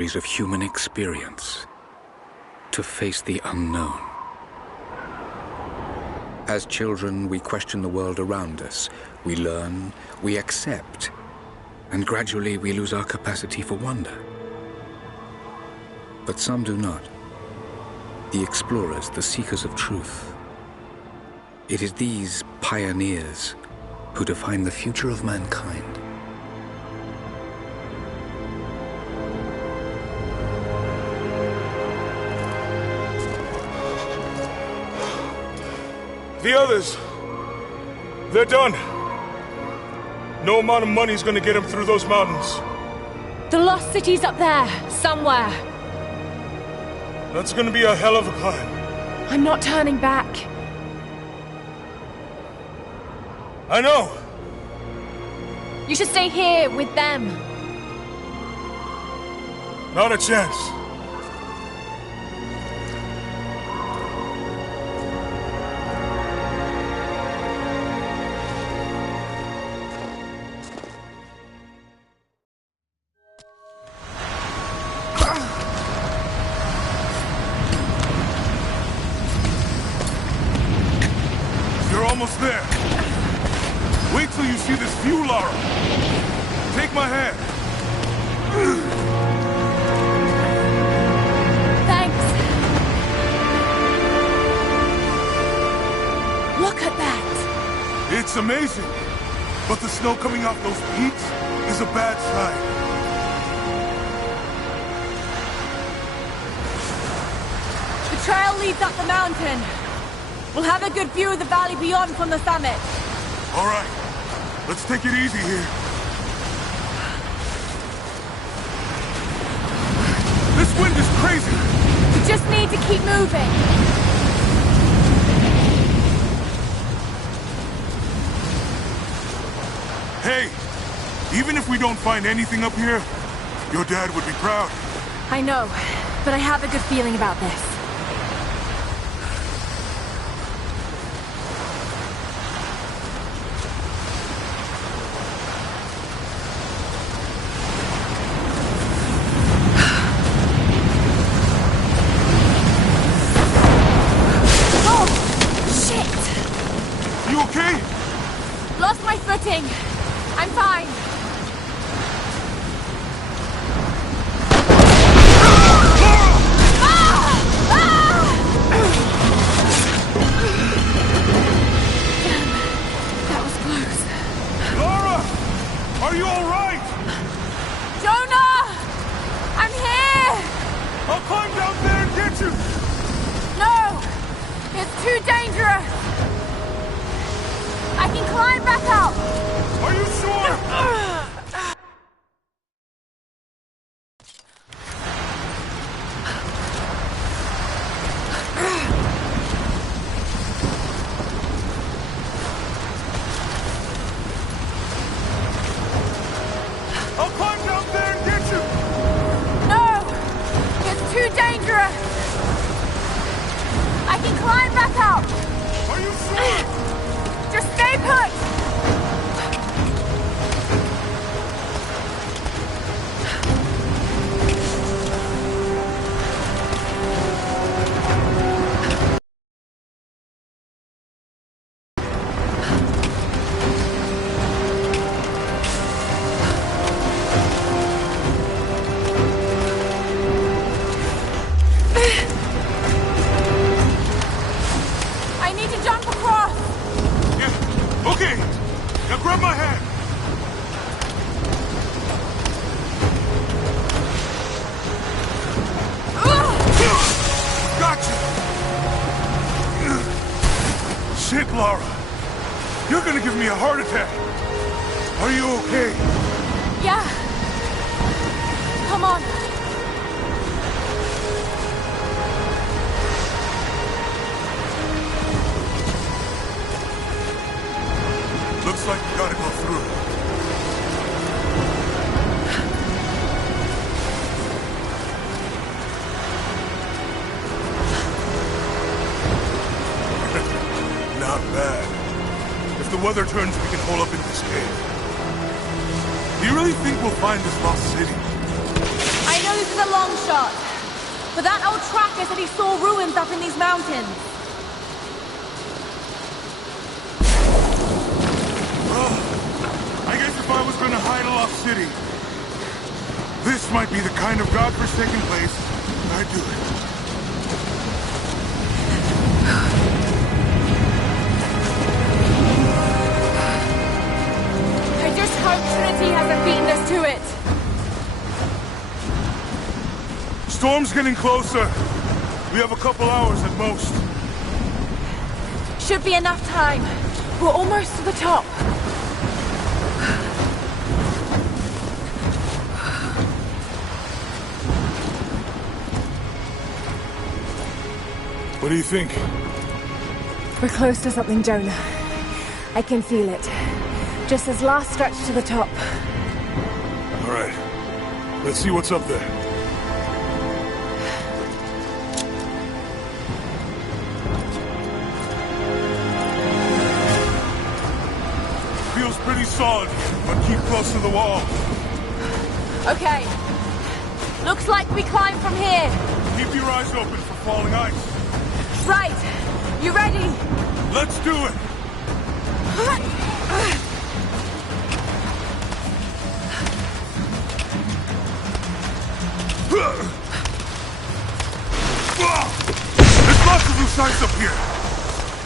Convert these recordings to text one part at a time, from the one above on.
of human experience to face the unknown. As children, we question the world around us. We learn, we accept, and gradually we lose our capacity for wonder. But some do not. The explorers, the seekers of truth. It is these pioneers who define the future of mankind. The others, they're done. No amount of money's gonna get them through those mountains. The lost city's up there, somewhere. That's gonna be a hell of a climb. I'm not turning back. I know. You should stay here with them. Not a chance. Almost there. Wait till you see this view, Lara. Take my hand. Thanks. Look at that. It's amazing. But the snow coming off those peaks is a bad sign. The trail leads up the mountain. We'll have a good view of the valley beyond from the summit. All right. Let's take it easy here. This wind is crazy. We just need to keep moving. Hey, even if we don't find anything up here, your dad would be proud. I know, but I have a good feeling about this. I'm fine. That was close. Lara! Are you all right? Jonah! I'm here! I'll climb down there and get you! No! It's too dangerous! I can climb back up! Are you sure? I'll climb down there and get you! No! It's too dangerous! I can climb back up! Are you sure? Just stay put! Grab my hand! Gotcha! Shit, Lara. You're gonna give me a heart attack. Are you okay? Yeah. Come on. Looks like we gotta go through. Not bad. If the weather turns, we can hole up in this cave. Do you really think we'll find this lost city? I know this a long shot. But that old tracker said he saw ruins up in these mountains. I guess if I was gonna hide a lost city, this might be the kind of godforsaken place I'd do it. I just hope Trinity hasn't beaten us to it. Storm's getting closer. We have a couple hours at most. Should be enough time. We're almost to the top. What do you think? We're close to something, Jonah. I can feel it. Just this last stretch to the top. All right. Let's see what's up there. Feels pretty solid, but keep close to the wall. Okay. Looks like we climb from here. Keep your eyes open for falling ice. Right. You ready? Let's do it! There's lots of loose ice up here!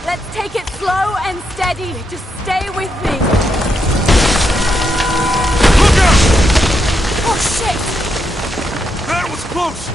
Let's take it slow and steady. Just stay with me. Look out! Oh, shit! That was close!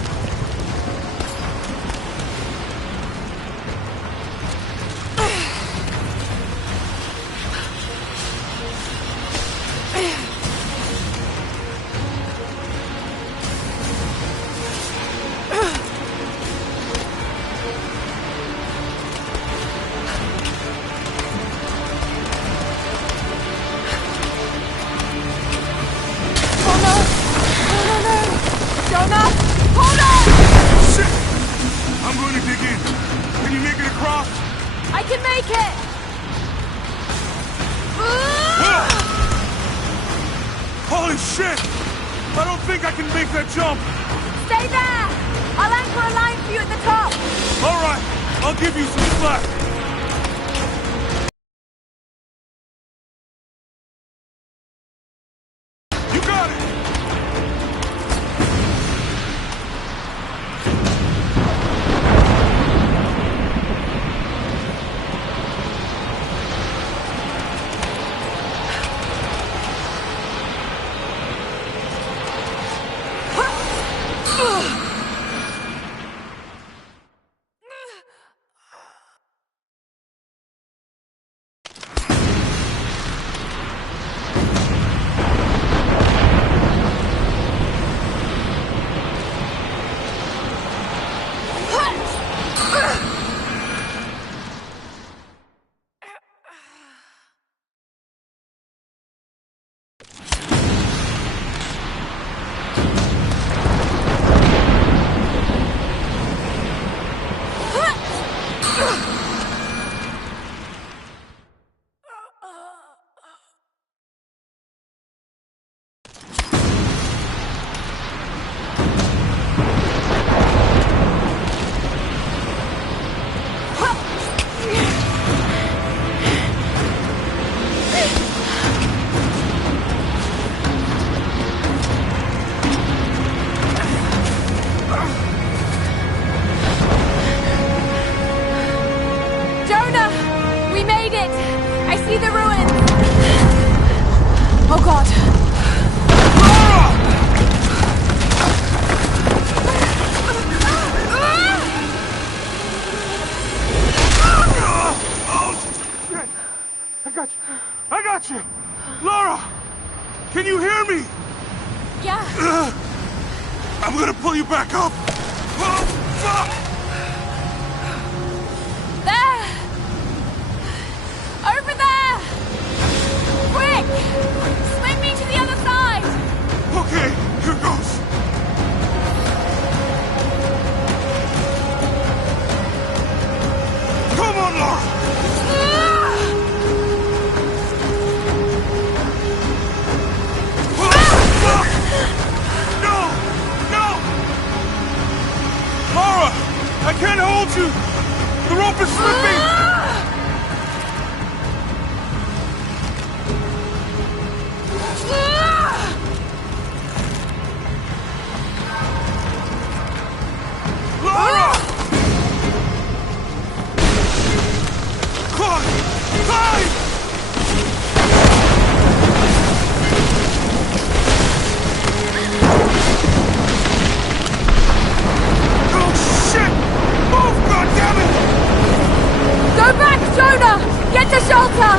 told you! The rope is slipping! Lara! Climb! Climb! Oh shit! Move, goddammit! Go back, Jonah! Get to shelter!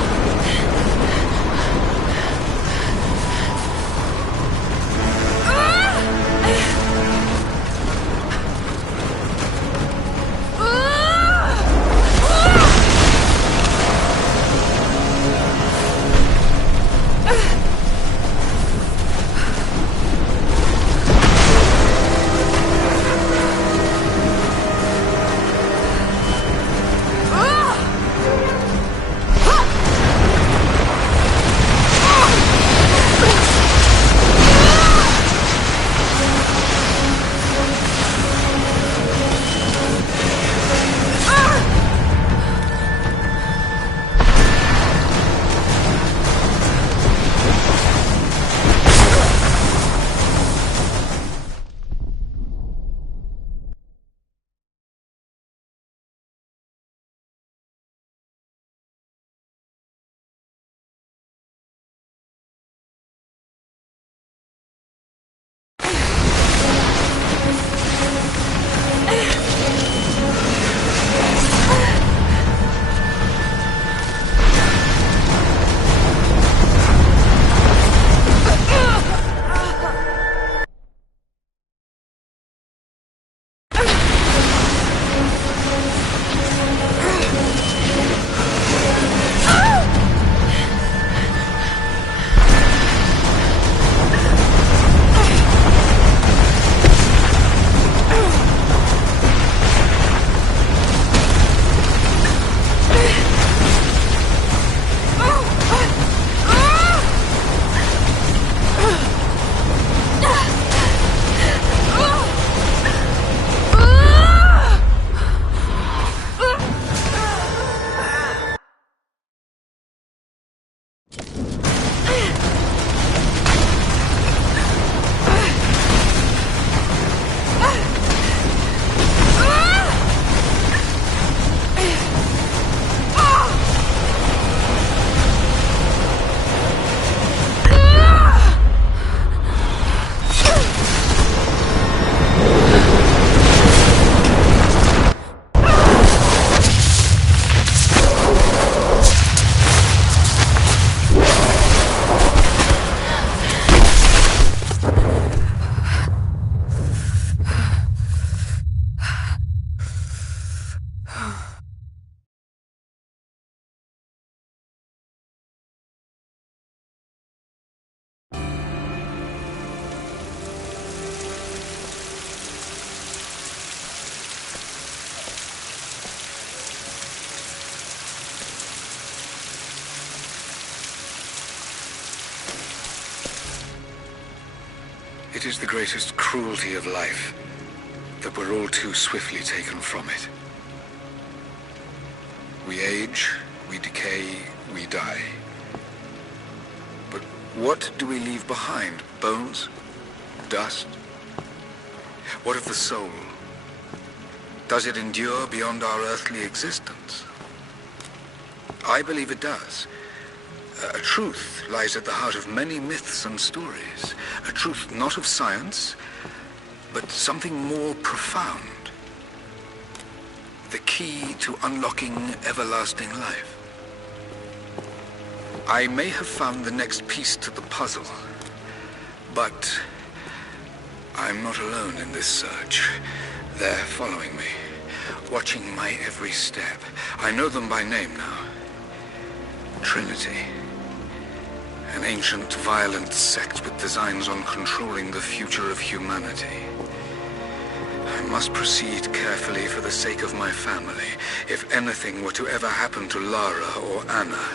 It is the greatest cruelty of life that we're all too swiftly taken from it. We age, we decay, we die. But what do we leave behind? Bones? Dust? What of the soul? Does it endure beyond our earthly existence? I believe it does. A truth lies at the heart of many myths and stories. A truth not of science, but something more profound. The key to unlocking everlasting life. I may have found the next piece to the puzzle, but I'm not alone in this search. They're following me, watching my every step. I know them by name now. Trinity. An ancient, violent sect with designs on controlling the future of humanity. I must proceed carefully for the sake of my family. If anything were to ever happen to Lara or Anna,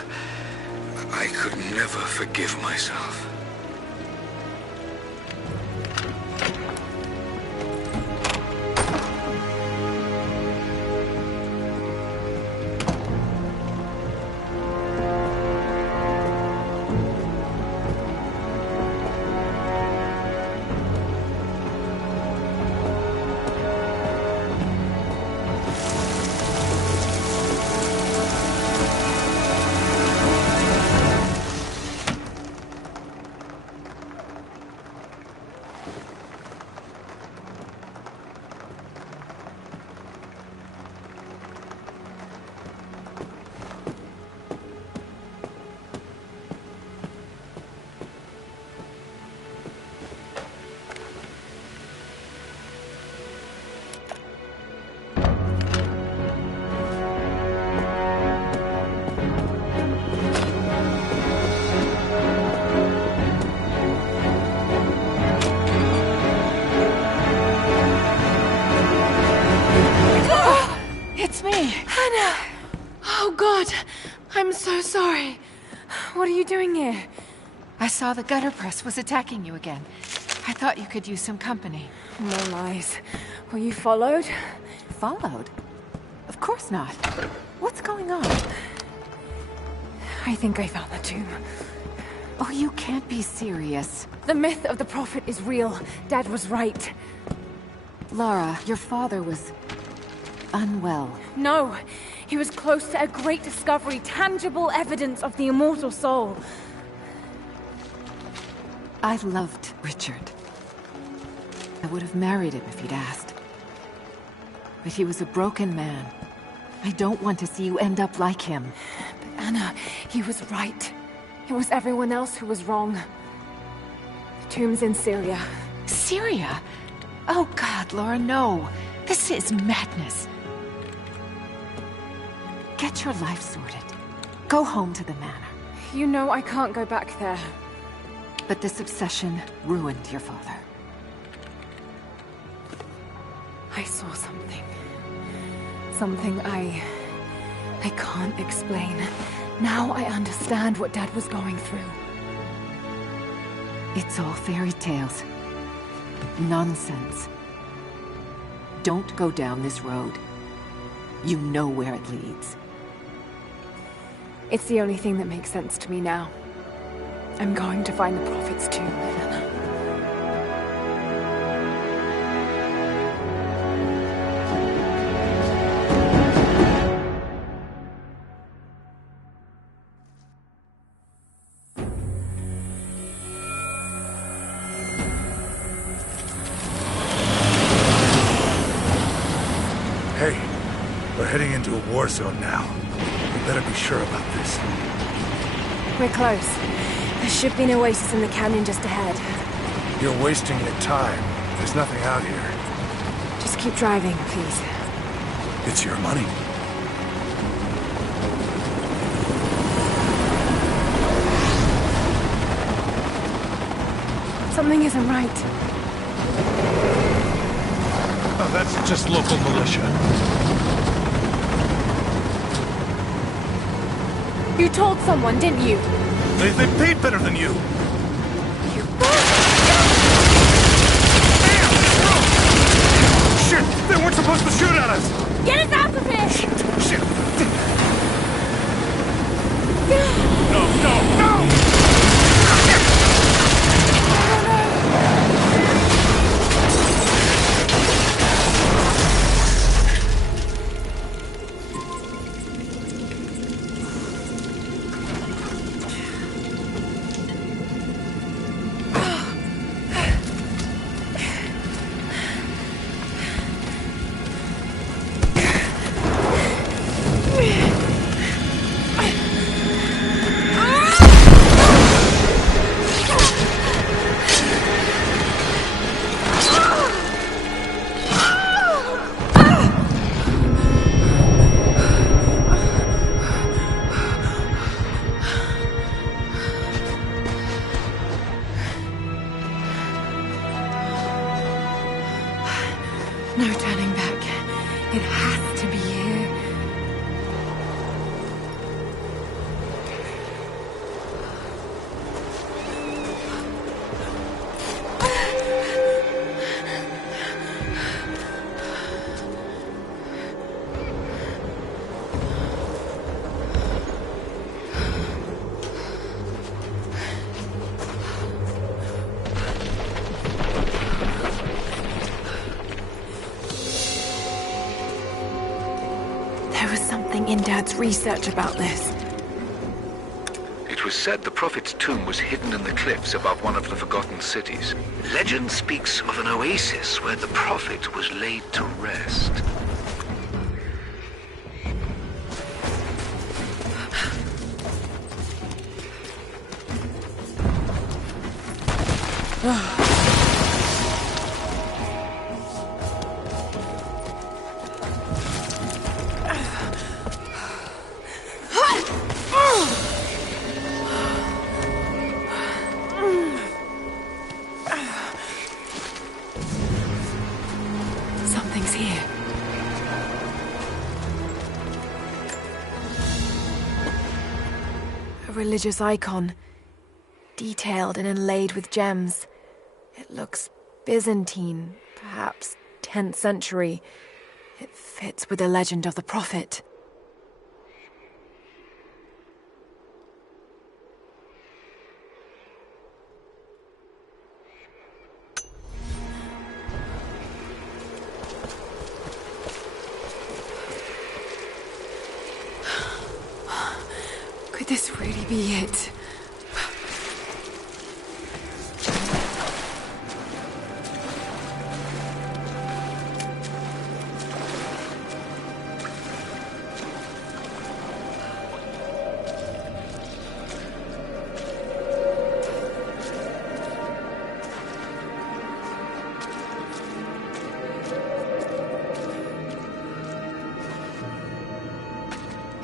I could never forgive myself. Anna! Oh, God. I'm so sorry. What are you doing here? I saw the gutter press was attacking you again. I thought you could use some company. No lies. Were you followed? Followed? Of course not. What's going on? I think I found the tomb. Oh, you can't be serious. The myth of the Prophet is real. Dad was right. Lara, your father was unwell. No, he was close to a great discovery, tangible evidence of the immortal soul. I loved Richard. I would have married him if he'd asked. But he was a broken man. I don't want to see you end up like him. But Anna, he was right. It was everyone else who was wrong. The tomb's in Syria. Syria? Oh God, Laura, no. This is madness. Get your life sorted. Go home to the manor. You know I can't go back there. But this obsession ruined your father. I saw something. Something I can't explain. Now I understand what Dad was going through. It's all fairy tales. Nonsense. Don't go down this road. You know where it leads. It's the only thing that makes sense to me now. I'm going to find the Prophet's tomb, Anna. Hey, we're heading into a war zone now. We better be sure about this. We're close. There should be an oasis in the canyon just ahead. You're wasting your time. There's nothing out here. Just keep driving, please. It's your money. Something isn't right. Oh, that's just local militia. You told someone, didn't you? They paid better than you. Shit! They weren't supposed to shoot at us! Get us out of here! Shit! No, no, no! No turning back. It has to be here. There was something in Dad's research about this. It was said the Prophet's tomb was hidden in the cliffs above one of the forgotten cities. Legend speaks of an oasis where the Prophet was laid to rest. Something's here. religious icon, detailed and inlaid with gems. It looks Byzantine, perhaps 10th century. It fits with the legend of the Prophet. Could this really be it?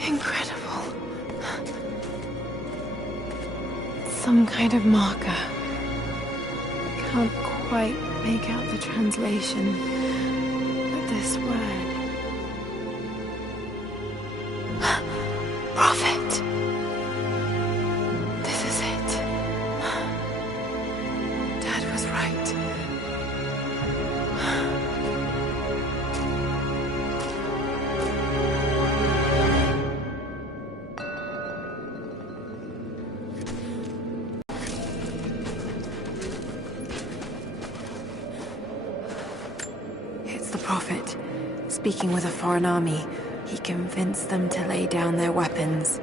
Incredible. Some kind of marker. Can't quite make out the translation, but this word. Prophet. This is it. Dad was right. The Prophet, speaking with a foreign army, he convinced them to lay down their weapons.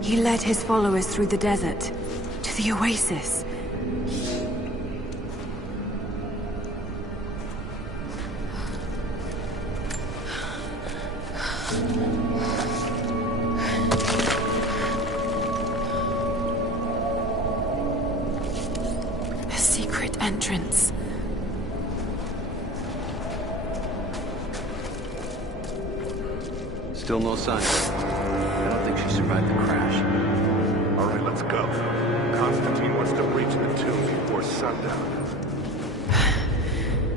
He led his followers through the desert, to the oasis. Entrance. Still no sign. I don't think she survived the crash. All right, let's go. Constantine wants to reach the tomb before sundown.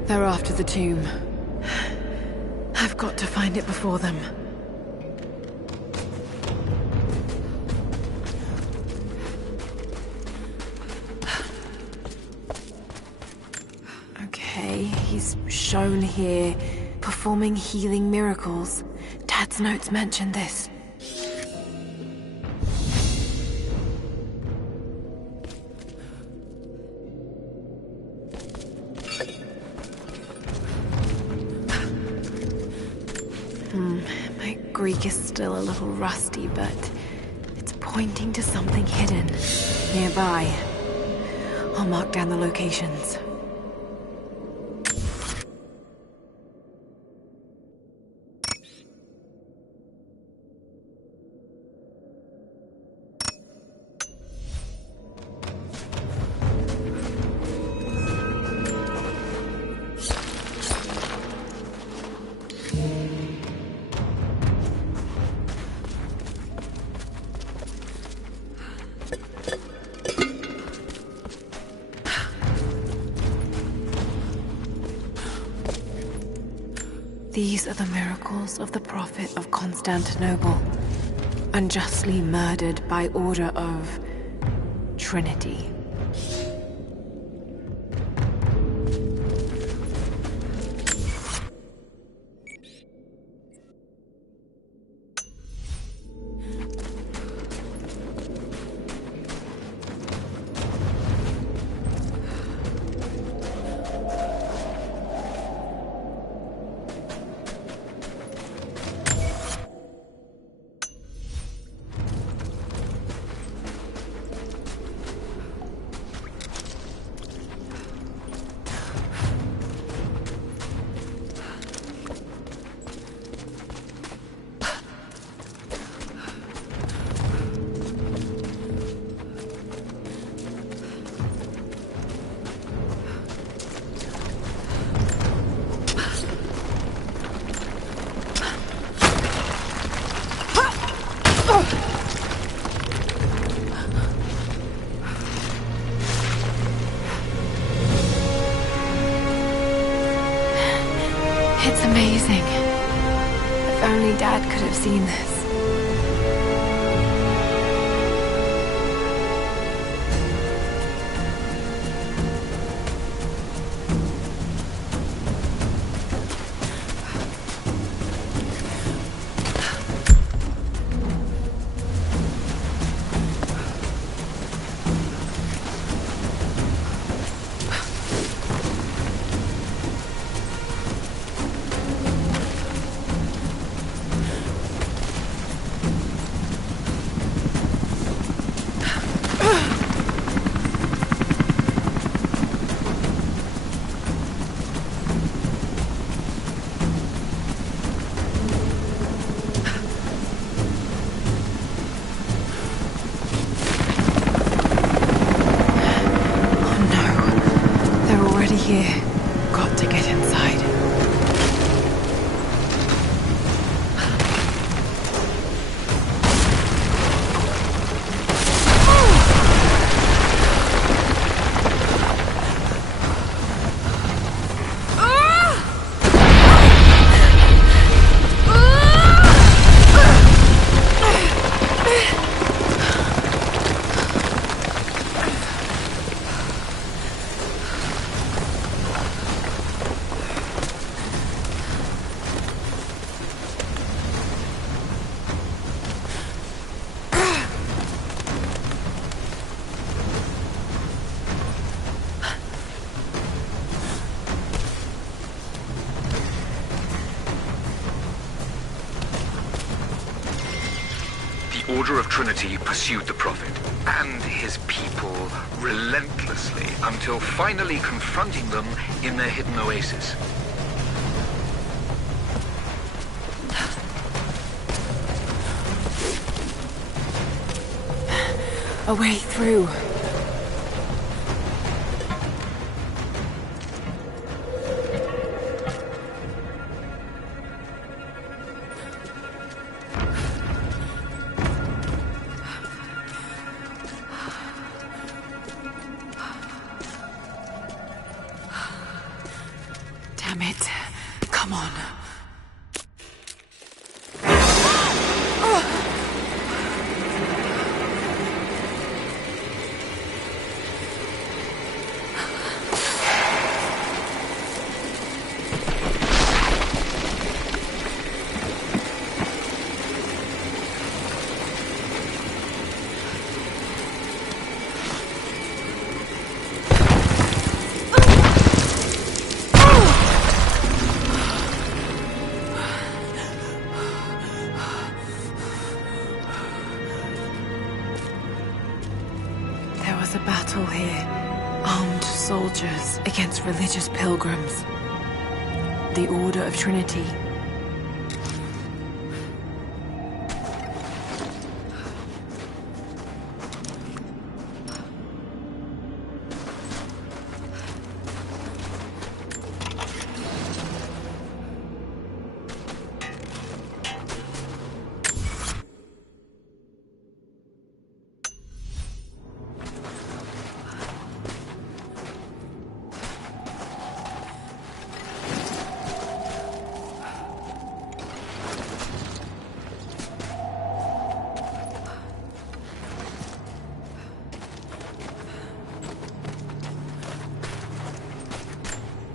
They're after the tomb. I've got to find it before them. He's shown here, performing healing miracles. Dad's notes mention this. My Greek is still a little rusty, but it's pointing to something hidden nearby. I'll mark down the locations. These are the miracles of the Prophet of Constantinople, unjustly murdered by order of Trinity. It's amazing. If only Dad could have seen this. Here. Got to get inside. The Order of Trinity pursued the Prophet and his people relentlessly until finally confronting them in their hidden oasis. A way through. Damn it. Come on. A battle here. Armed soldiers against religious pilgrims. The Order of Trinity.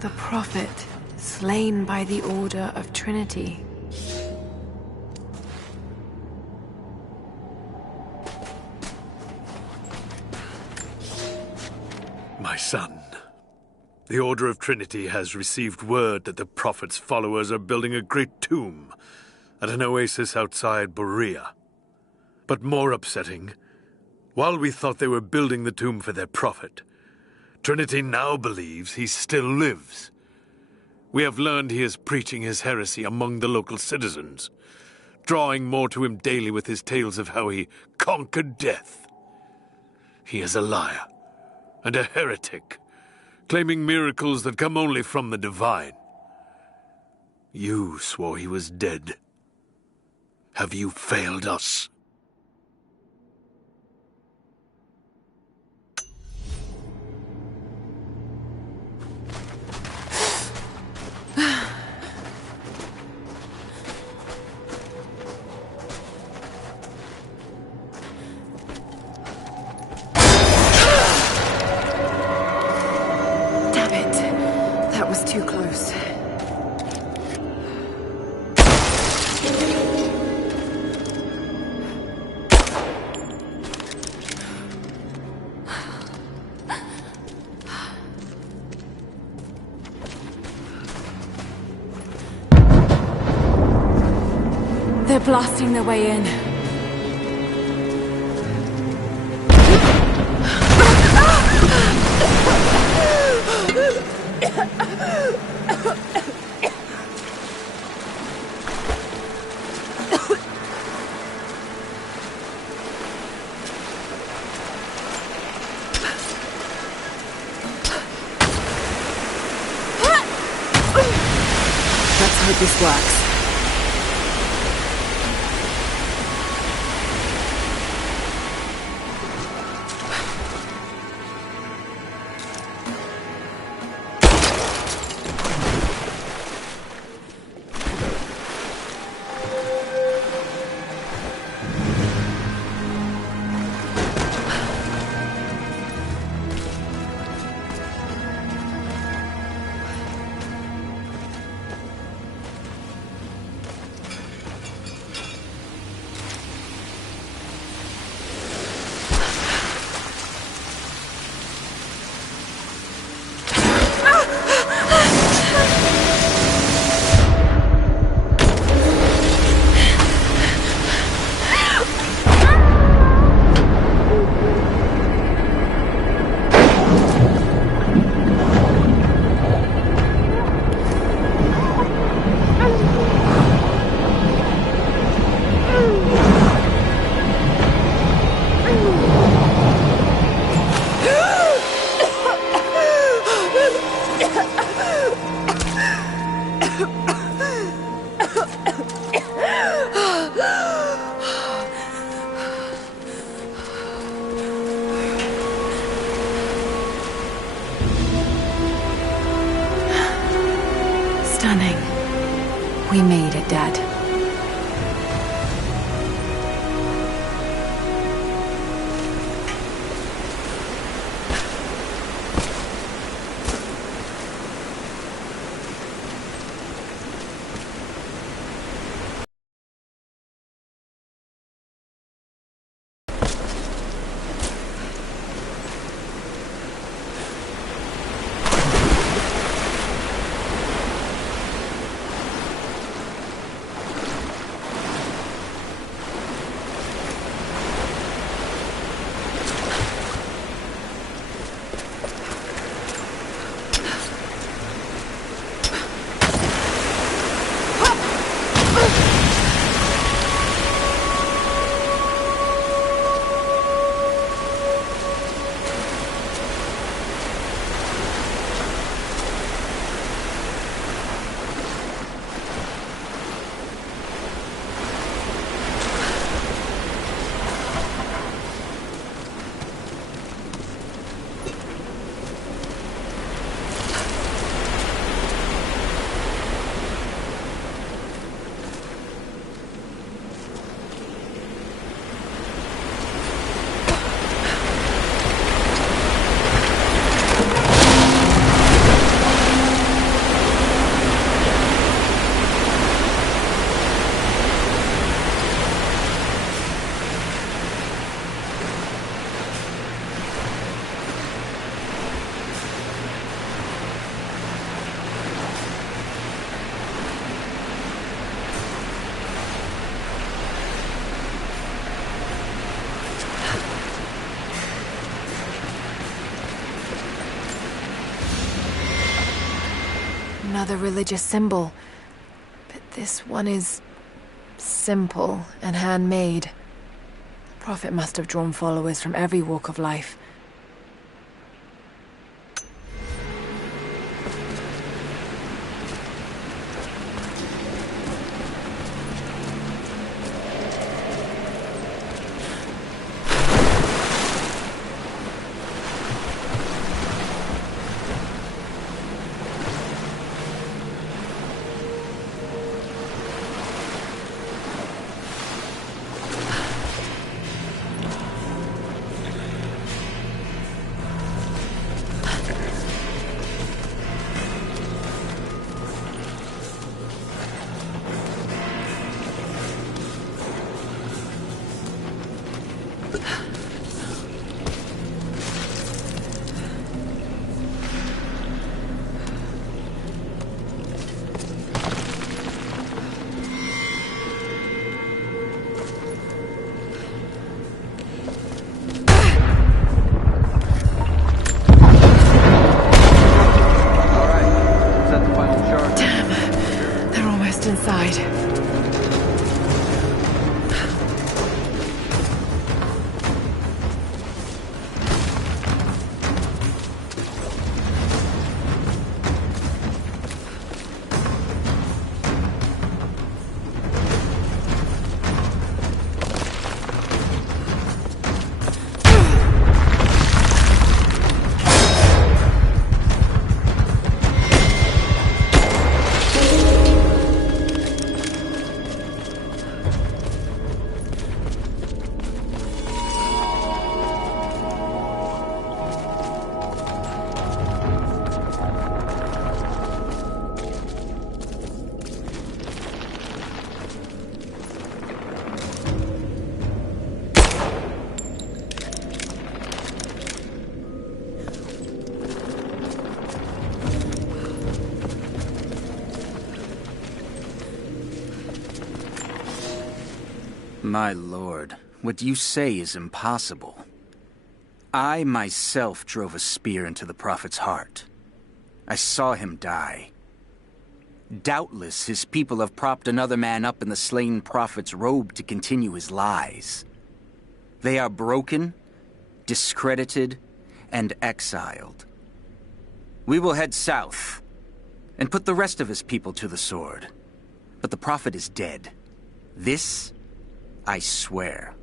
The Prophet, slain by the Order of Trinity. My son, the Order of Trinity has received word that the Prophet's followers are building a great tomb at an oasis outside Berea. But more upsetting, while we thought they were building the tomb for their Prophet, Trinity now believes he still lives. We have learned he is preaching his heresy among the local citizens, drawing more to him daily with his tales of how he conquered death. He is a liar and a heretic, claiming miracles that come only from the divine. You swore he was dead. Have you failed us? They're blasting their way in. Let's hope this works. Stunning. We made it, Dad. Another religious symbol, but this one is simple and handmade. The Prophet must have drawn followers from every walk of life. inside. My lord, what you say is impossible. I myself drove a spear into the Prophet's heart. I saw him die. Doubtless his people have propped another man up in the slain Prophet's robe to continue his lies. They are broken, discredited, and exiled. We will head south and put the rest of his people to the sword. But the Prophet is dead. This I swear.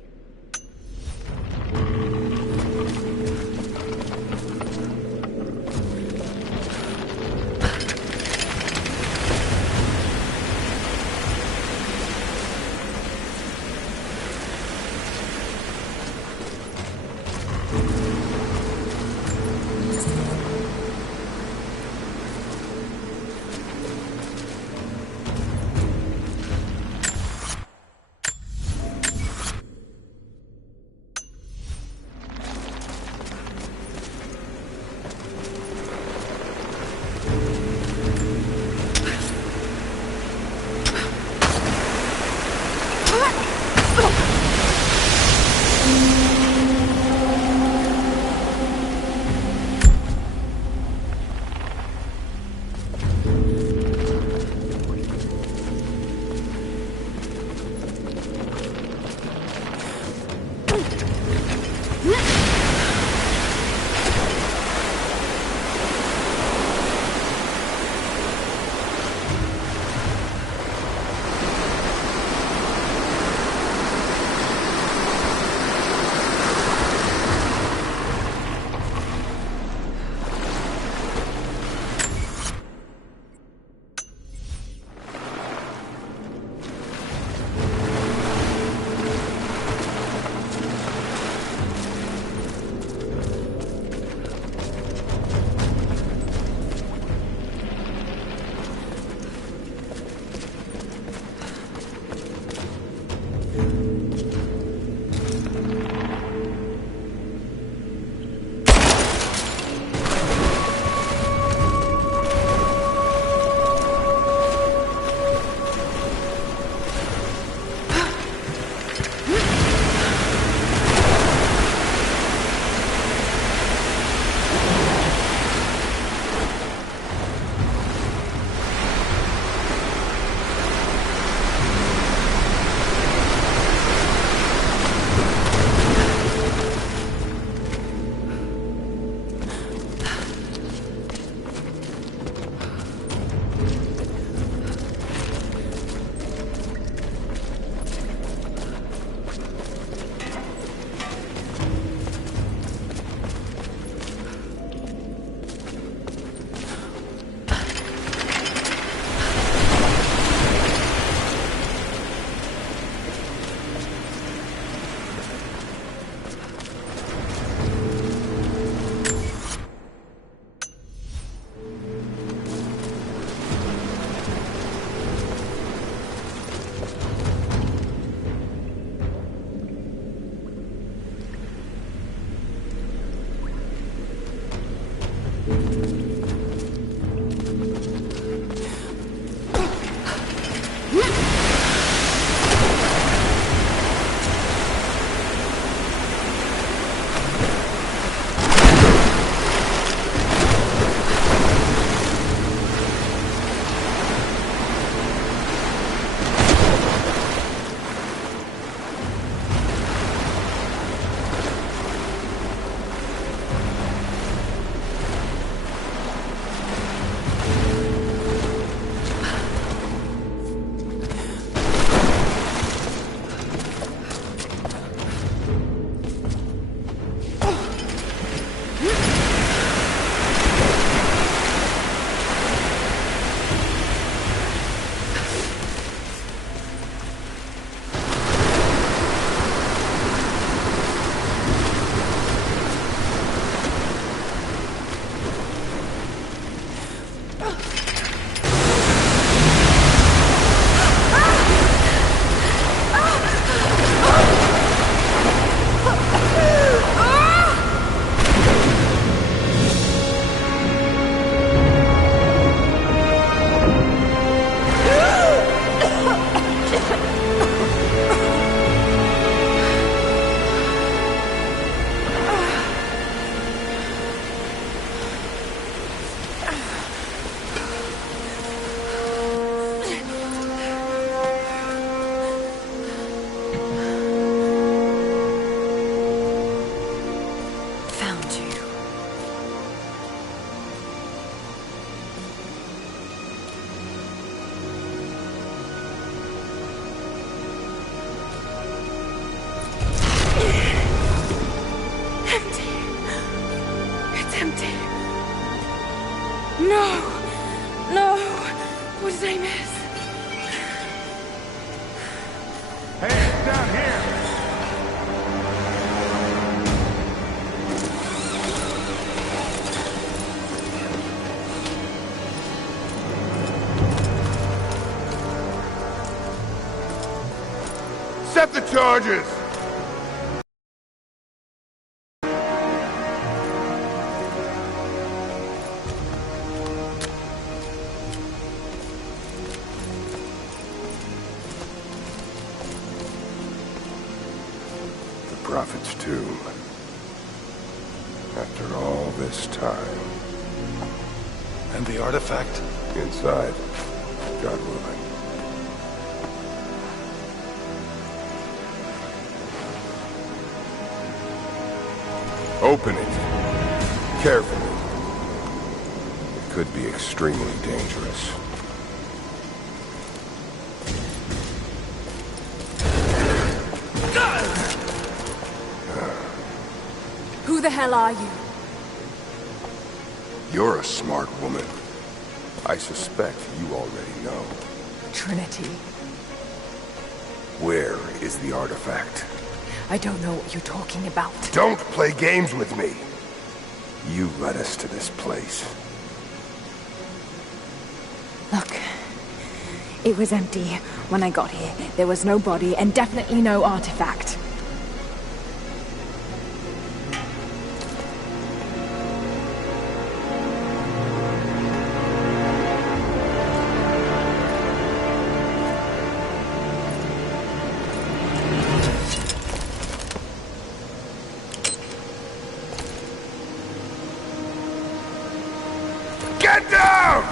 Hey, it's down here! Set the charges! The Prophet's tomb. After all this time. And the artifact? Inside. God willing. Open it. Carefully. It could be extremely dangerous. Who the hell are you? You're a smart woman. I suspect you already know. Trinity. Where is the artifact? I don't know what you're talking about. Don't play games with me! You led us to this place. Look. It was empty when I got here. There was no body and definitely no artifact. Get down!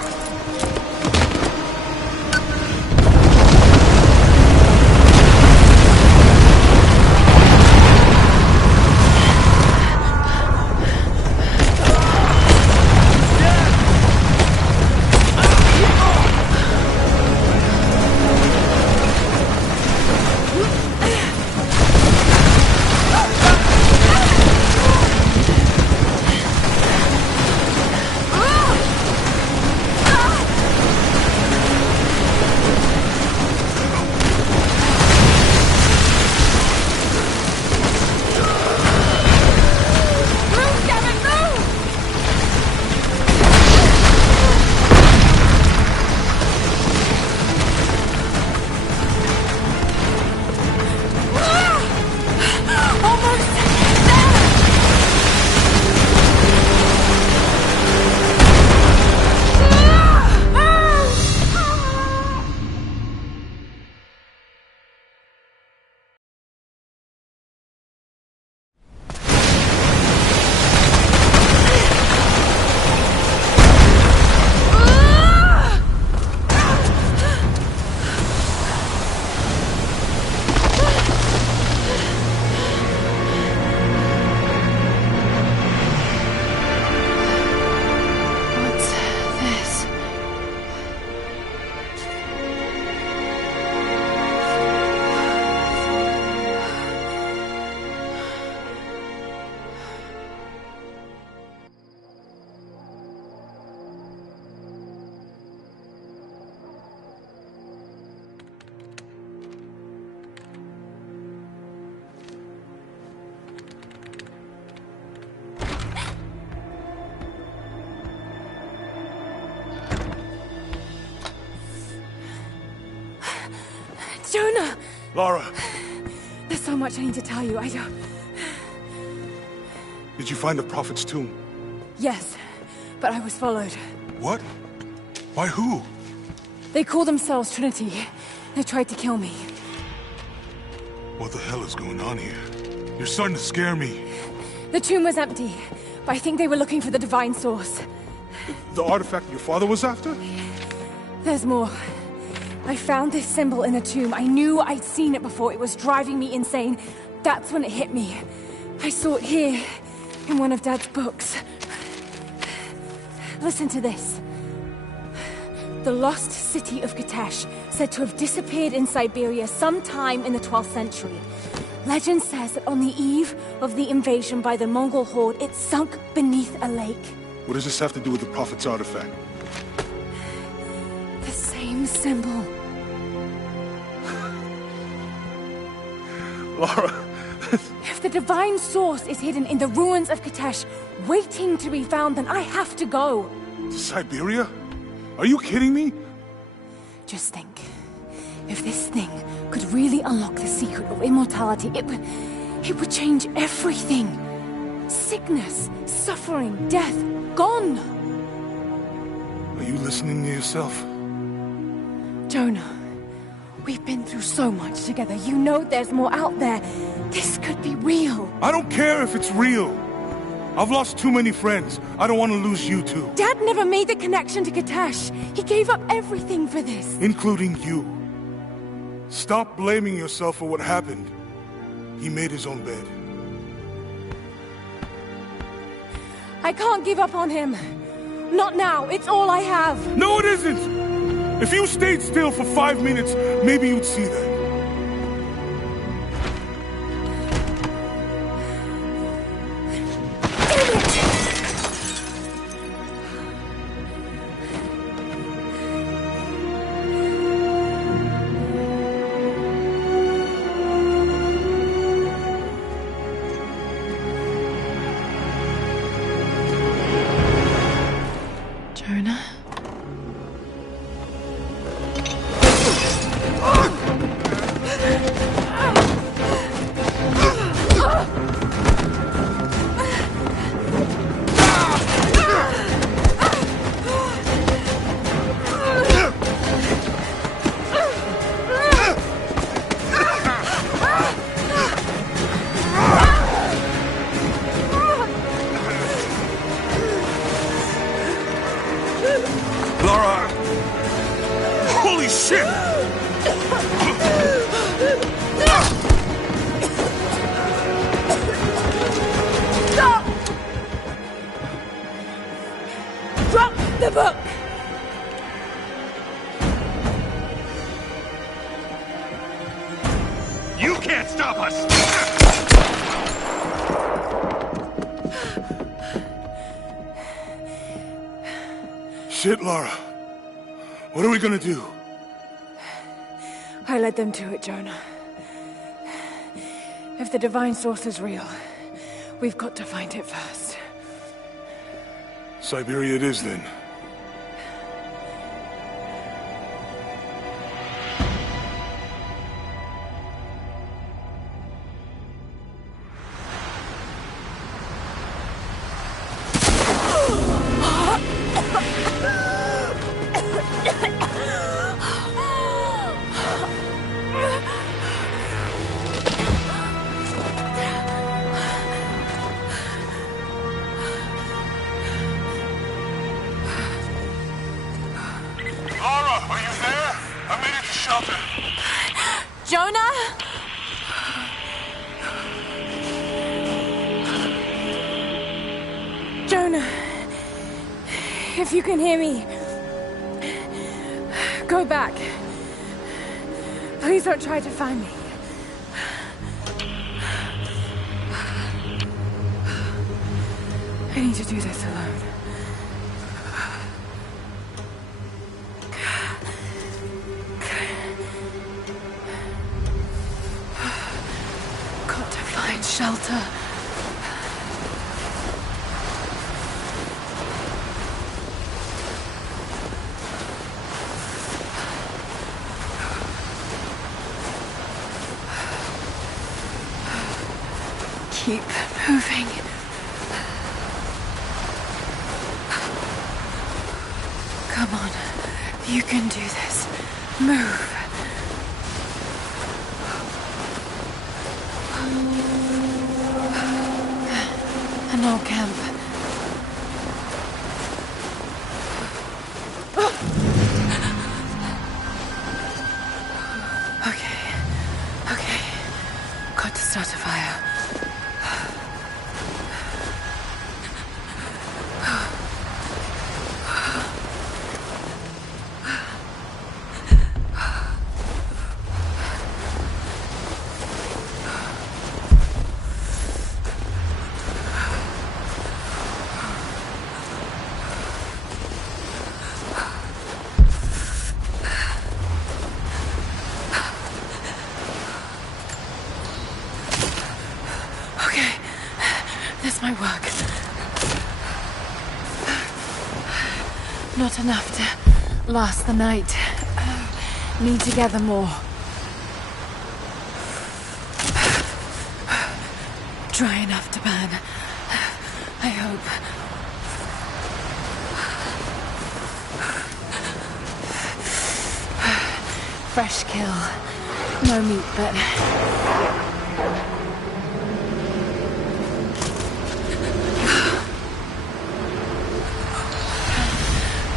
Jonah! Lara, There's so much I need to tell you. I don't... did you find the Prophet's tomb? Yes, but I was followed. What? By who? They call themselves Trinity. They tried to kill me. What the hell is going on here? You're starting to scare me. The tomb was empty, but I think they were looking for the divine source. The artifact your father was after? There's more. I found this symbol in the tomb. I knew I'd seen it before. It was driving me insane. That's when it hit me. I saw it here, in one of Dad's books. Listen to this. The lost city of Kitezh, said to have disappeared in Siberia sometime in the 12th century. Legend says that on the eve of the invasion by the Mongol horde, it sunk beneath a lake. What does this have to do with the Prophet's artifact? The same symbol. Lara... If the divine source is hidden in the ruins of Katesh, waiting to be found, then I have to go. To Siberia? Are you kidding me? Just think. If this thing could really unlock the secret of immortality, it would change everything. Sickness, suffering, death, gone. Are you listening to yourself? Jonah, we've been through so much together. You know there's more out there. This could be real. I don't care if it's real. I've lost too many friends. I don't want to lose you too. Dad never made the connection to Katesh. He gave up everything for this. Including you. Stop blaming yourself for what happened. He made his own bed. I can't give up on him. Not now. It's all I have. No, it isn't! If you stayed still for 5 minutes, maybe you'd see that. Shit, Lara. What are we gonna do? I led them to it, Jonah. If the divine source is real, we've got to find it first. Siberia it is, then. If you can hear me, go back. Please don't try to find me. I need to do this alone. Got to find shelter. Keep moving. Come on. You can do this. Move. An old camp. Okay. Got to start a fire. How's my work? Not enough to last the night. Need to gather more. Dry enough to burn. I hope. Fresh kill. No meat, but...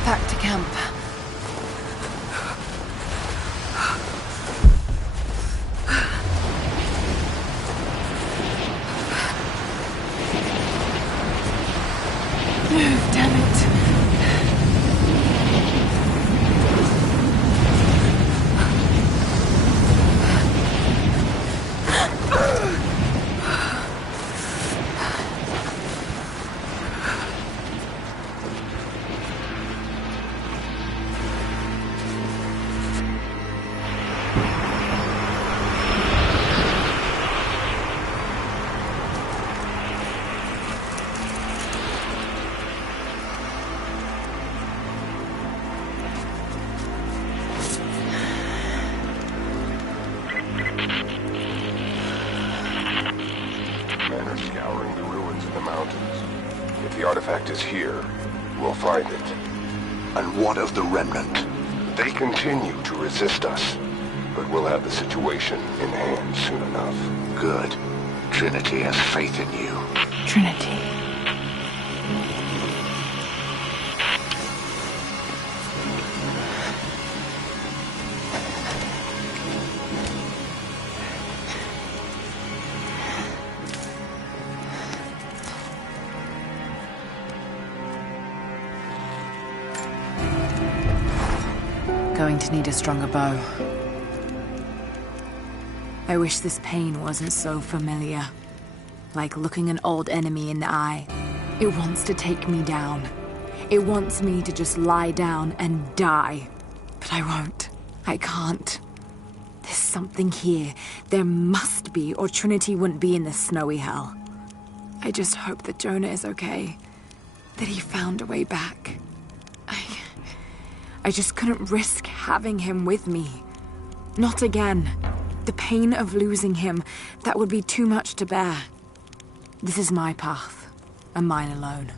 Back to camp. Damn it. Men are scouring the ruins in the mountains. If the artifact is here, we'll find it. And what of the remnant? They continue to resist us, but we'll have the situation in hand soon enough. Good. Trinity has faith in you. Trinity. Going to need a stronger bow. I wish this pain wasn't so familiar. Like looking an old enemy in the eye. It wants to take me down. It wants me to just lie down and die. But I won't. I can't. There's something here. There must be, or Trinity wouldn't be in this snowy hell. I just hope that Jonah is okay. That he found a way back. I just couldn't risk having him with me. Not again. The pain of losing him, that would be too much to bear. This is my path, and mine alone.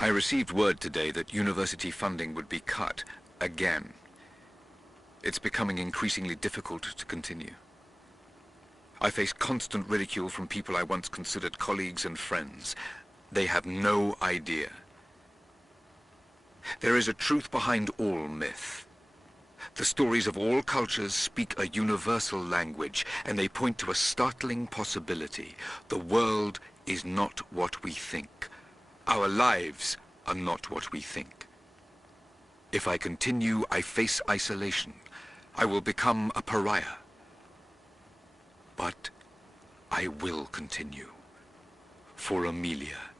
I received word today that university funding would be cut again. It's becoming increasingly difficult to continue. I face constant ridicule from people I once considered colleagues and friends. They have no idea. There is a truth behind all myth. The stories of all cultures speak a universal language, and they point to a startling possibility. The world is not what we think. Our lives are not what we think. If I continue, I face isolation. I will become a pariah. But I will continue. For Amelia.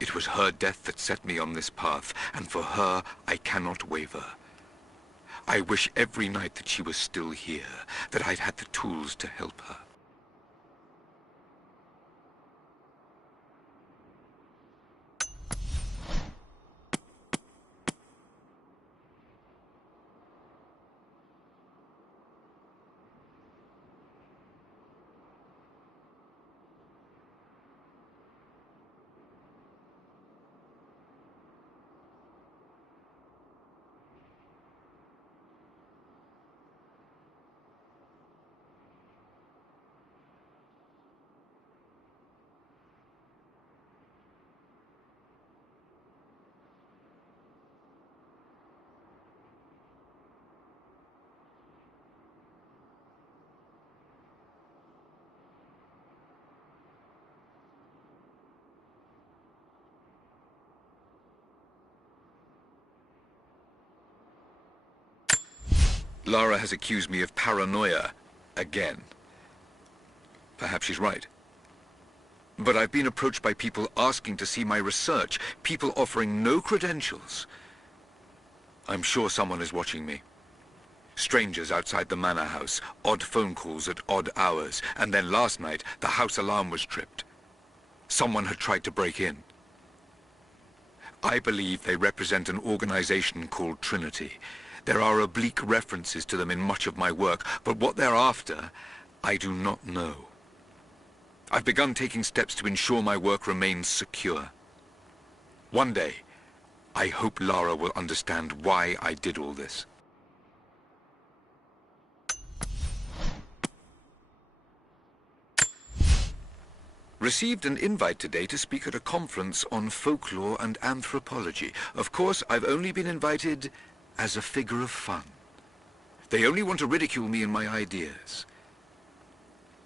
It was her death that set me on this path, and for her I cannot waver. I wish every night that she was still here, that I'd had the tools to help her. Lara has accused me of paranoia again. Perhaps she's right. But I've been approached by people asking to see my research, people offering no credentials. I'm sure someone is watching me. Strangers outside the manor house, odd phone calls at odd hours, and then last night, the house alarm was tripped. Someone had tried to break in. I believe they represent an organization called Trinity. There are oblique references to them in much of my work, but what they're after, I do not know. I've begun taking steps to ensure my work remains secure. One day, I hope Lara will understand why I did all this. Received an invite today to speak at a conference on folklore and anthropology. Of course, I've only been invited as a figure of fun. They only want to ridicule me and my ideas.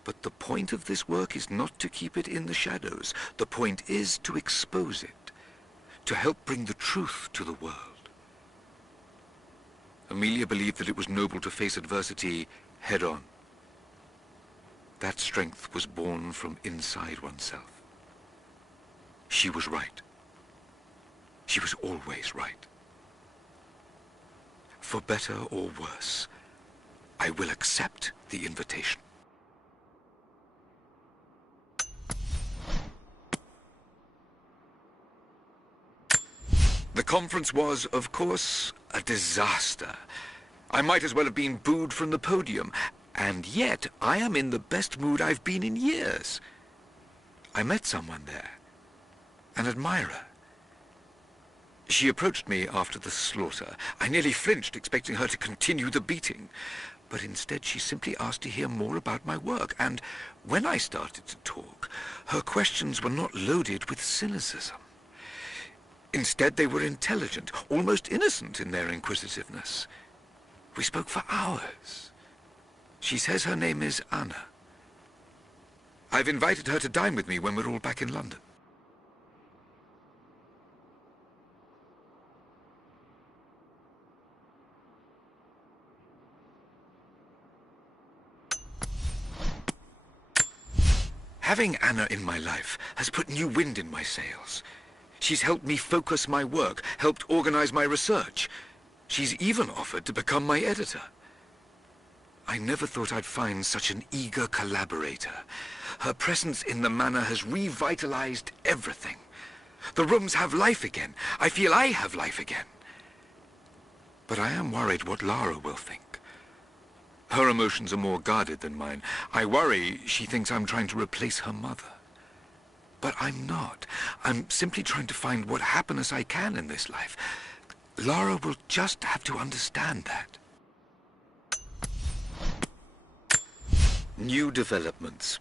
But the point of this work is not to keep it in the shadows. The point is to expose it, to help bring the truth to the world. Amelia believed that it was noble to face adversity head-on. That strength was born from inside oneself. She was right. She was always right. For better or worse, I will accept the invitation. The conference was, of course, a disaster. I might as well have been booed from the podium. And yet, I am in the best mood I've been in years. I met someone there, an admirer. She approached me after the slaughter. I nearly flinched, expecting her to continue the beating. But instead, she simply asked to hear more about my work. And when I started to talk, her questions were not loaded with cynicism. Instead, they were intelligent, almost innocent in their inquisitiveness. We spoke for hours. She says her name is Anna. I've invited her to dine with me when we're all back in London. Having Anna in my life has put new wind in my sails. She's helped me focus my work, helped organize my research. She's even offered to become my editor. I never thought I'd find such an eager collaborator. Her presence in the manor has revitalized everything. The rooms have life again. I feel I have life again. But I am worried what Lara will think. Her emotions are more guarded than mine. I worry she thinks I'm trying to replace her mother. But I'm not. I'm simply trying to find what happiness I can in this life. Lara will just have to understand that. New developments.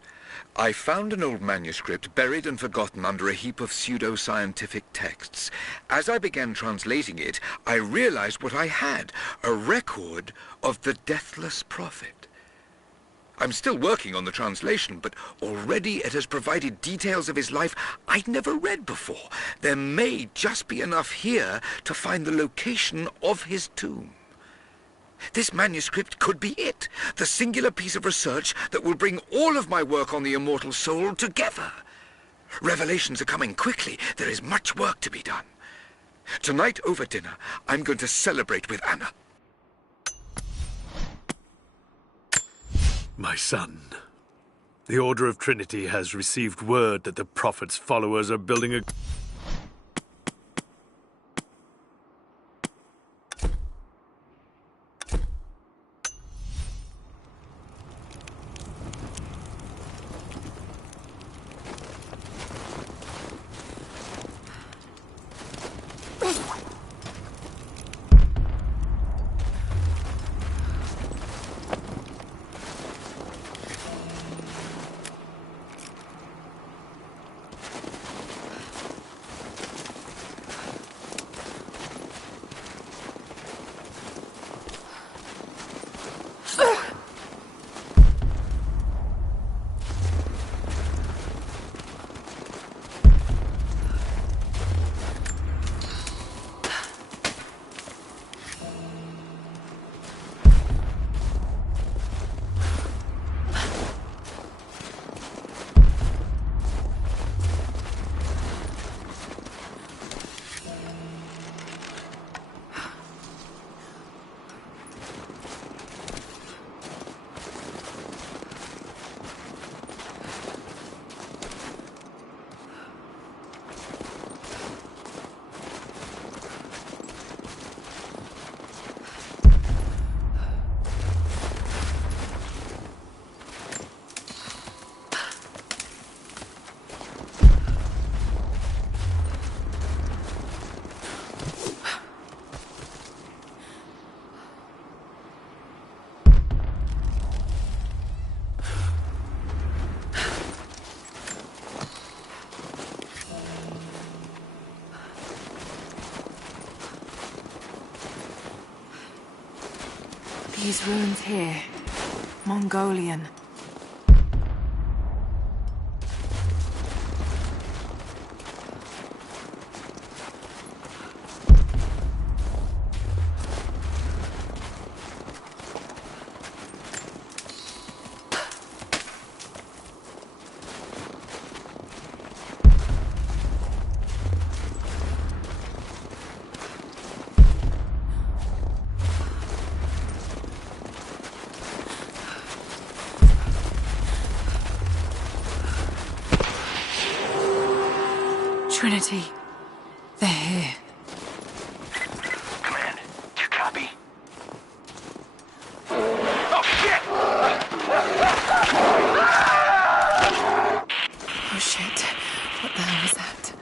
I found an old manuscript buried and forgotten under a heap of pseudo-scientific texts. As I began translating it, I realized what I had, a record of the Deathless Prophet. I'm still working on the translation, but already it has provided details of his life I'd never read before. There may just be enough here to find the location of his tomb. This manuscript could be it, the singular piece of research that will bring all of my work on the immortal soul together. Revelations are coming quickly. There is much work to be done. Tonight over dinner, I'm going to celebrate with Anna. My son, the Order of Trinity has received word that the Prophet's followers are building a... These runes here. Mongolian. Trinity. They're here. Command, do you copy? Oh, shit! Oh shit. What the hell was that?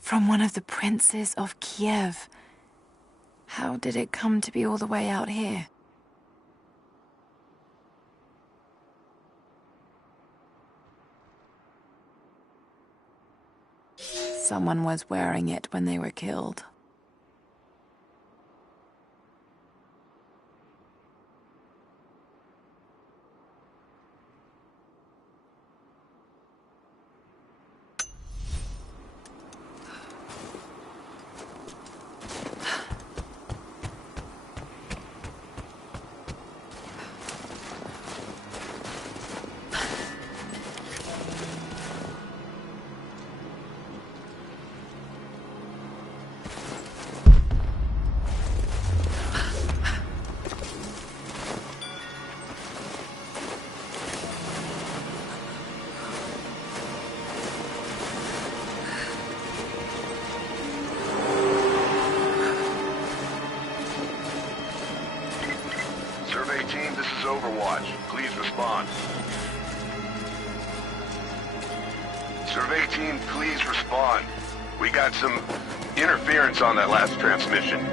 From one of the princes of Kiev. How did it come to be all the way out here? Someone was wearing it when they were killed. Survey team, this is Overwatch. Please respond. Survey team, please respond. We got some interference on that last transmission.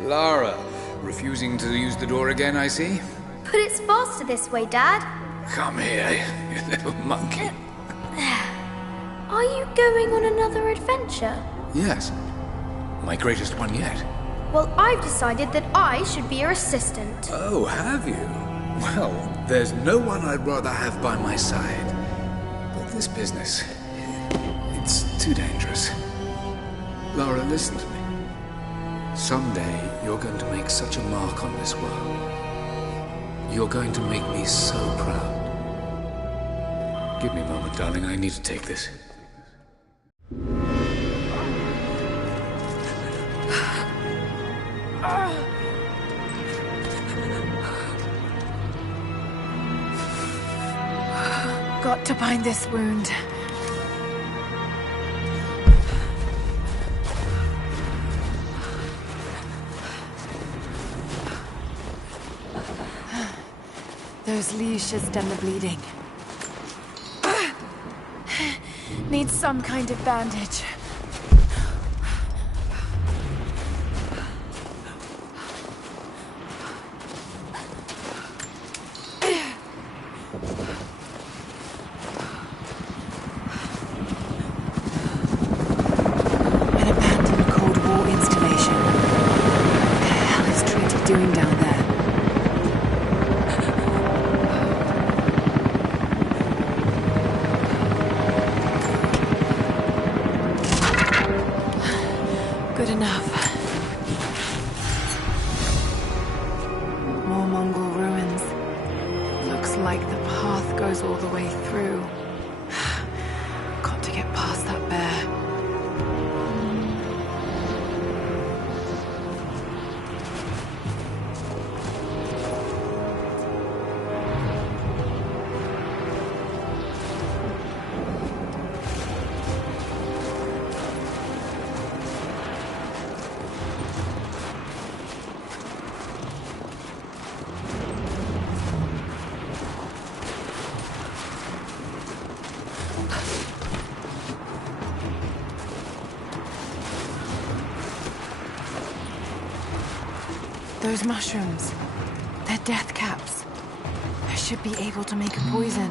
Lara, refusing to use the door again, I see? But it's faster this way, Dad. Come here, you little monkey. Are you going on another adventure? Yes. My greatest one yet. Well, I've decided that I should be your assistant. Oh, have you? Well, there's no one I'd rather have by my side. But this business, it's too dangerous. Lara, listen to me. Someday, you're going to make such a mark on this world. You're going to make me so proud. Give me a moment, darling. I need to take this. Got to bind this wound. Those leaves should stem the bleeding. Need some kind of bandage. An abandoned Cold War installation. What the hell is Trinity doing down there? Good enough. More Mongol ruins. Looks like the path goes all the way through. Got to get past that bear. Those mushrooms, they're death caps. I should be able to make a poison.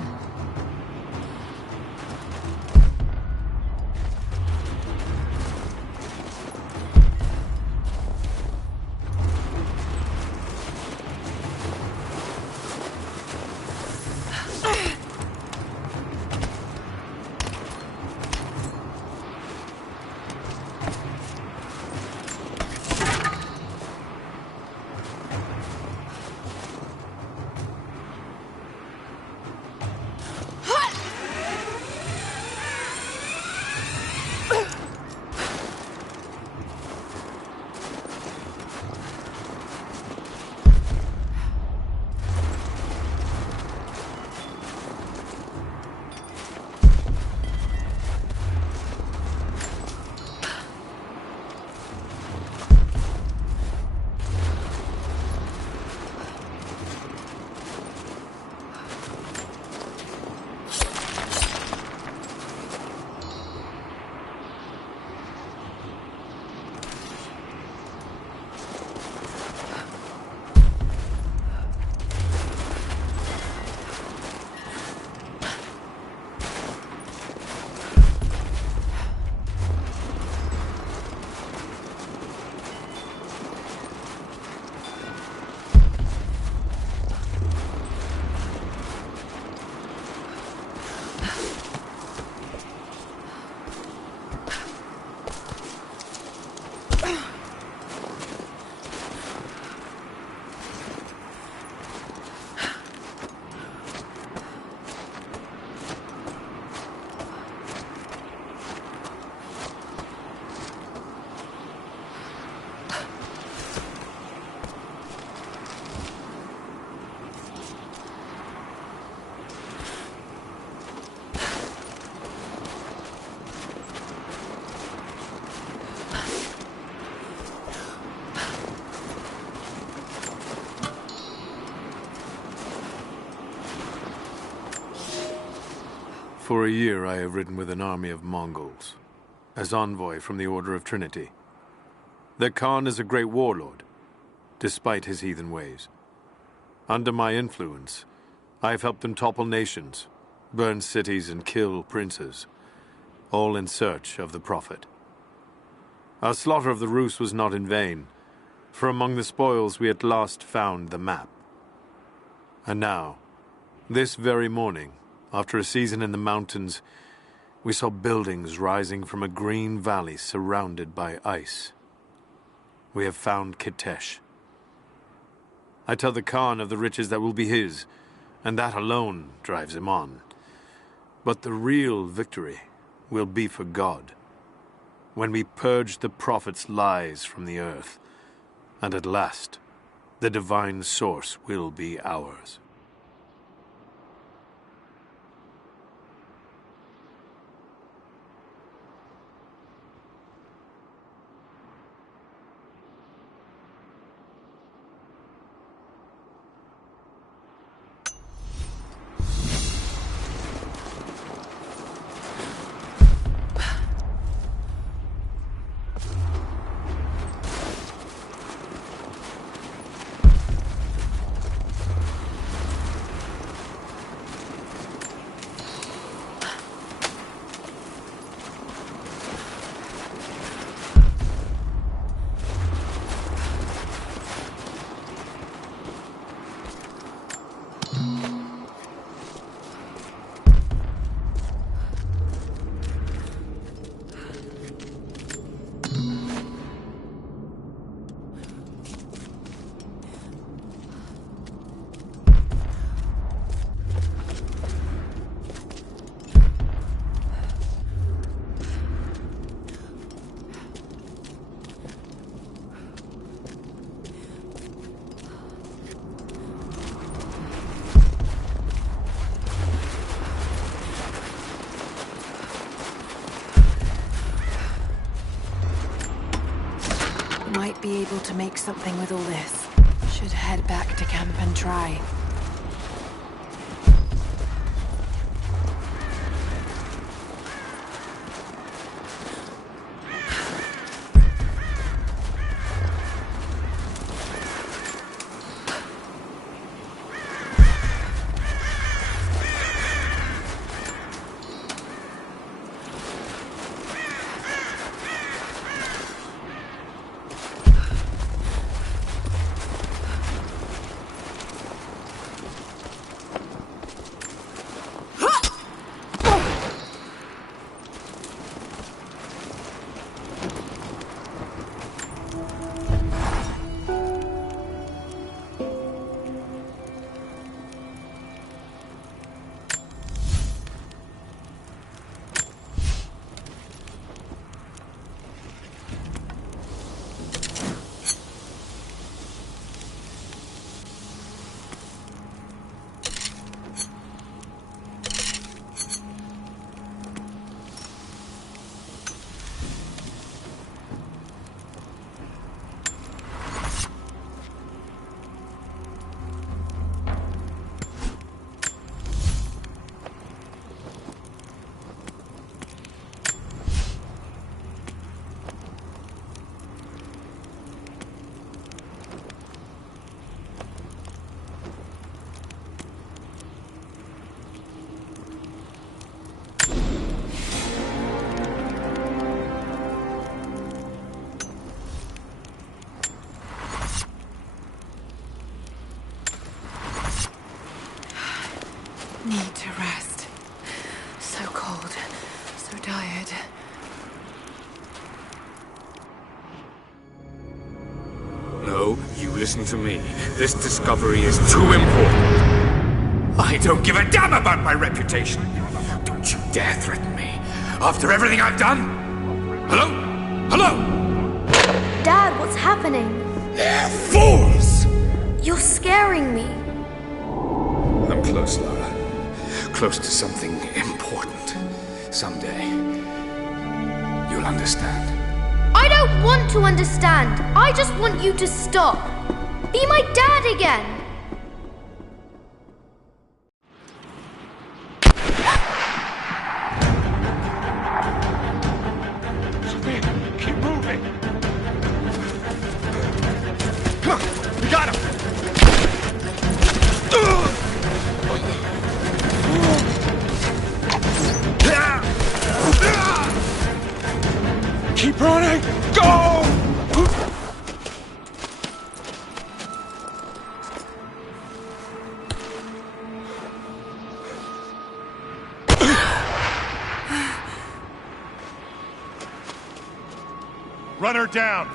For a year I have ridden with an army of Mongols, as envoy from the Order of Trinity. The Khan is a great warlord, despite his heathen ways. Under my influence, I have helped them topple nations, burn cities and kill princes, all in search of the Prophet. Our slaughter of the Rus was not in vain, for among the spoils we at last found the map. And now, this very morning, after a season in the mountains, we saw buildings rising from a green valley surrounded by ice. We have found Kitezh. I tell the Khan of the riches that will be his, and that alone drives him on. But the real victory will be for God, when we purge the Prophet's lies from the earth, and at last, the divine source will be ours. Might be able to make something with all this. Should head back to camp and try. Need to rest. So cold, so tired. No, you listen to me. This discovery is too important. I don't give a damn about my reputation. Don't you dare threaten me. After everything I've done? Hello? Hello? Dad, what's happening? They're fools! You're scaring me. I'm close, Lara. Close to something important. Someday, you'll understand. I don't want to understand. I just want you to stop. Be my dad again. Keep moving. Keep running! Go! Run her down!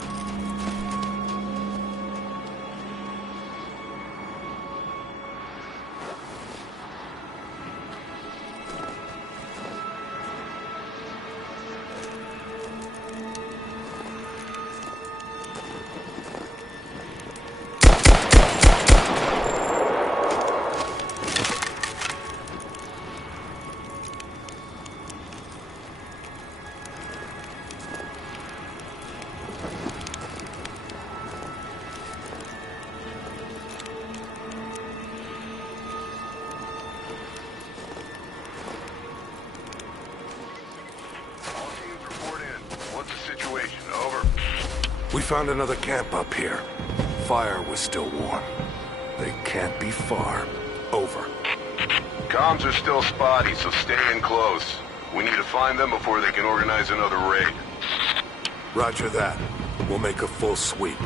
We found another camp up here. Fire was still warm. They can't be far. Over. Comms are still spotty, so stay in close. We need to find them before they can organize another raid. Roger that. We'll make a full sweep.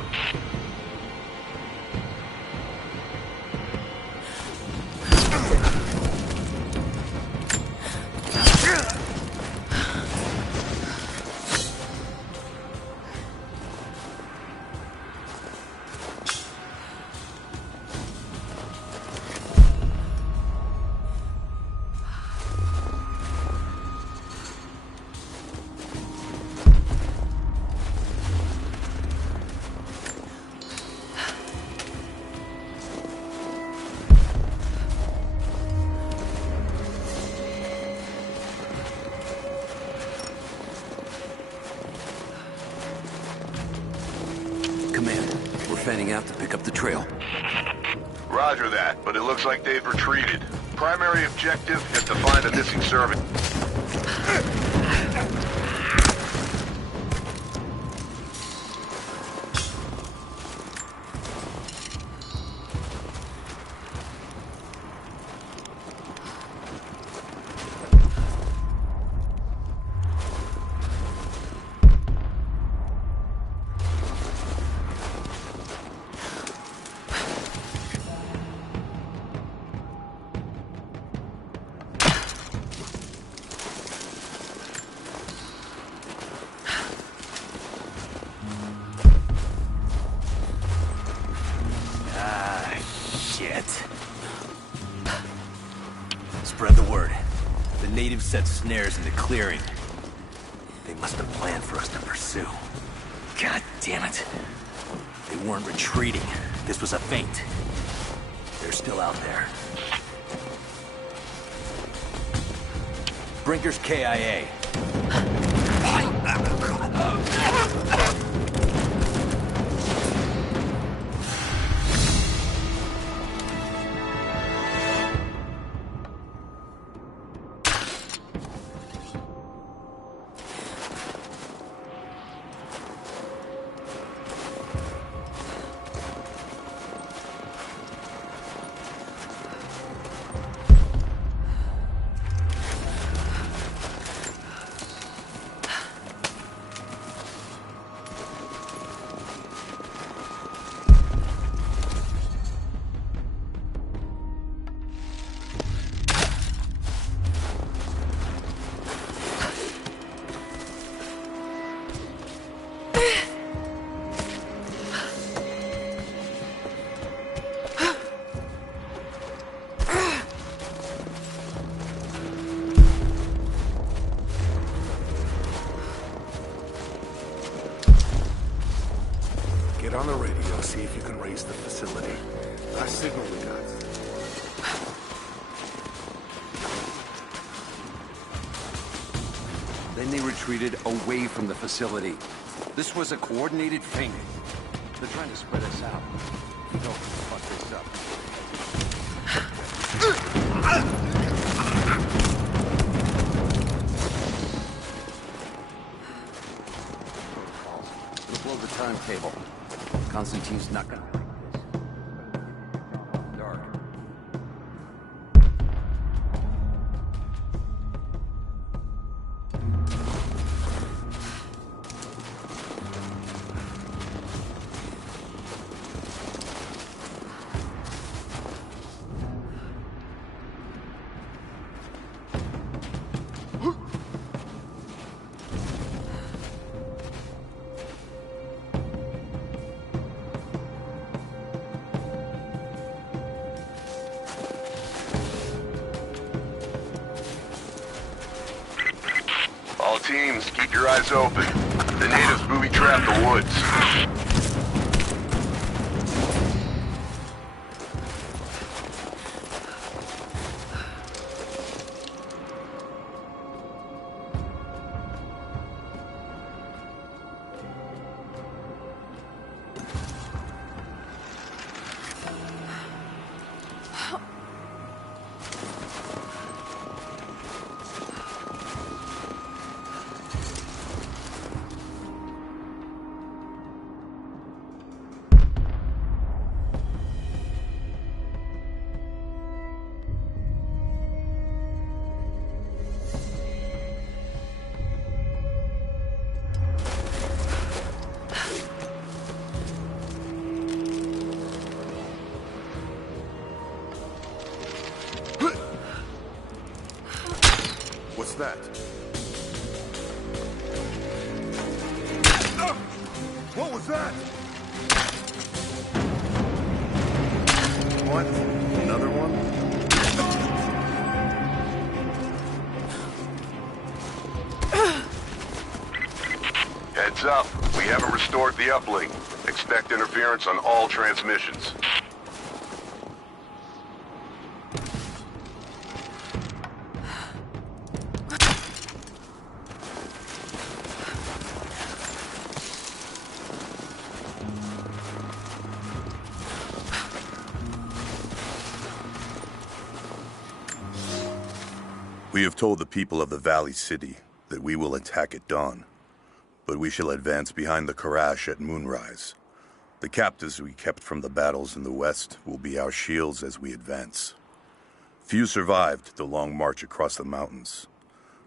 Fanning out to pick up the trail. Roger that, but it looks like they've retreated. Primary objective is to find a missing servant. Spread the word. The natives set snares in the clearing. They must have planned for us to pursue. God damn it. They weren't retreating. This was a feint. They're still out there. Brinker's KIA. Get on the radio, see if you can raise the facility. Last signal we got. Then they retreated away from the facility. This was a coordinated feint. They're trying to spread us out. We don't fuck this up. We'll blow the timetable. Constantine's not gonna like this. Dark. your eyes open. The natives booby-trapped the woods. What's that? What was that? What? Another one? Heads up. We haven't restored the uplink. Expect interference on all transmissions. We have told the people of the Valley City that we will attack at dawn, but we shall advance behind the Karash at moonrise. The captives we kept from the battles in the west will be our shields as we advance. Few survived the long march across the mountains,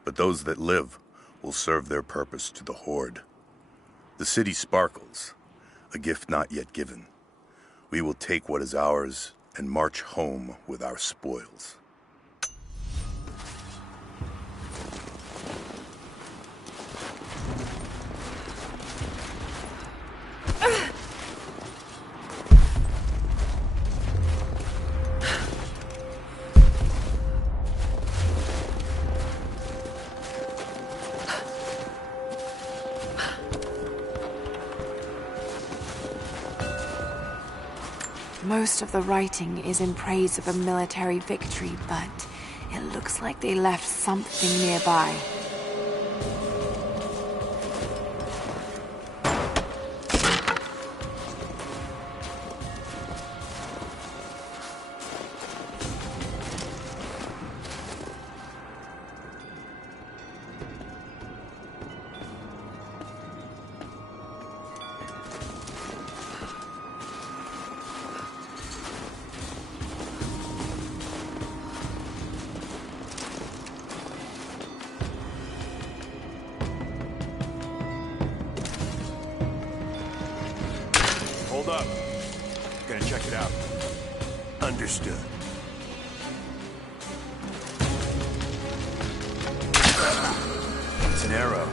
but those that live will serve their purpose to the Horde. The city sparkles, a gift not yet given. We will take what is ours and march home with our spoils. Most of the writing is in praise of a military victory, but it looks like they left something nearby. Hold up. Gonna check it out. Understood. It's an arrow.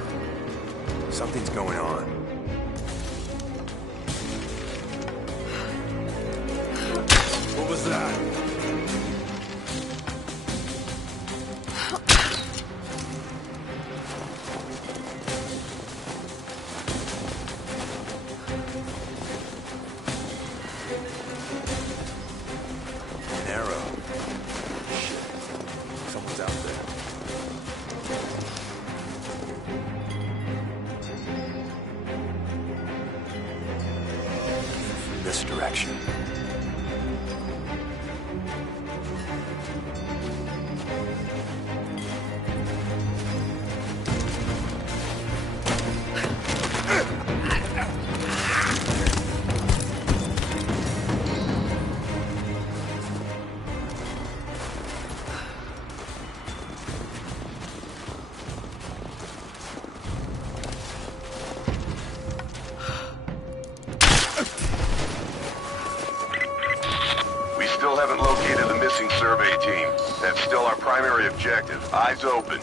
Something's going on. What was that? An arrow. Shit. Someone's out there. From this direction. We still haven't located the missing survey team. That's still our primary objective. Eyes open.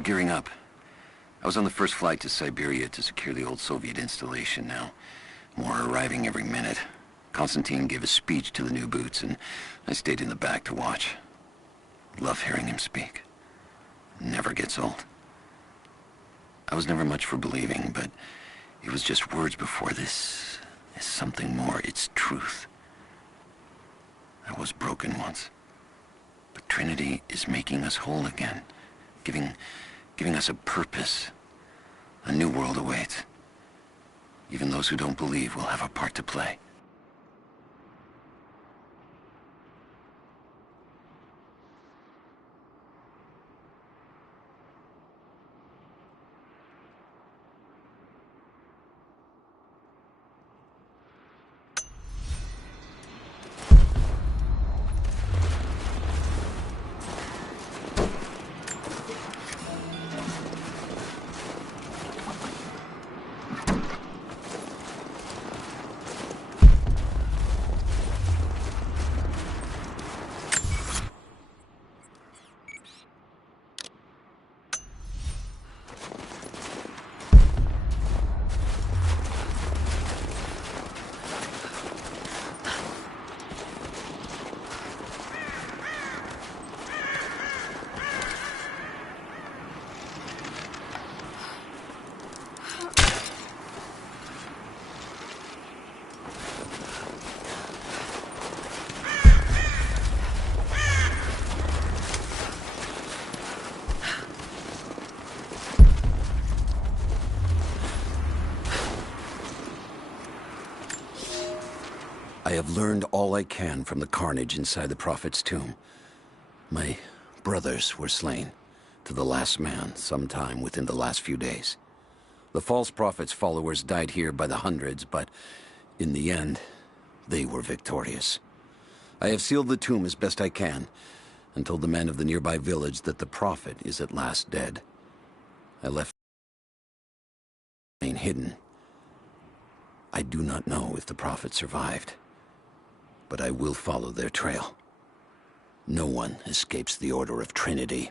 We're gearing up. I was on the first flight to Siberia to secure the old Soviet installation now. More are arriving every minute. Konstantin gave a speech to the new boots, and I stayed in the back to watch. Love hearing him speak. Never gets old. I was never much for believing, but it was just words before. This is something more. It's truth. I was broken once. But Trinity is making us whole again. Giving us a purpose. A new world awaits. Even those who don't believe will have a part to play. I have learned all I can from the carnage inside the Prophet's tomb. My brothers were slain, to the last man, sometime within the last few days. The false Prophet's followers died here by the hundreds, but in the end, they were victorious. I have sealed the tomb as best I can, and told the men of the nearby village that the Prophet is at last dead. I left hidden. I do not know if the Prophet survived, but I will follow their trail. No one escapes the Order of Trinity.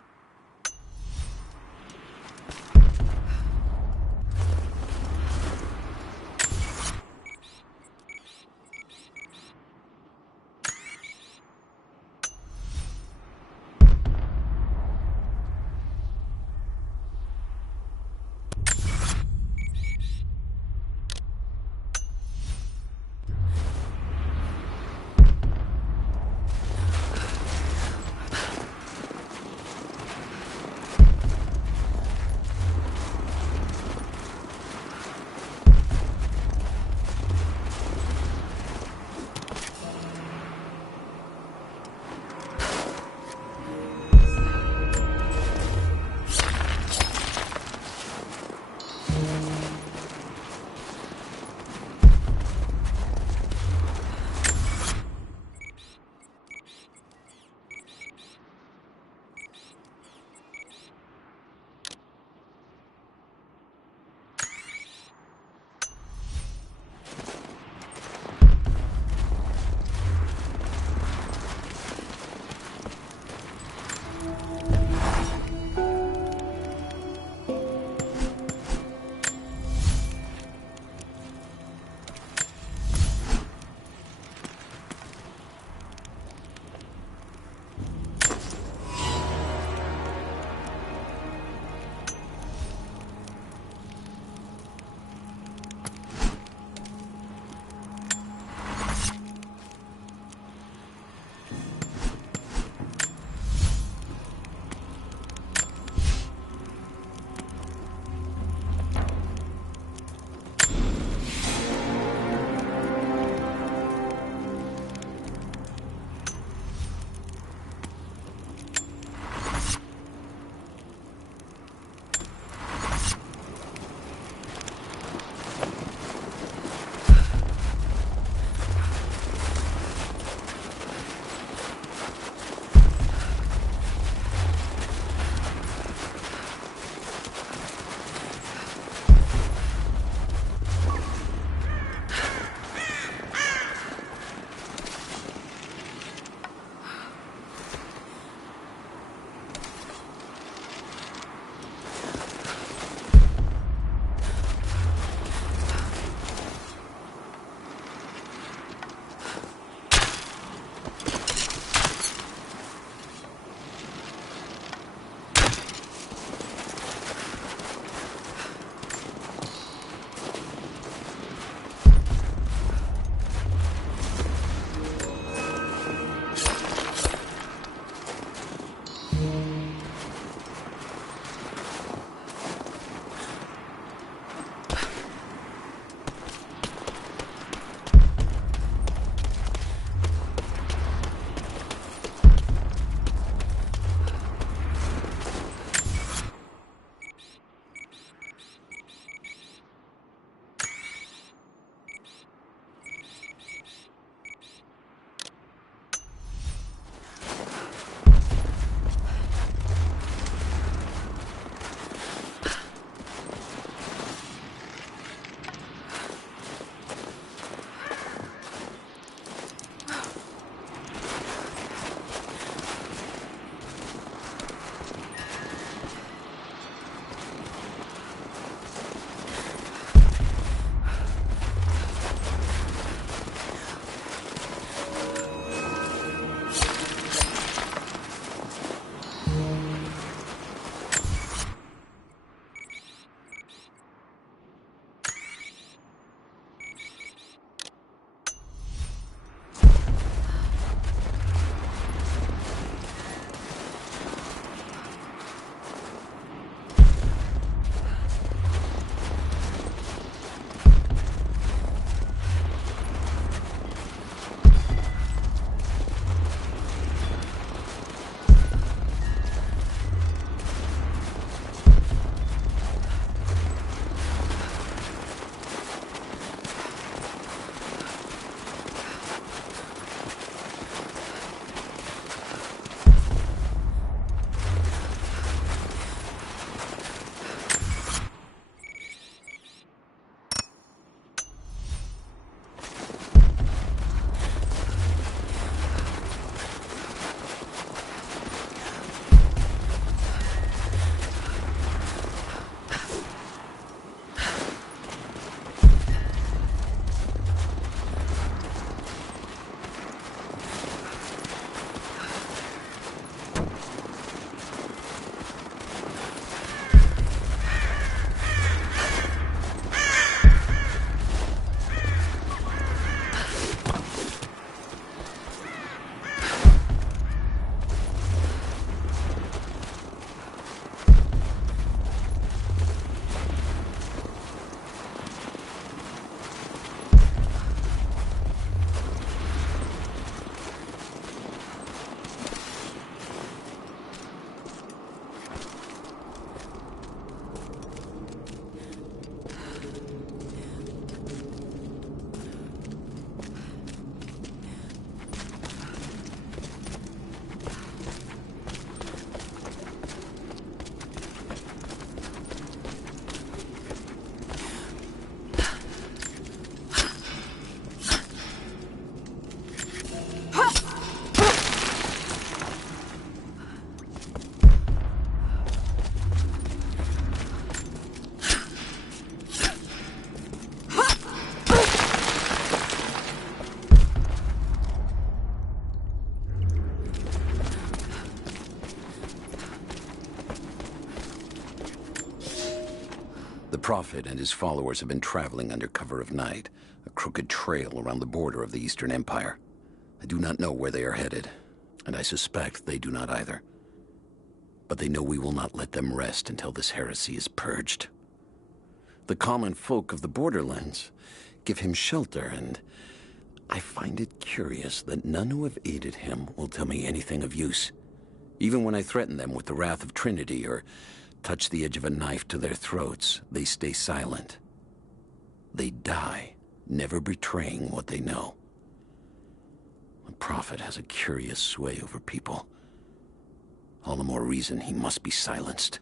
Prophet and his followers have been traveling under cover of night, a crooked trail around the border of the Eastern Empire. I do not know where they are headed, and I suspect they do not either. But they know we will not let them rest until this heresy is purged. The common folk of the borderlands give him shelter, and I find it curious that none who have aided him will tell me anything of use. Even when I threaten them with the wrath of Trinity or touch the edge of a knife to their throats, they stay silent. They die, never betraying what they know. The Prophet has a curious sway over people. All the more reason he must be silenced.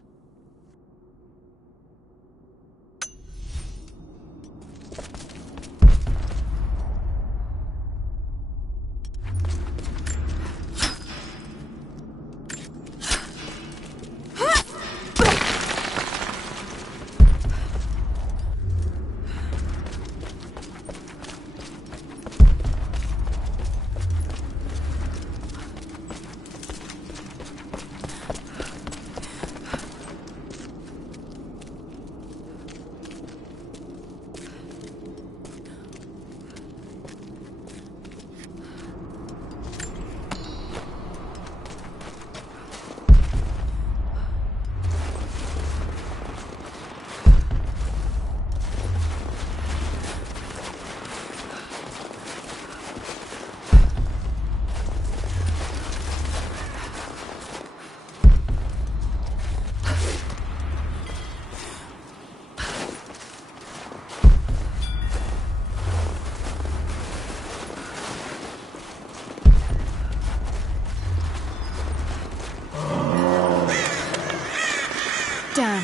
Damn,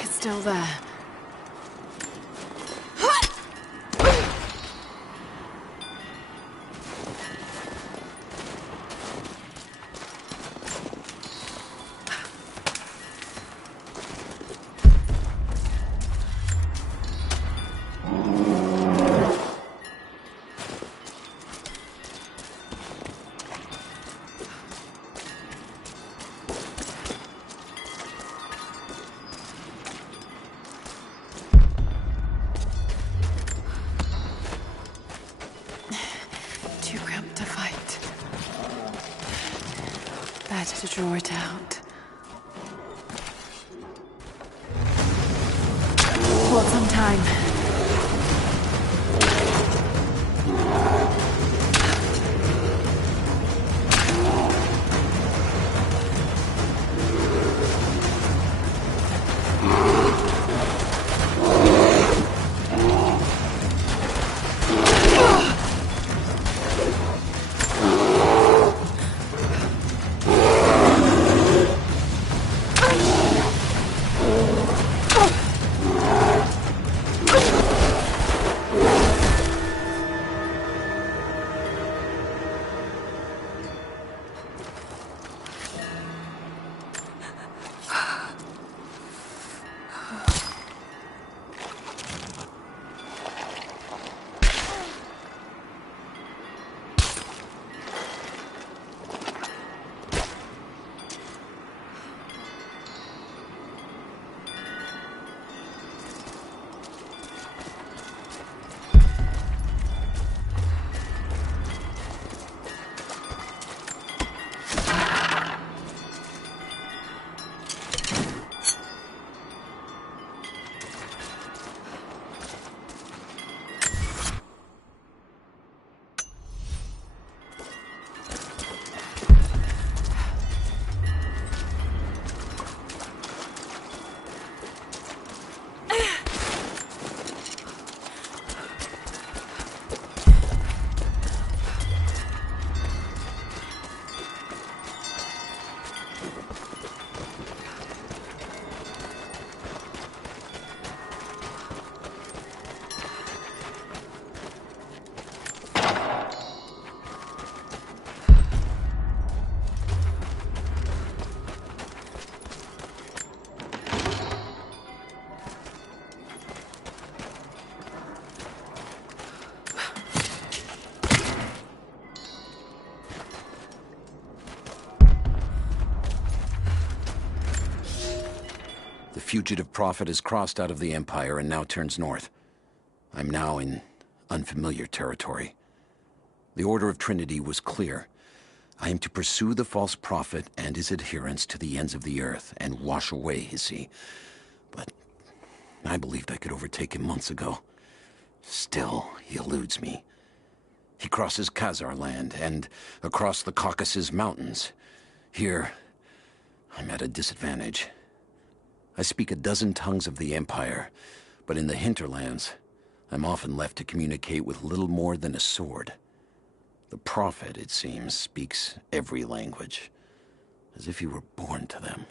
it's still there. Better to draw it out. Want some time. fugitive prophet has crossed out of the Empire and now turns north. I'm now in unfamiliar territory. The Order of Trinity was clear. I am to pursue the false prophet and his adherents to the ends of the earth and wash away his sea. But I believed I could overtake him months ago. Still, he eludes me. He crosses Khazar land and across the Caucasus Mountains. Here, I'm at a disadvantage. I speak a dozen tongues of the Empire, but in the hinterlands, I'm often left to communicate with little more than a sword. The Prophet, it seems, speaks every language, as if he were born to them.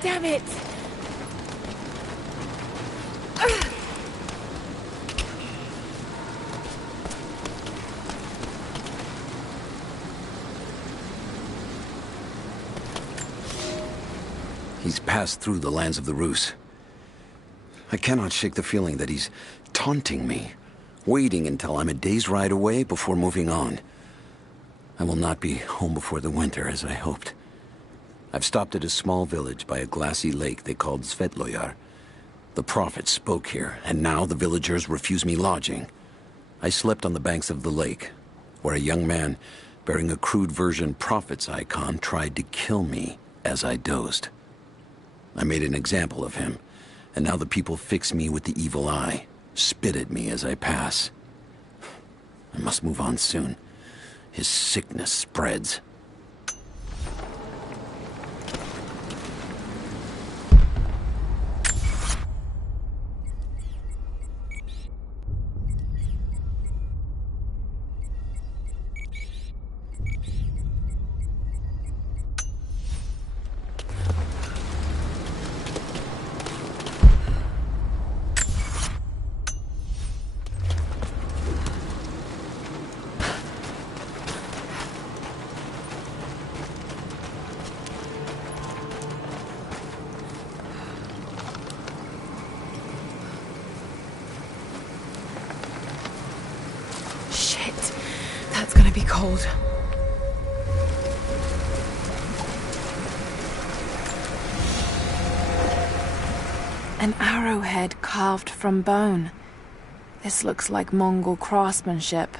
Damn it! He's passed through the lands of the Rus. I cannot shake the feeling that he's taunting me, waiting until I'm a day's ride away before moving on. I will not be home before the winter, as I hoped. I've stopped at a small village by a glassy lake they called Svetloyar. The Prophet spoke here, and now the villagers refuse me lodging. I slept on the banks of the lake, where a young man bearing a crude version Prophet's icon tried to kill me as I dozed. I made an example of him, and now the people fix me with the evil eye, spit at me as I pass. I must move on soon. His sickness spreads. That's gonna be cold. An arrowhead carved from bone. This looks like Mongol craftsmanship.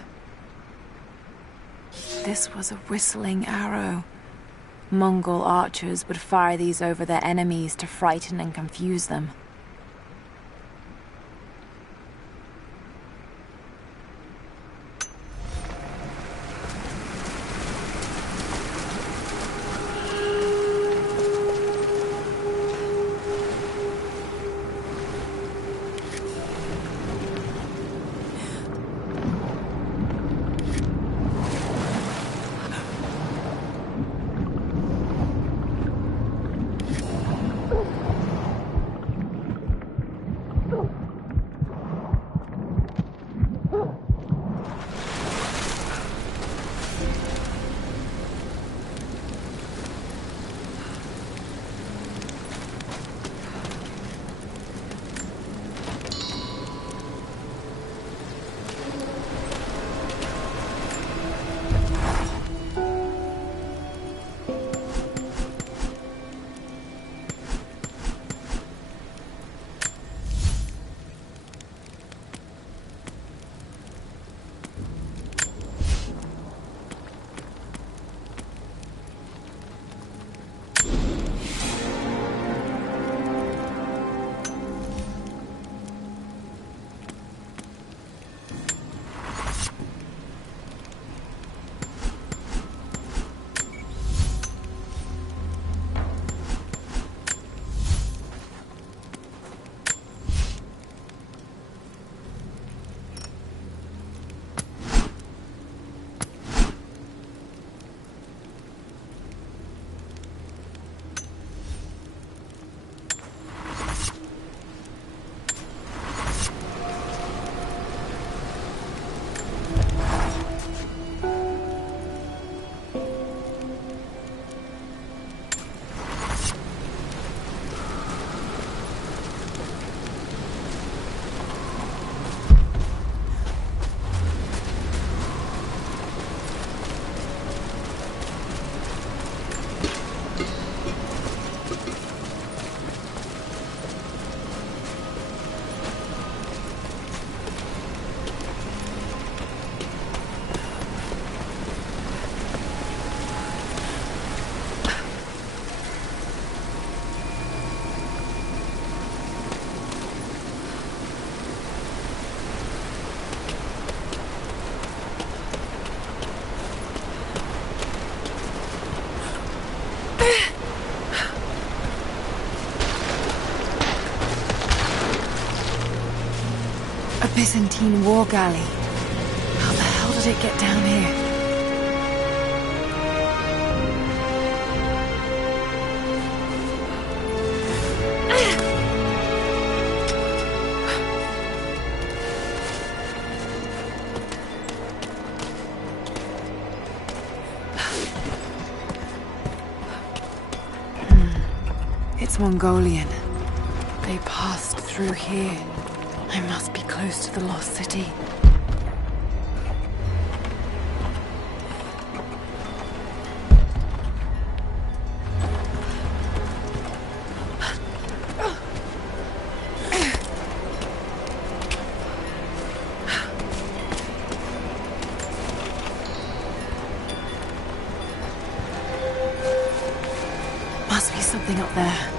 This was a whistling arrow. Mongol archers would fire these over their enemies to frighten and confuse them. Byzantine war galley. How the hell did it get down here? It's Mongolian. They passed through here. I must be close to the lost city. Must be something up there.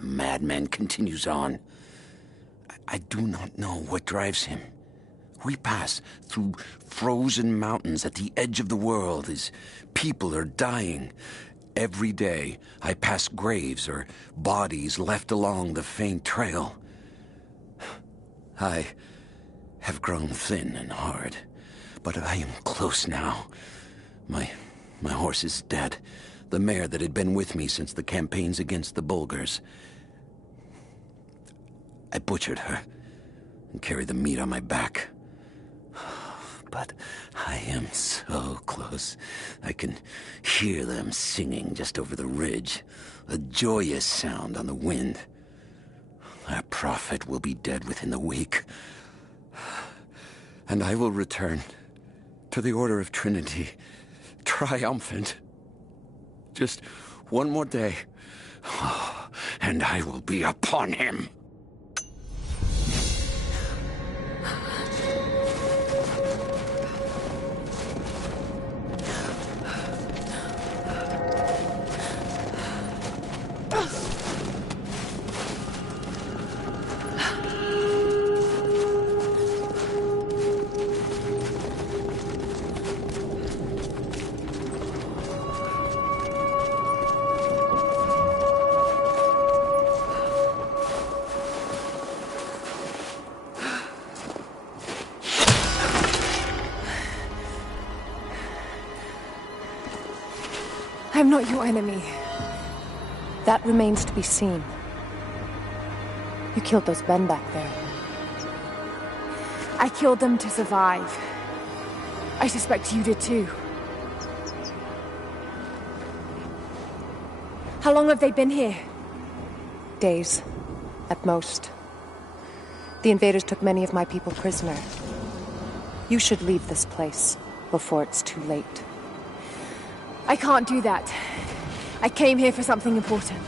Madman continues on. I do not know what drives him. We pass through frozen mountains at the edge of the world as people are dying. Every day, I pass graves or bodies left along the faint trail. I have grown thin and hard, but I am close now. My horse is dead. The mare that had been with me since the campaigns against the Bulgars. I butchered her and carried the meat on my back. but I am so close. I can hear them singing just over the ridge, a joyous sound on the wind. Our prophet will be dead within the week, and I will return to the Order of Trinity, triumphant. Just one more day, and I will be upon him. I'm not your enemy. That remains to be seen. You killed those men back there. I killed them to survive. I suspect you did too. How long have they been here? Days, at most. The invaders took many of my people prisoner. You should leave this place before it's too late. I can't do that. I came here for something important.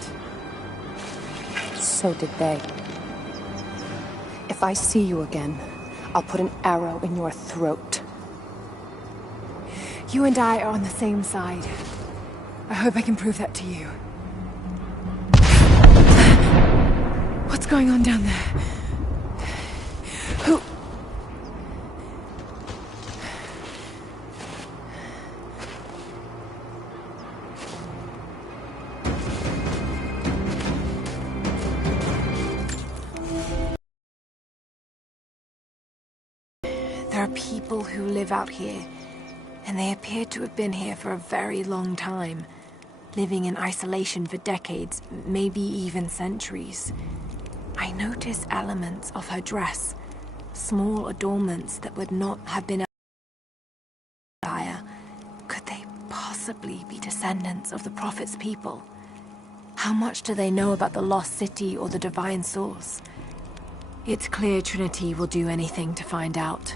So did they. If I see you again, I'll put an arrow in your throat. You and I are on the same side. I hope I can prove that to you. What's going on down there? Who... There are people who live out here, and they appear to have been here for a very long time, living in isolation for decades, maybe even centuries. I notice elements of her dress, small adornments that would not have been dire. Could they possibly be descendants of the Prophet's people? How much do they know about the lost city or the divine source? It's clear Trinity will do anything to find out.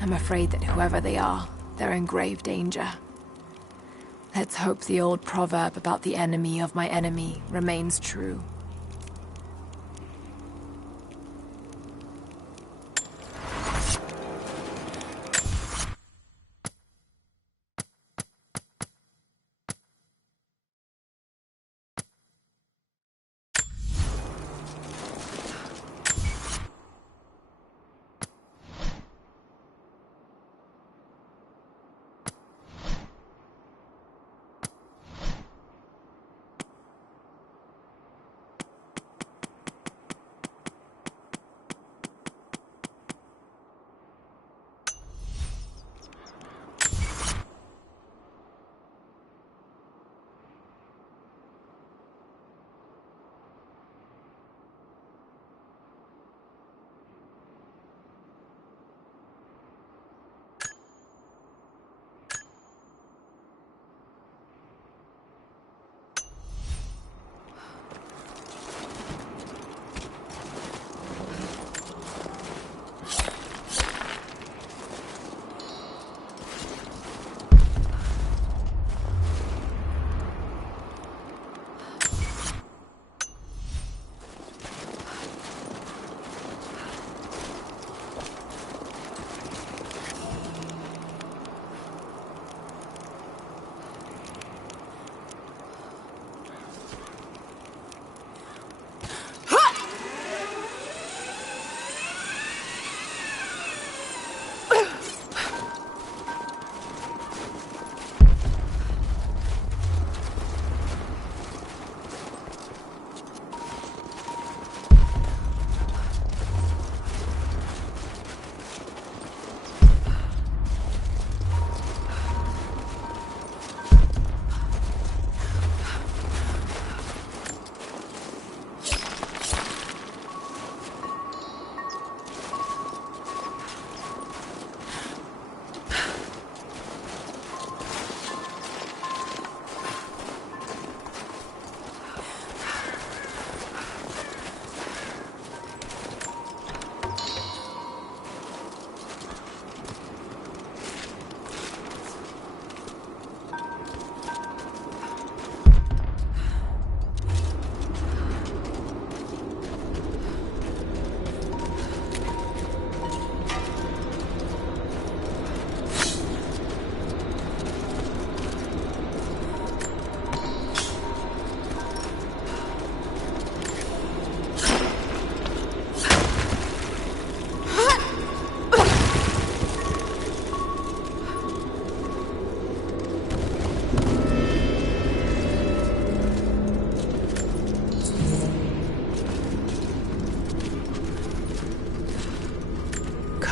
I'm afraid that whoever they are, they're in grave danger. Let's hope the old proverb about the enemy of my enemy remains true.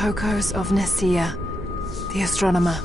Kokos of Nicaea, the astronomer.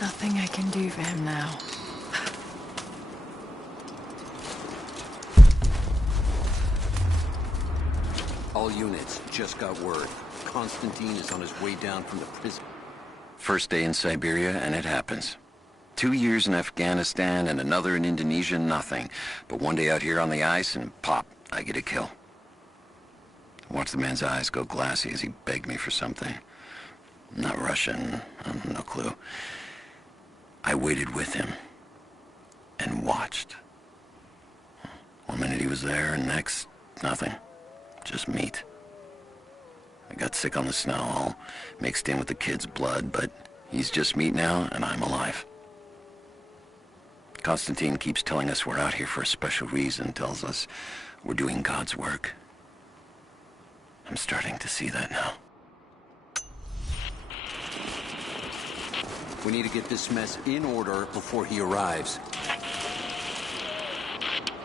Nothing I can do for him now. All units, just got word. Constantine is on his way down from the prison. First day in Siberia, and it happens. 2 years in Afghanistan and another in Indonesia, nothing. But one day out here on the ice, and pop, I get a kill. Watch the man's eyes go glassy as he begged me for something. Not Russian, no clue. I waited with him and watched. 1 minute he was there, and next, nothing. Just meat. I got sick on the snow, all mixed in with the kid's blood, but he's just meat now, and I'm alive. Constantine keeps telling us we're out here for a special reason, tells us we're doing God's work. I'm starting to see that now. We need to get this mess in order before he arrives.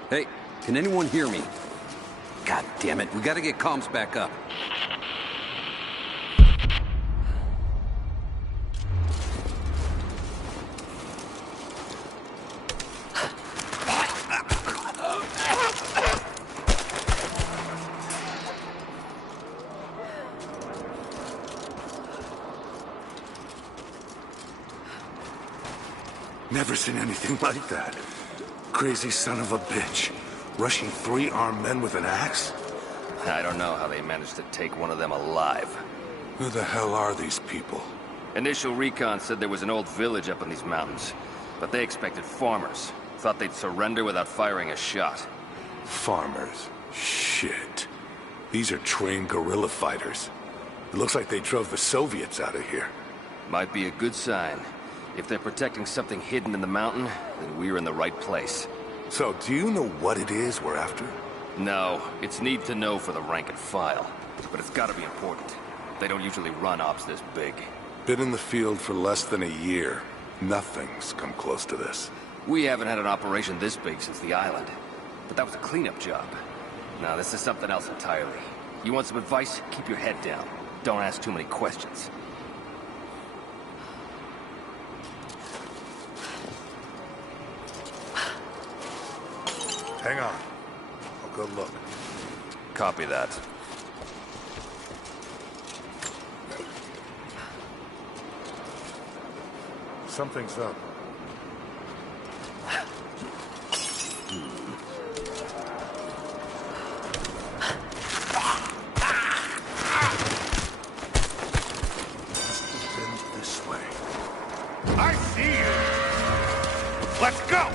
Hey, can anyone hear me? God damn it, we gotta get comms back up. Never seen anything like that. Crazy son of a bitch. Rushing 3 armed men with an axe? I don't know how they managed to take one of them alive. Who the hell are these people? Initial recon said there was an old village up in these mountains, but they expected farmers. Thought they'd surrender without firing a shot. Farmers? Shit. These are trained guerrilla fighters. It looks like they drove the Soviets out of here. Might be a good sign. If they're protecting something hidden in the mountain, then we're in the right place. So, do you know what it is we're after? No, it's need to know for the rank and file. But it's gotta be important. They don't usually run ops this big. Been in the field for less than a year. Nothing's come close to this. We haven't had an operation this big since the island. But that was a cleanup job. Now this is something else entirely. You want some advice? Keep your head down. Don't ask too many questions. Hang on. I'll go look. Copy that. Something's up. This way. I see you! Let's go!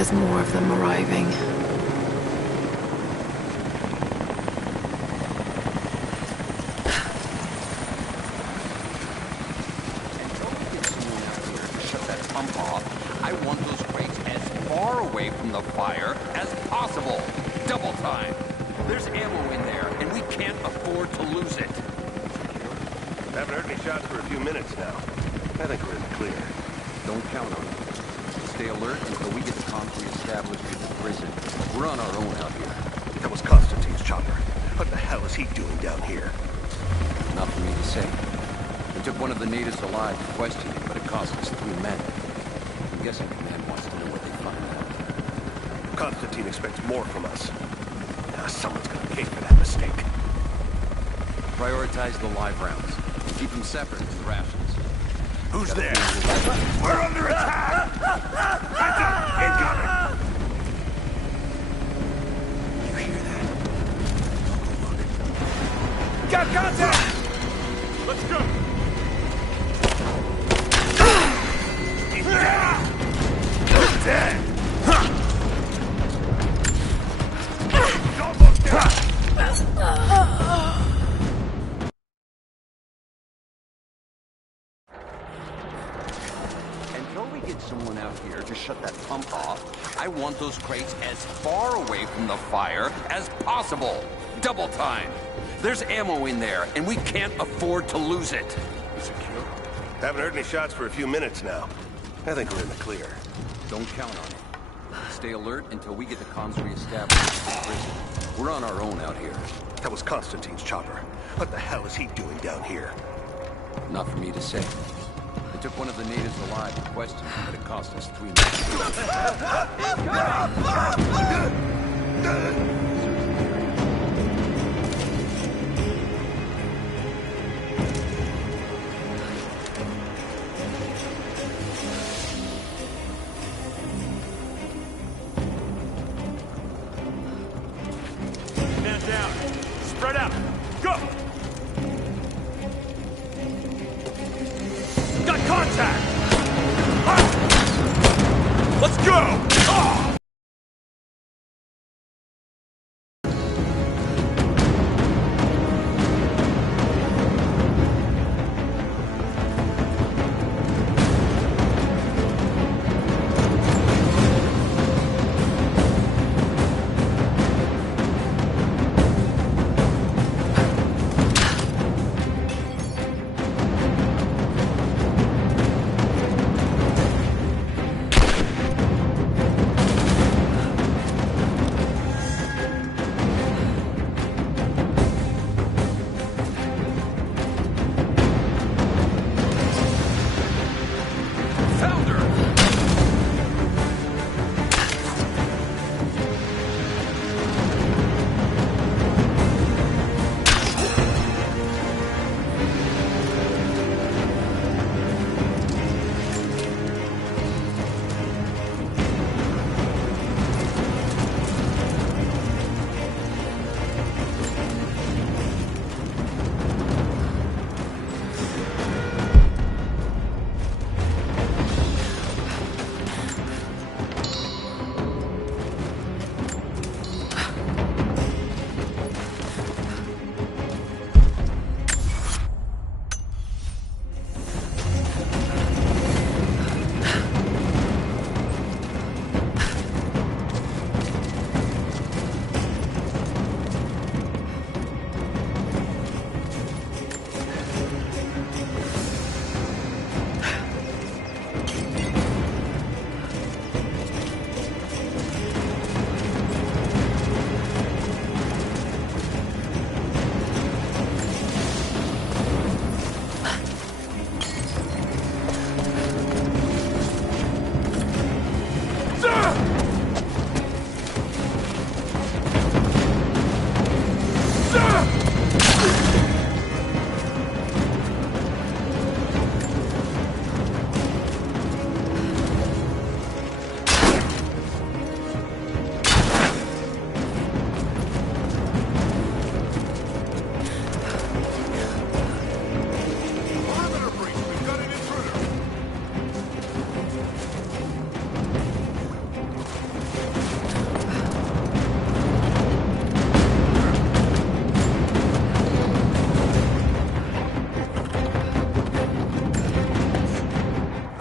there's more of them arriving. Shut that pump off. I want those crates as far away from the fire as possible. Double time. There's ammo in there, and we can't afford to lose it. Haven't heard any shots for a few minutes now. I think we're in the clear. Don't count on it. Stay alert until we get the comms reestablished with the prison. We're on our own out here. That was Constantine's chopper. What the hell is he doing down here? Not for me to say. We took one of the natives alive to question him, but it cost us 3 men. I'm guessing Command wants to know what they find out. Constantine expects more from us. Now someone's gonna pay for that mistake. Prioritize the live rounds. Keep them separate from the rations. Who's there? We're under attack! Hands up! Incoming! You hear that? Don't go look. Got contact! Let's go! He's down! He's dead! He's almost down! Someone out here to shut that pump off. I want those crates as far away from the fire as possible. Double time. There's ammo in there, and we can't afford to lose it. Secure? Haven't heard any shots for a few minutes now. I think we're in the clear. Don't count on it. Stay alert until we get the comms reestablished with the prison. We're on our own out here. That was Constantine's chopper. What the hell is he doing down here? Not for me to say. They took one of the natives alive to question him, but it cost us 3 men. Man down. Spread out. Go! Got contact! Let's go! Oh!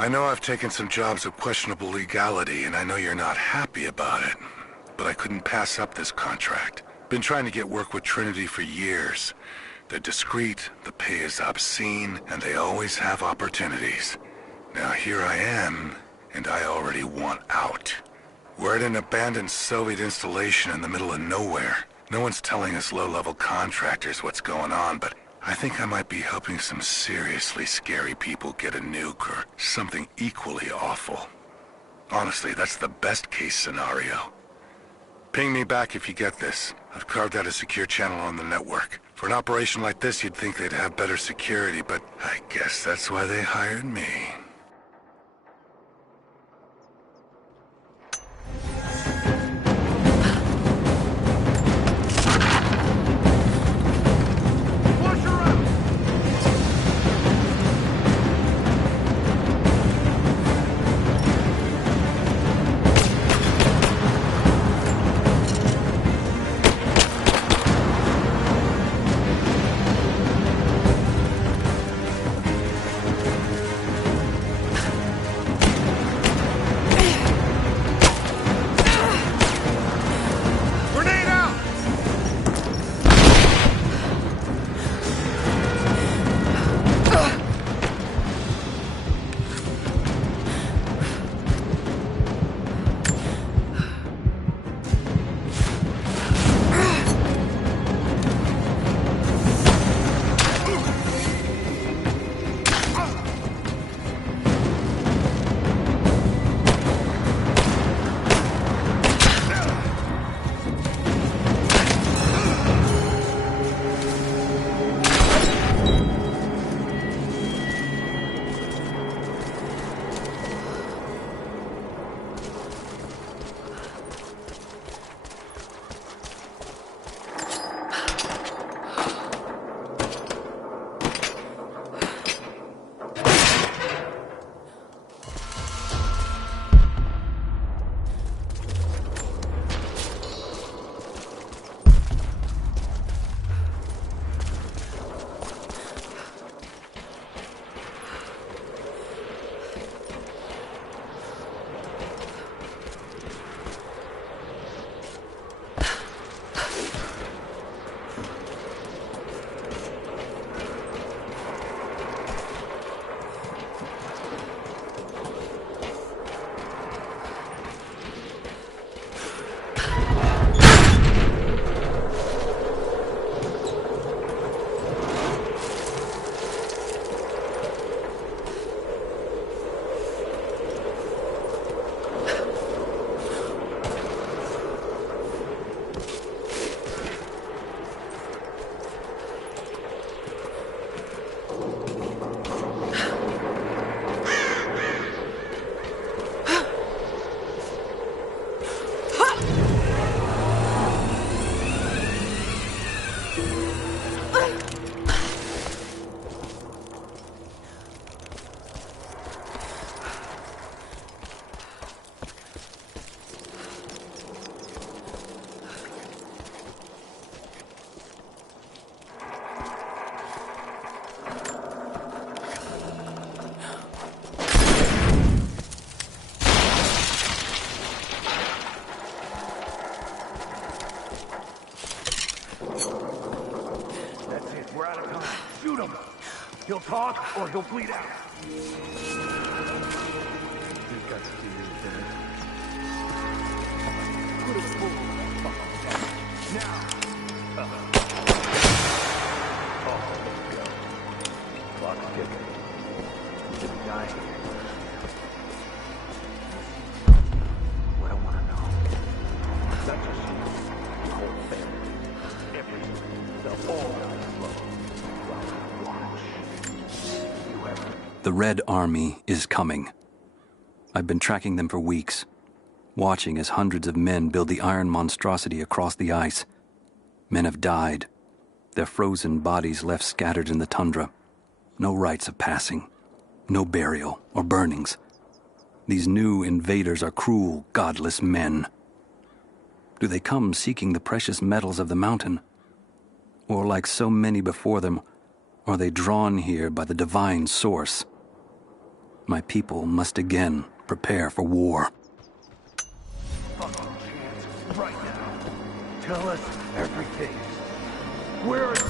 know I've taken some jobs of questionable legality, and I know you're not happy about it. But I couldn't pass up this contract. Been trying to get work with Trinity for years. They're discreet, the pay is obscene, and they always have opportunities. Now here I am, and I already want out. We're at an abandoned Soviet installation in the middle of nowhere. No one's telling us low-level contractors what's going on, but I think I might be helping some seriously scary people get a nuke or something equally awful. Honestly, that's the best-case scenario. Ping me back if you get this. I've carved out a secure channel on the network. For an operation like this, you'd think they'd have better security, but I guess that's why they hired me. He'll talk or he'll bleed out. Now. Clock's ticking. Did he die? What I want to know. Not just you. The whole thing. Everything. They'll all die slow. The Red Army is coming. I've been tracking them for weeks, watching as hundreds of men build the iron monstrosity across the ice. Men have died, their frozen bodies left scattered in the tundra. No rites of passing, no burial or burnings. These new invaders are cruel, godless men. Do they come seeking the precious metals of the mountain? Or like so many before them, are they drawn here by the divine source? my people must again prepare for war. Fucking chance right now. Tell us everything. Where are you?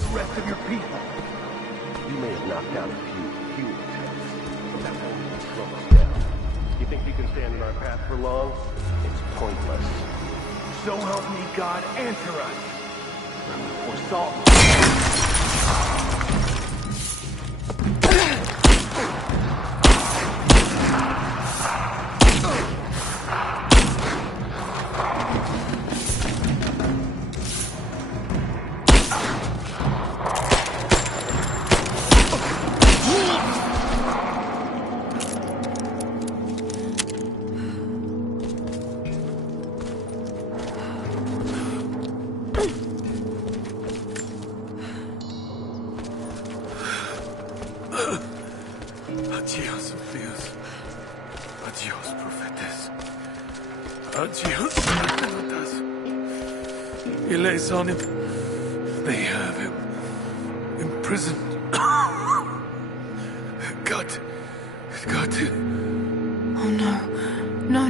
The rest of your people. You may have knocked down a few fuel tanks, but that won't slow us down. You think you can stand in our path for long? It's pointless. So help me God, answer us! Or solve. Adios, Dios. Adios, profetes. Adios, notas. He lays on him. They have him imprisoned. Got it. Oh no. No.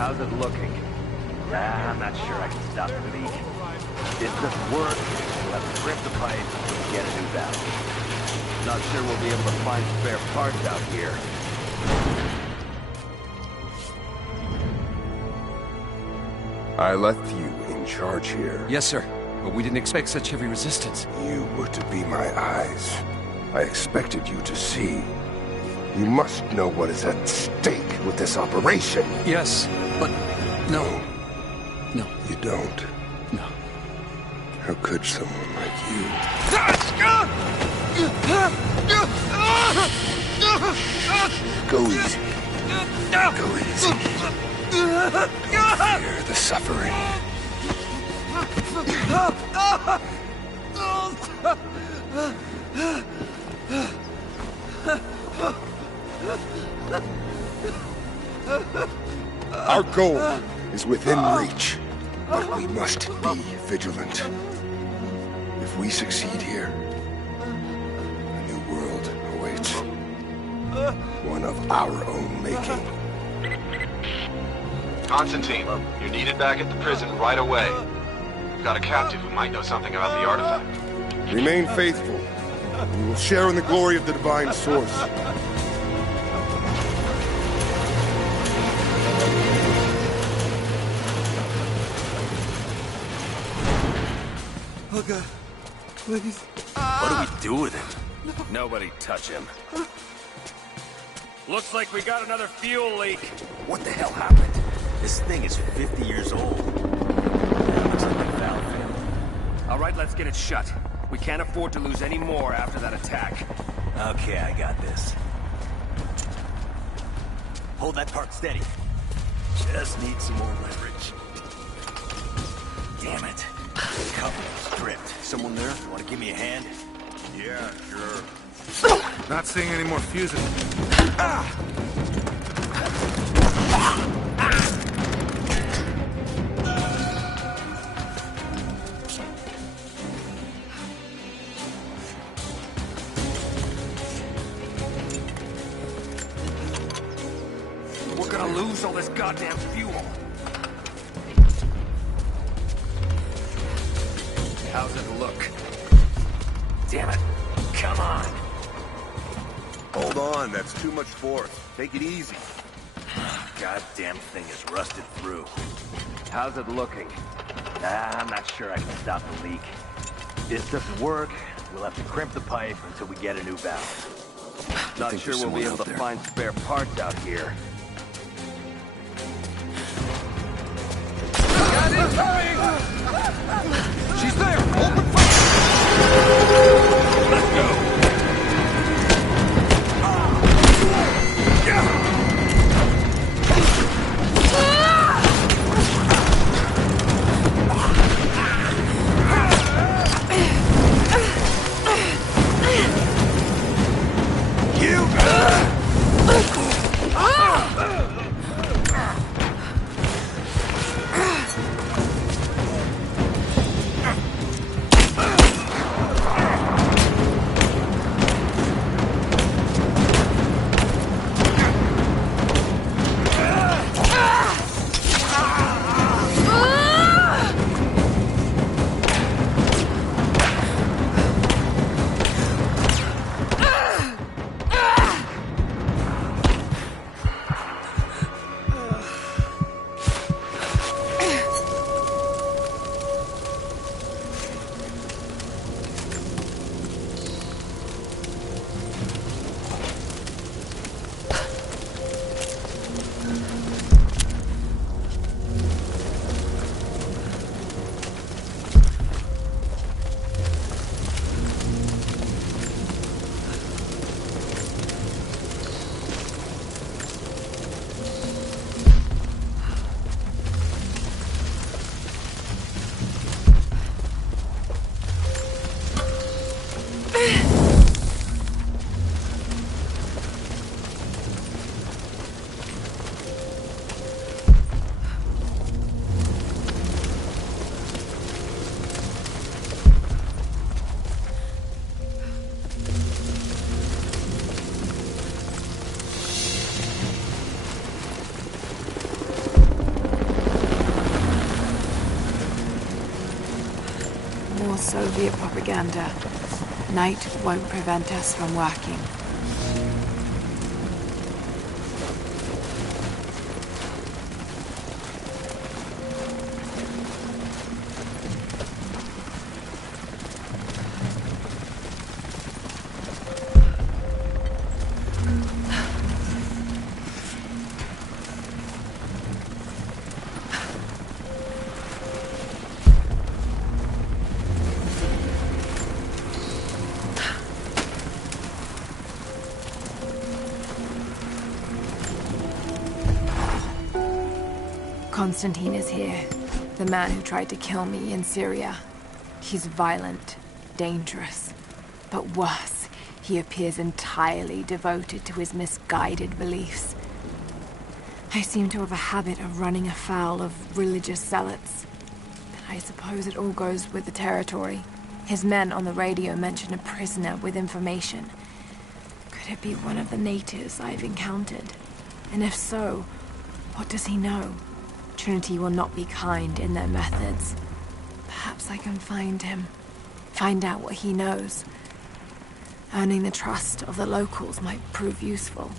How's it looking? I'm not sure I can stop the leak. If this works, we'll have to rip the pipe and get a new valve. Not sure we'll be able to find spare parts out here. I left you in charge here. Yes, sir. But we didn't expect such heavy resistance. You were to be my eyes. I expected you to see. You must know what is at stake with this operation. Yes, but no. No. You don't? No. How could someone like you? Go easy. Go easy. Fear the suffering. Our goal is within reach, but we must be vigilant. If we succeed here, a new world awaits. One of our own making. Constantine, you're needed back at the prison right away. We've got a captive who might know something about the artifact. Remain faithful. We will share in the glory of the divine source. Oh God, please. What do we do with him? Nobody touch him. Looks like we got another fuel leak. What the hell happened? This thing is 50 years old. Looks like the Val family. All right, let's get it shut. We can't afford to lose any more after that attack. Okay, I got this. Hold that part steady. Just need some more leverage. Damn it. Cover stripped. Someone there? You want to give me a hand? Yeah, sure. Not seeing any more fuses. Ah! We're gonna lose all this goddamn fuel. How's it look? Damn it. Come on. Hold on, that's too much force. Take it easy. Goddamn thing is rusted through. How's it looking? I'm not sure I can stop the leak. If this doesn't work, we'll have to crimp the pipe until we get a new valve. Not sure we'll be able to find spare parts out here. She's there! Open fire! Let's go! Soviet propaganda. Night won't prevent us from working. Constantine is here, the man who tried to kill me in Syria. He's violent, dangerous, but worse, he appears entirely devoted to his misguided beliefs. I seem to have a habit of running afoul of religious zealots. But I suppose it all goes with the territory. His men on the radio mention a prisoner with information. Could it be one of the natives I've encountered? And if so, what does he know? Trinity will not be kind in their methods. Perhaps I can find him. Find out what he knows. Earning the trust of the locals might prove useful.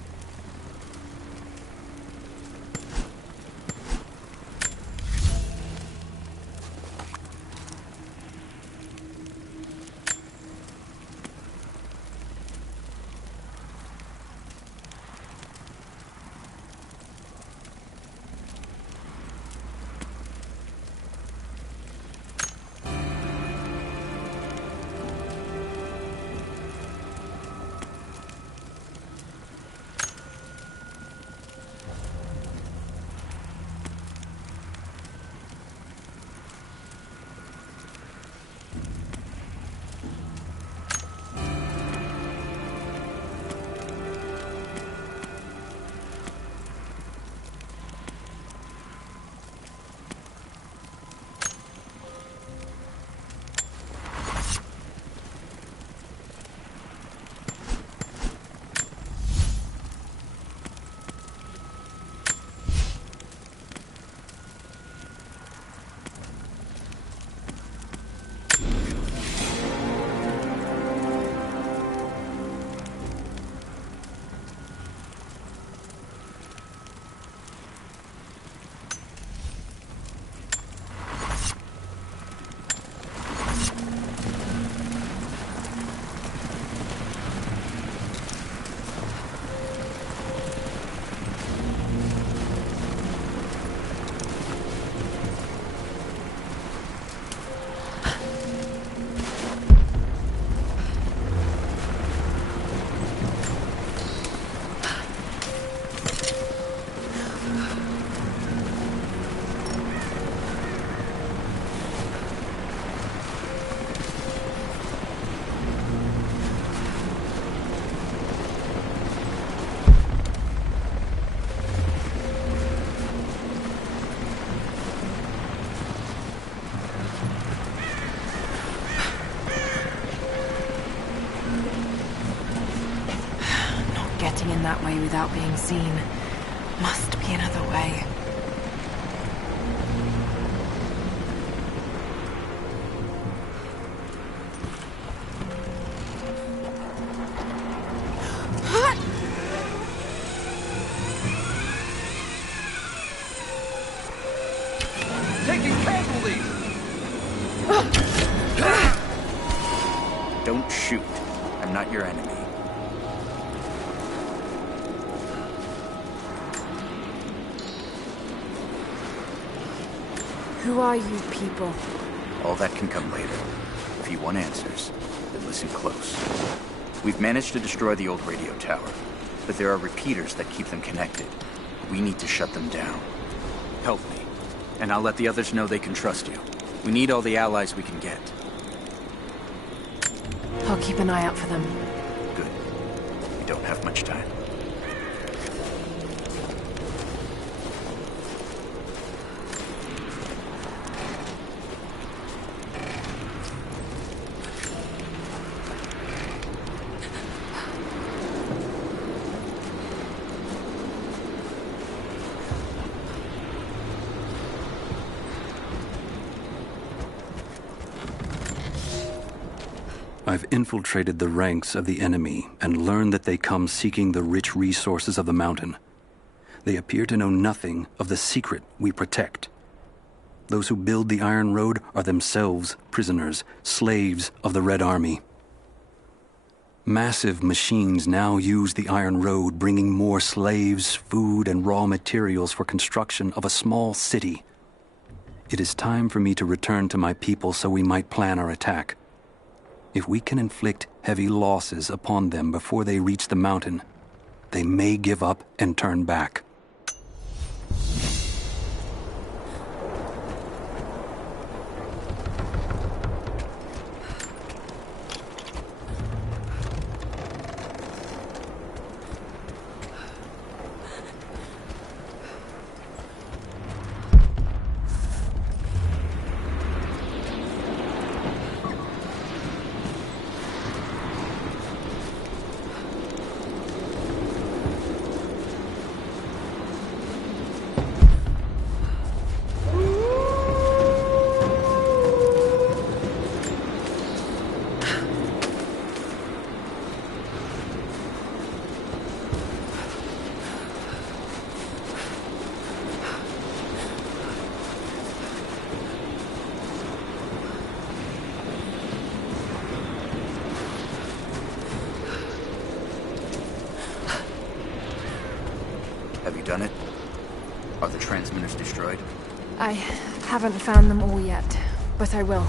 getting in that way without being seen. Must be another way. Taking casualties! Don't shoot. I'm not your enemy. Who are you people? All that can come later. If you want answers, then listen close. We've managed to destroy the old radio tower, but there are repeaters that keep them connected. We need to shut them down. Help me, and I'll let the others know they can trust you. We need all the allies we can get. I'll keep an eye out for them. Good. We don't have much time. I've infiltrated the ranks of the enemy and learned that they come seeking the rich resources of the mountain. They appear to know nothing of the secret we protect. Those who build the Iron Road are themselves prisoners, slaves of the Red Army. Massive machines now use the Iron Road, bringing more slaves, food, and raw materials for construction of a small city. It is time for me to return to my people so we might plan our attack. If we can inflict heavy losses upon them before they reach the mountain, they may give up and turn back. Have you done it? Are the transmitters destroyed? I haven't found them all yet, but I will.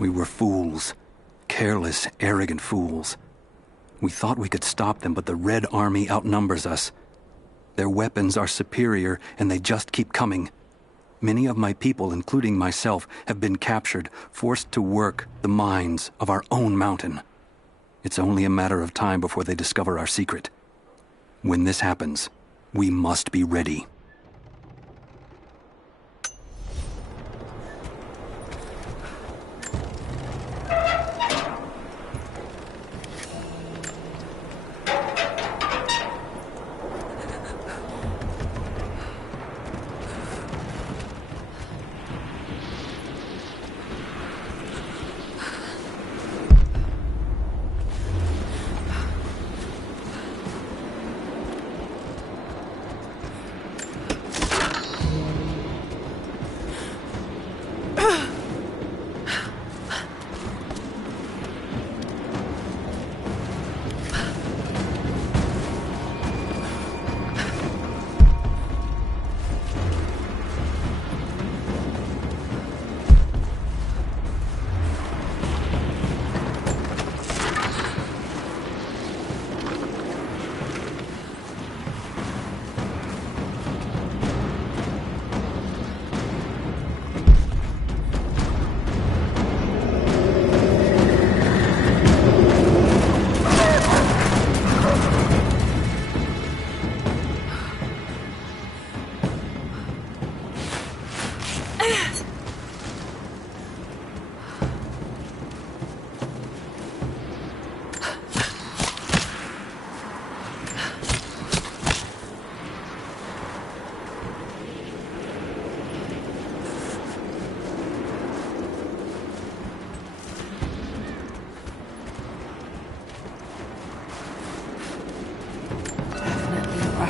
We were fools. Careless, arrogant fools. We thought we could stop them, but the Red Army outnumbers us. Their weapons are superior, and they just keep coming. Many of my people, including myself, have been captured, forced to work the mines of our own mountain. It's only a matter of time before they discover our secret. When this happens, we must be ready.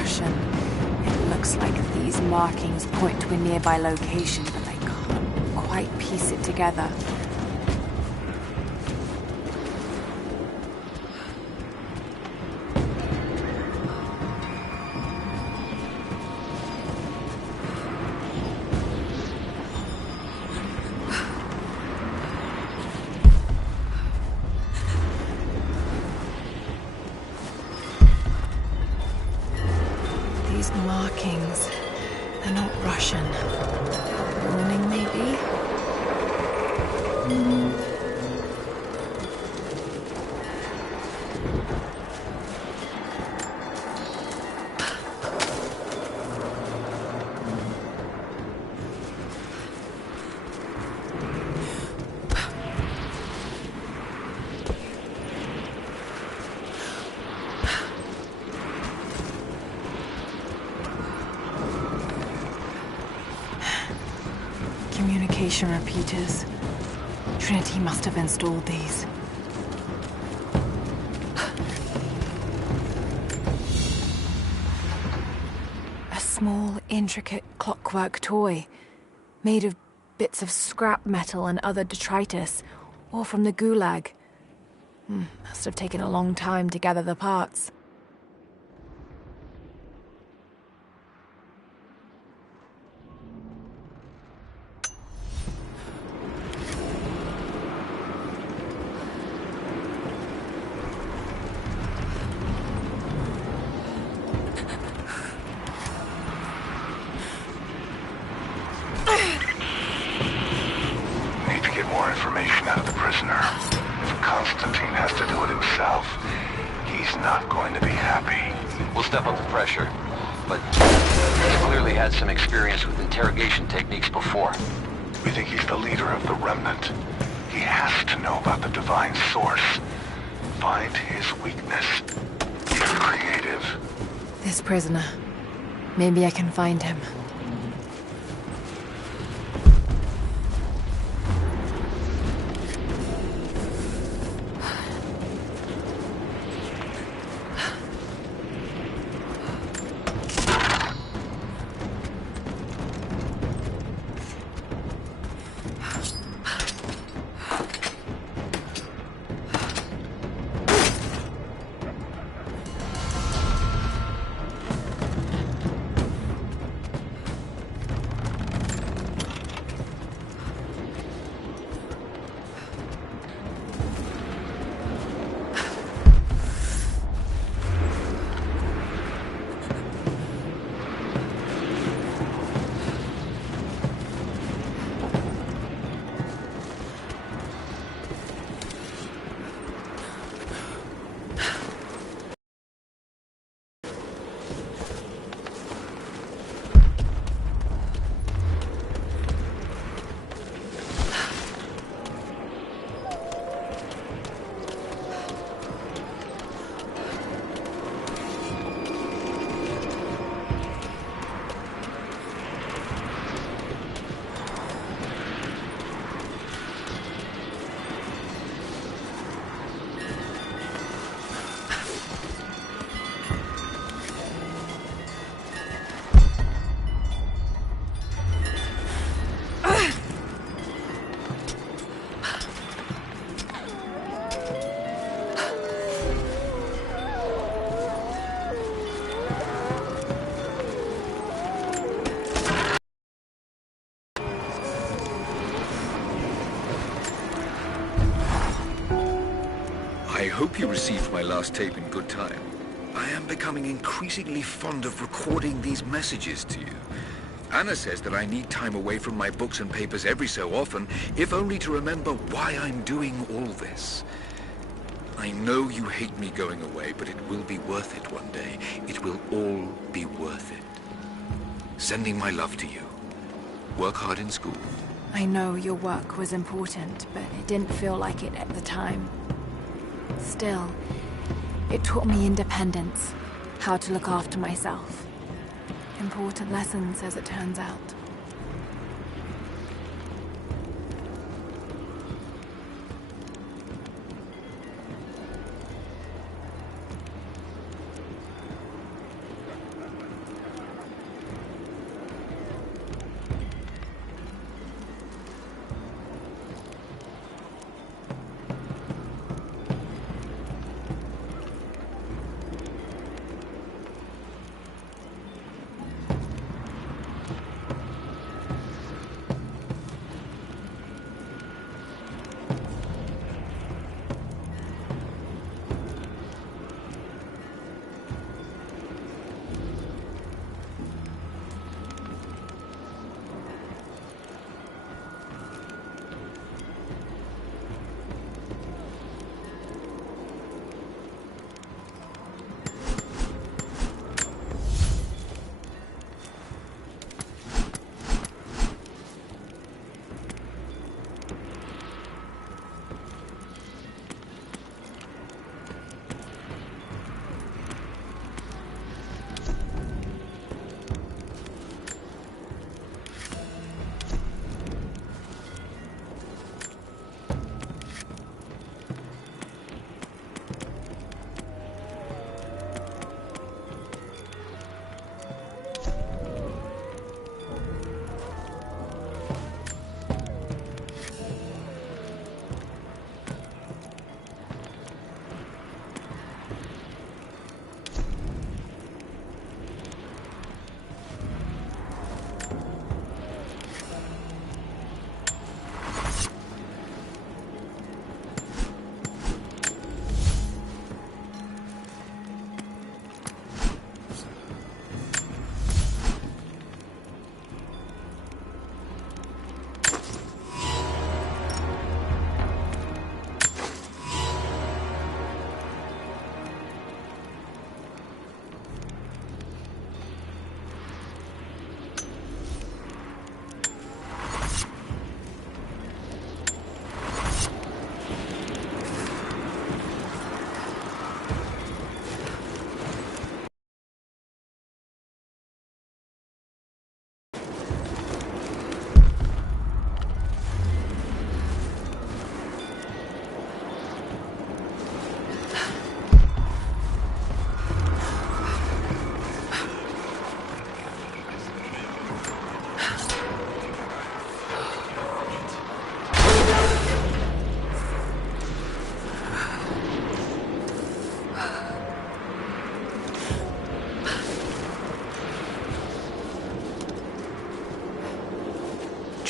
Russian. It looks like these markings point to a nearby location, but I can't quite piece it together. Markings. They're not Russian. Warning, maybe? Communication repeaters. Trinity must have installed these. A small, intricate clockwork toy, made of bits of scrap metal and other detritus, all from the Gulag. Must have taken a long time to gather the parts. Information out of the prisoner. If Constantine has to do it himself, he's not going to be happy. We'll step up the pressure, but he's clearly had some experience with interrogation techniques before. We think he's the leader of the Remnant. He has to know about the Divine Source. Find his weakness. He's creative. This prisoner. Maybe I can find him. I hope you received my last tape in good time. I am becoming increasingly fond of recording these messages to you. Anna says that I need time away from my books and papers every so often, if only to remember why I'm doing all this. I know you hate me going away, but it will be worth it one day. It will all be worth it. Sending my love to you. Work hard in school. I know your work was important, but it didn't feel like it at the time. Still, it taught me independence, how to look after myself. Important lessons, as it turns out.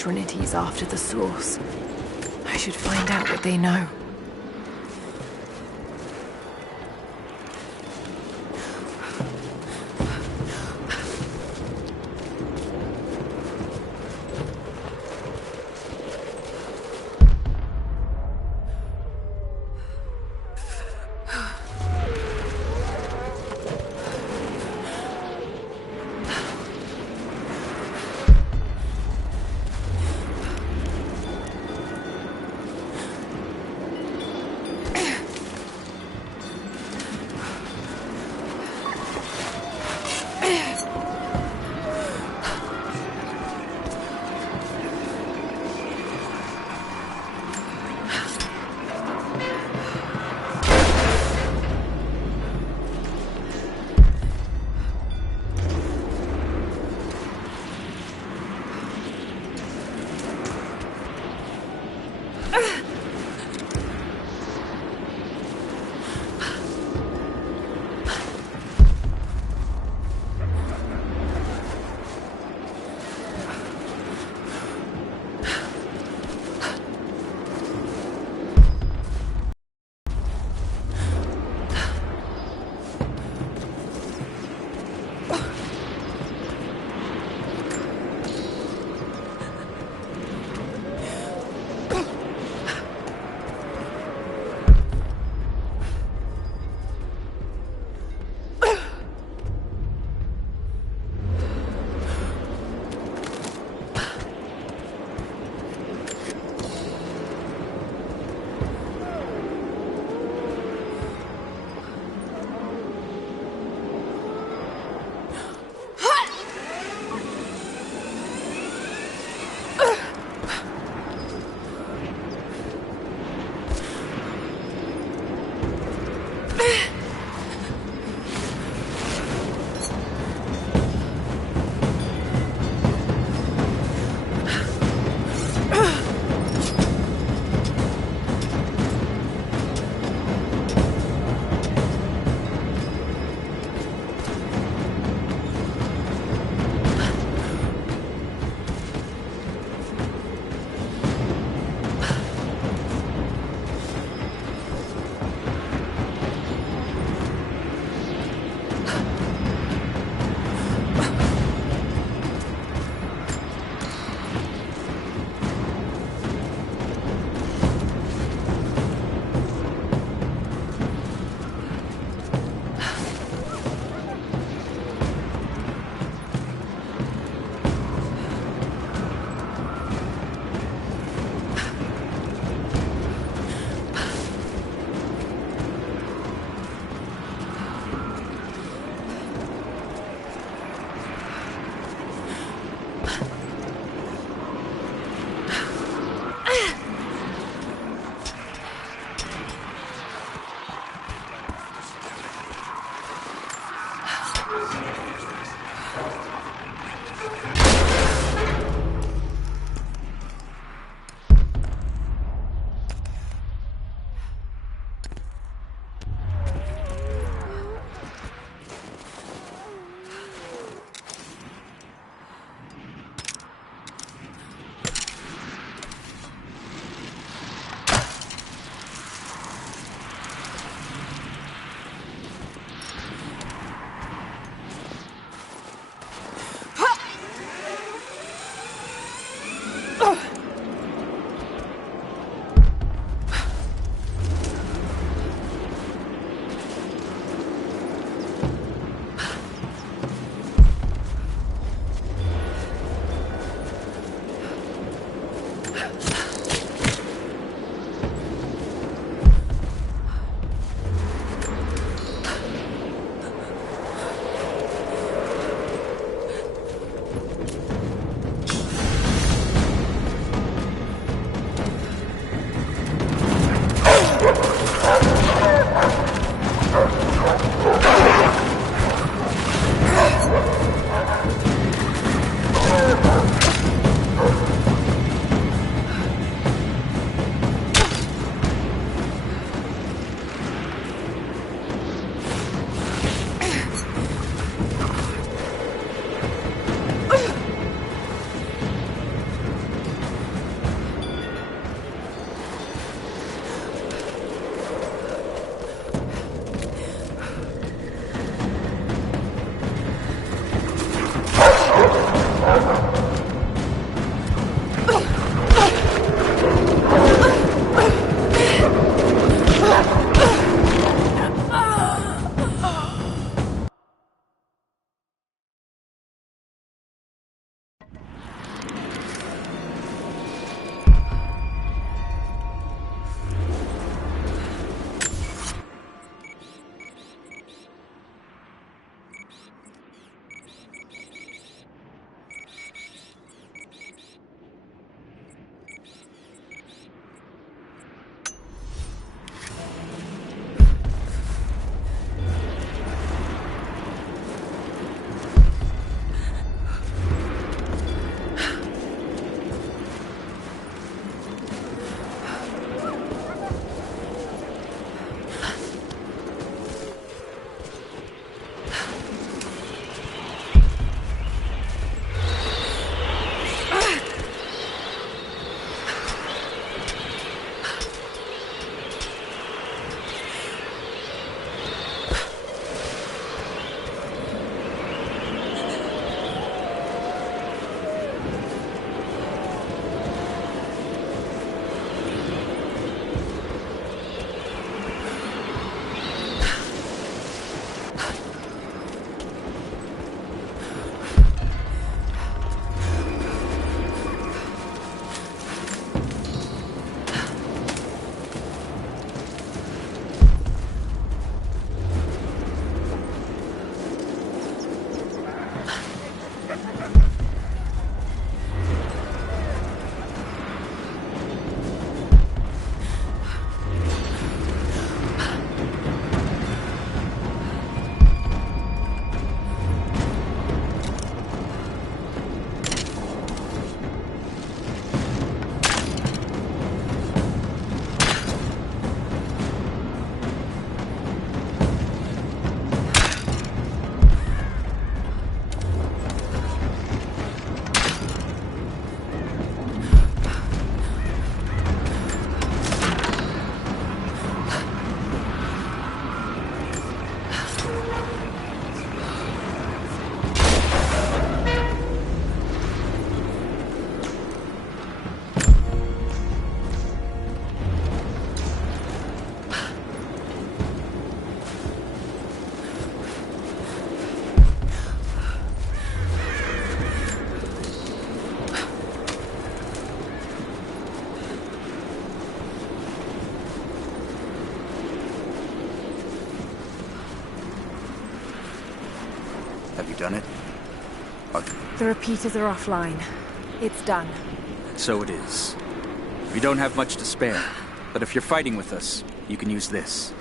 Trinity's after the source. I should find out what they know. Have you done it? The repeaters are offline. It's done. So it is. We don't have much to spare, but if you're fighting with us, you can use this.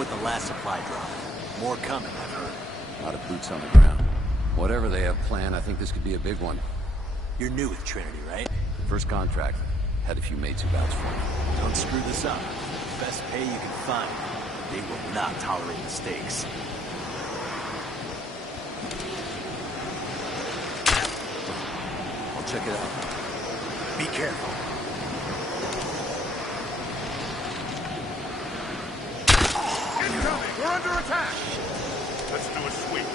with the last supply drop? More coming, I've heard. A lot of boots on the ground. Whatever they have planned, I think this could be a big one. You're new with Trinity, right? First contract. Had a few mates who vouched for me. Don't screw this up. Best pay you can find. They will not tolerate mistakes. I'll check it out. Be careful. Incoming! We're under attack! Let's do a sweep.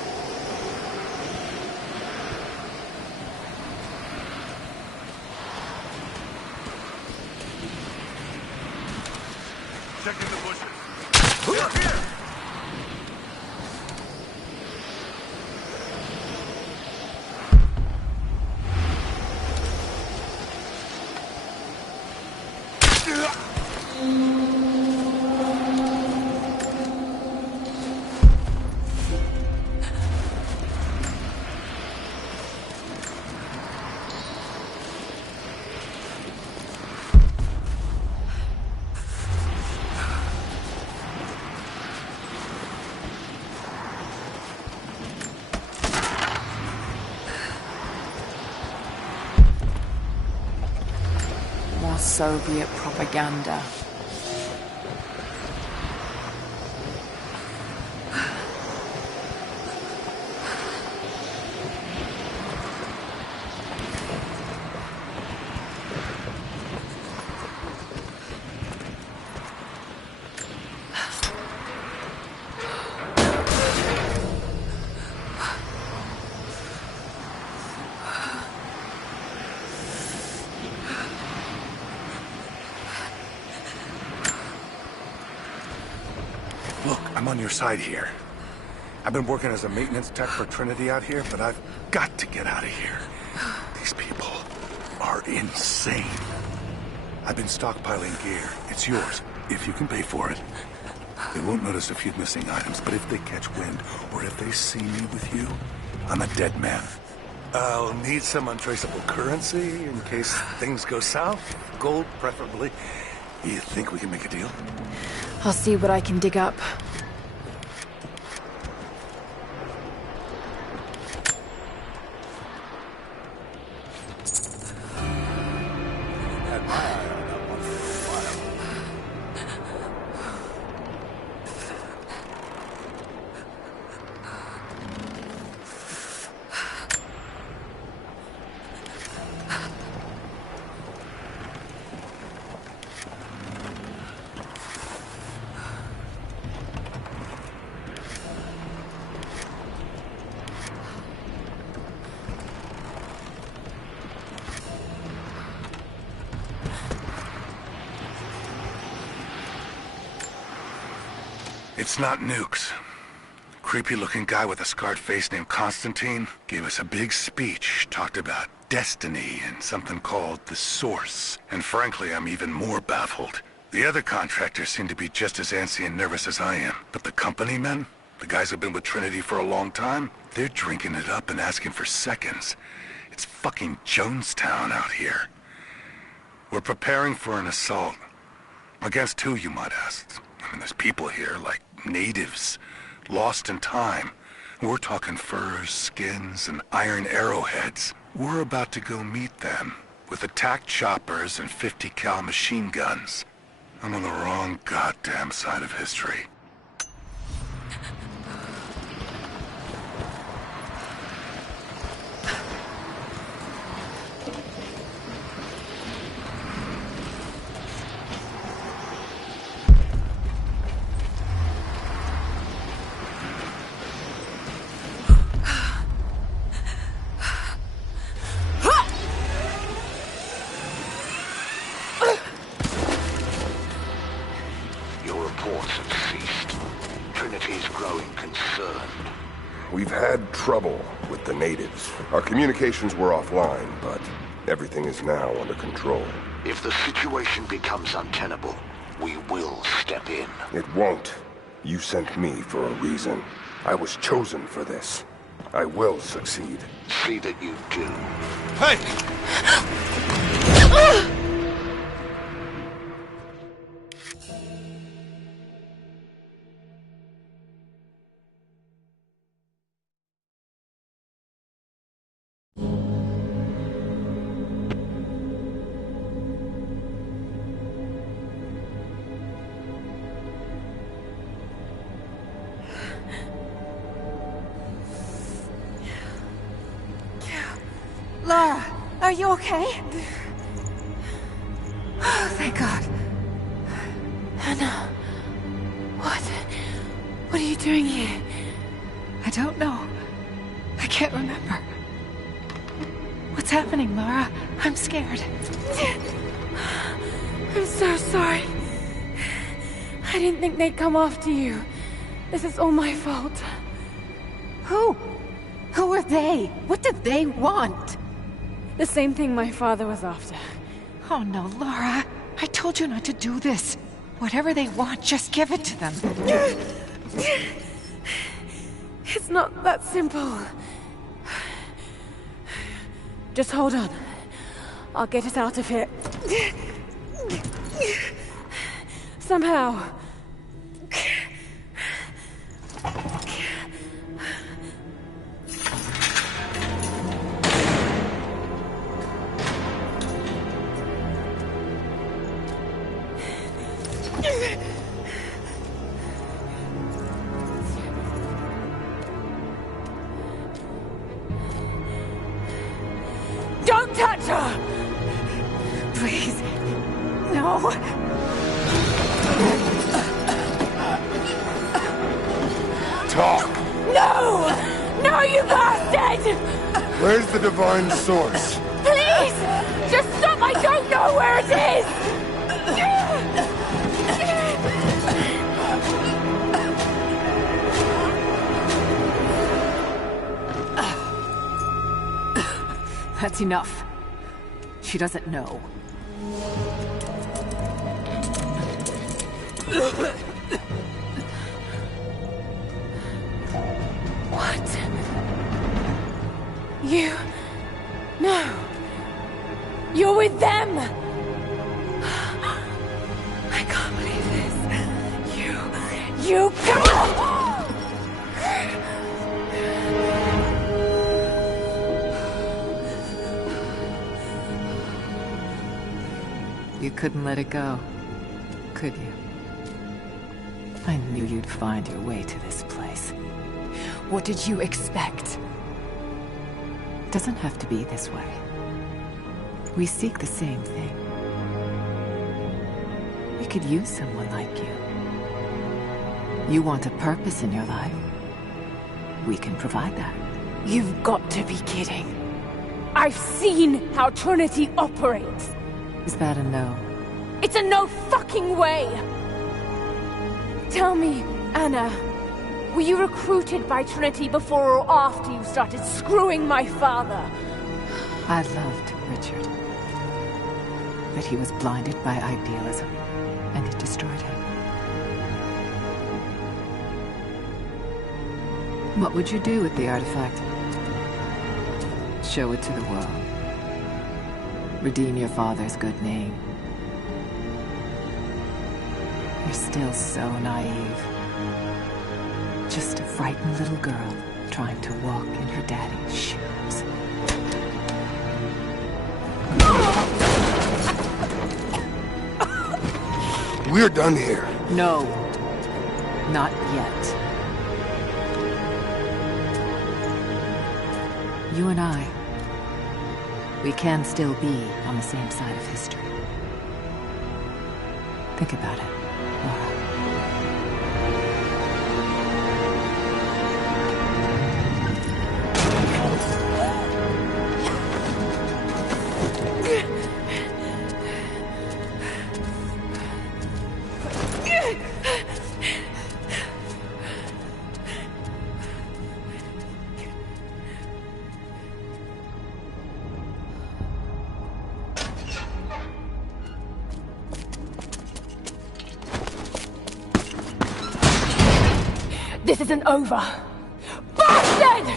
Checking the bushes. They're here! More Soviet propaganda. Look, I'm on your side here. I've been working as a maintenance tech for Trinity out here, but I've got to get out of here. These people are insane. I've been stockpiling gear. It's yours, if you can pay for it. They won't notice a few missing items, but if they catch wind, or if they see me with you, I'm a dead man. I'll need some untraceable currency in case things go south. Gold, preferably. You think we can make a deal? I'll see what I can dig up. Had my eye on that one for a while. It's not nukes. Creepy-looking guy with a scarred face named Constantine gave us a big speech, talked about destiny and something called the Source. And frankly, I'm even more baffled. The other contractors seem to be just as antsy and nervous as I am. But the company men, the guys who've been with Trinity for a long time, they're drinking it up and asking for seconds. It's fucking Jonestown out here. We're preparing for an assault. Against who, you might ask? I mean, there's people here, like natives, lost in time. We're talking furs, skins, and iron arrowheads. We're about to go meet them with attack choppers and 50 cal machine guns. I'm on the wrong goddamn side of history. We've had trouble with the natives. Our communications were offline, but everything is now under control. If the situation becomes untenable, we will step in. It won't. You sent me for a reason. I was chosen for this. I will succeed. See that you do. Hey! Lara, are you okay? Oh, thank God. Anna, what are you doing here? I don't know. I can't remember. What's happening, Lara? I'm scared. I'm so sorry. I didn't think they'd come after you. This is all my fault. Who? Who are they? What did they want? The same thing my father was after. Oh no, Lara. I told you not to do this. Whatever they want, just give it to them. It's not that simple. Just hold on. I'll get us out of here. Somehow. Don't touch her! Please. No. Talk! No! No, you bastard! Where's the divine source? Please! Just stop! I don't know where it is! That's enough. She doesn't know. What? You... No. You're with them! I can't believe this. You... You couldn't let it go, could you? I knew you'd find your way to this place. What did you expect? It doesn't have to be this way. We seek the same thing. We could use someone like you. You want a purpose in your life. We can provide that. You've got to be kidding. I've seen how Trinity operates. Is that a no? It's a no fucking way! Tell me, Anna, were you recruited by Trinity before or after you started screwing my father? I loved Richard. But he was blinded by idealism, and it destroyed him. What would you do with the artifact? Show it to the world. Redeem your father's good name. You're still so naive. Just a frightened little girl trying to walk in her daddy's shoes. We're done here. No. Not yet. You and I, we can still be on the same side of history. Think about it, Lara. This isn't over. Bastard!